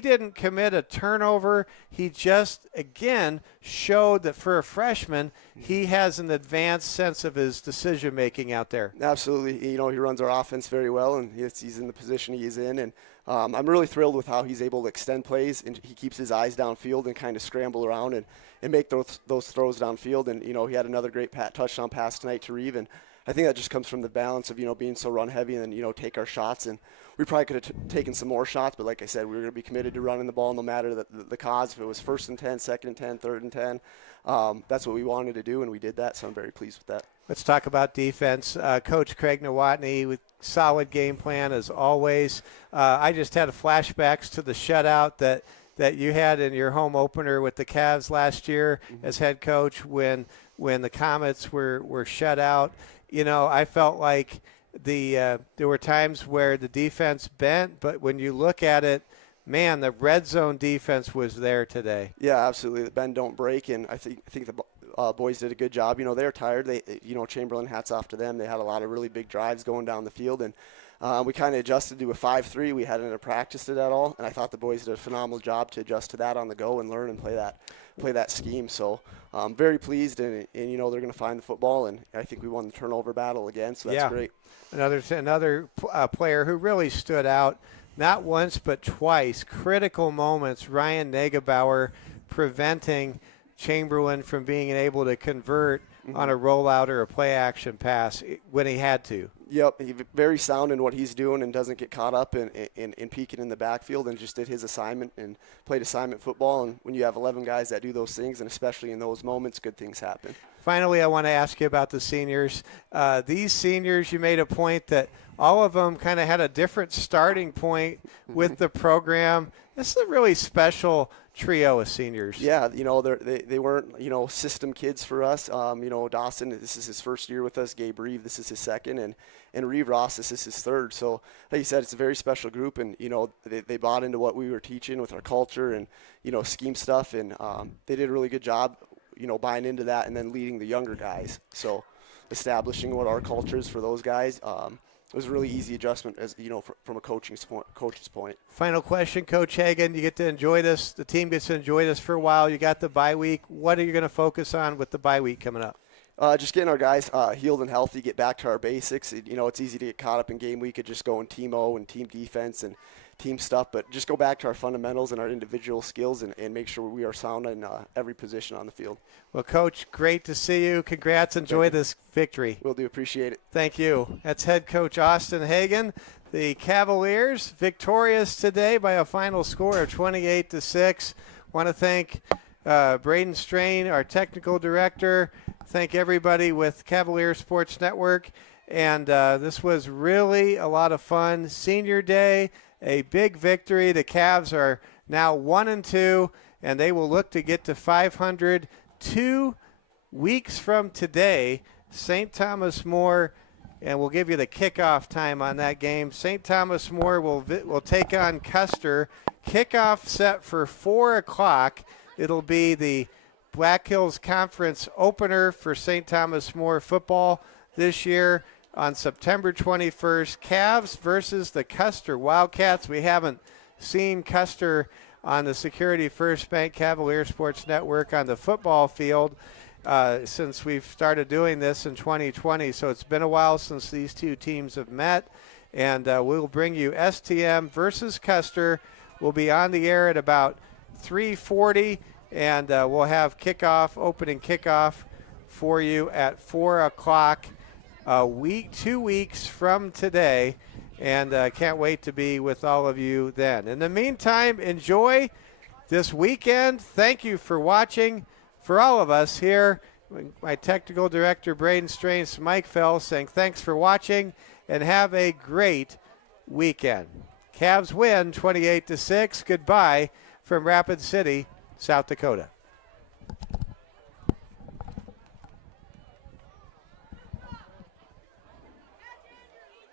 didn't commit a turnover. He just, again, showed that for a freshman, he has an advanced sense of his decision-making out there. Absolutely. He runs our offense very well, and he's in the position he's in. And I'm really thrilled with how he's able to extend plays, and he keeps his eyes downfield and kind of scramble around and make those throws downfield. And, he had another great touchdown pass tonight to Reeve, and I think that just comes from the balance of, being so run heavy and then, take our shots. And we probably could have taken some more shots, but like I said, we were going to be committed to running the ball no matter the cause. If it was 1st and 10, 2nd and 10, 3rd and 10, that's what we wanted to do, and we did that, so I'm very pleased with that. Let's talk about defense. Coach Craig Nowotny with solid game plan as always. I just had flashbacks to the shutout that you had in your home opener with the Cavs last year as head coach when the Comets were shut out. I felt like there were times where the defense bent, but when you look at it, man, the red zone defense was there today. Yeah, absolutely. The bend don't break, and I think the boys did a good job. They're tired. They Chamberlain, hats off to them. They had a lot of really big drives going down the field, and we kind of adjusted to a 5-3. We hadn't practiced it at all, and I thought the boys did a phenomenal job to adjust to that on the go and learn and play that scheme. So I'm very pleased, and they're going to find the football, and I think we won the turnover battle again, so that's great. Another player who really stood out, not once but twice, critical moments, Ryan Negebauer preventing Chamberlain from being able to convert on a rollout or a play action pass when he had to. Yep, he's very sound in what he's doing and doesn't get caught up in peeking in the backfield, and just did his assignment and played assignment football. And when you have 11 guys that do those things, and especially in those moments, good things happen. Finally, I want to ask you about the seniors. These seniors, you made a point that all of them kind of had a different starting point with the program. This is a really special trio of seniors. Yeah, they weren't, system kids for us. Dawson, this is his first year with us. Gabe Reeve, this is his second. And Reeve Ross, this is his third. So, like you said, it's a very special group. And, they bought into what we were teaching with our culture and, scheme stuff. And they did a really good job, buying into that and then leading the younger guys. So establishing what our culture is for those guys, it was a really easy adjustment, as from a coach's point. Final question, Coach Hagan. You get to enjoy this. The team gets to enjoy this for a while. You got the bye week. What are you going to focus on with the bye week coming up? Just getting our guys healed and healthy, get back to our basics. It's easy to get caught up in game week of just going team-o and team defense and team stuff, but just go back to our fundamentals and our individual skills and make sure we are sound in every position on the field. Well, Coach, great to see you. Congrats. Enjoy this victory. Will do. Appreciate it. Thank you. That's head coach Austin Hagan. The Cavaliers victorious today by a final score of 28-6. Want to thank Braden Strain, our technical director. Thank everybody with Cavalier Sports Network. And this was really a lot of fun. Senior Day, a big victory. The Cavs are now 1-2, and they will look to get to 500 2 weeks from today. St. Thomas More, and we'll give you the kickoff time on that game. St. Thomas More will take on Custer. Kickoff set for 4 o'clock. It'll be the Black Hills Conference opener for St. Thomas More football this year on September 21st. Cavs versus the Custer Wildcats. We haven't seen Custer on the Security First Bank Cavalier Sports Network on the football field since we've started doing this in 2020. So it's been a while since these two teams have met. And we'll bring you STM versus Custer. We'll be on the air at about 3:40, and we'll have opening kickoff for you at 4 o'clock 2 weeks from today. And can't wait to be with all of you then. In the meantime, enjoy this weekend. Thank you for watching. For all of us here, my technical director, Braden Strain, Mike Fell, saying thanks for watching and have a great weekend. Cavs win 28-6. Goodbye from Rapid City, South Dakota.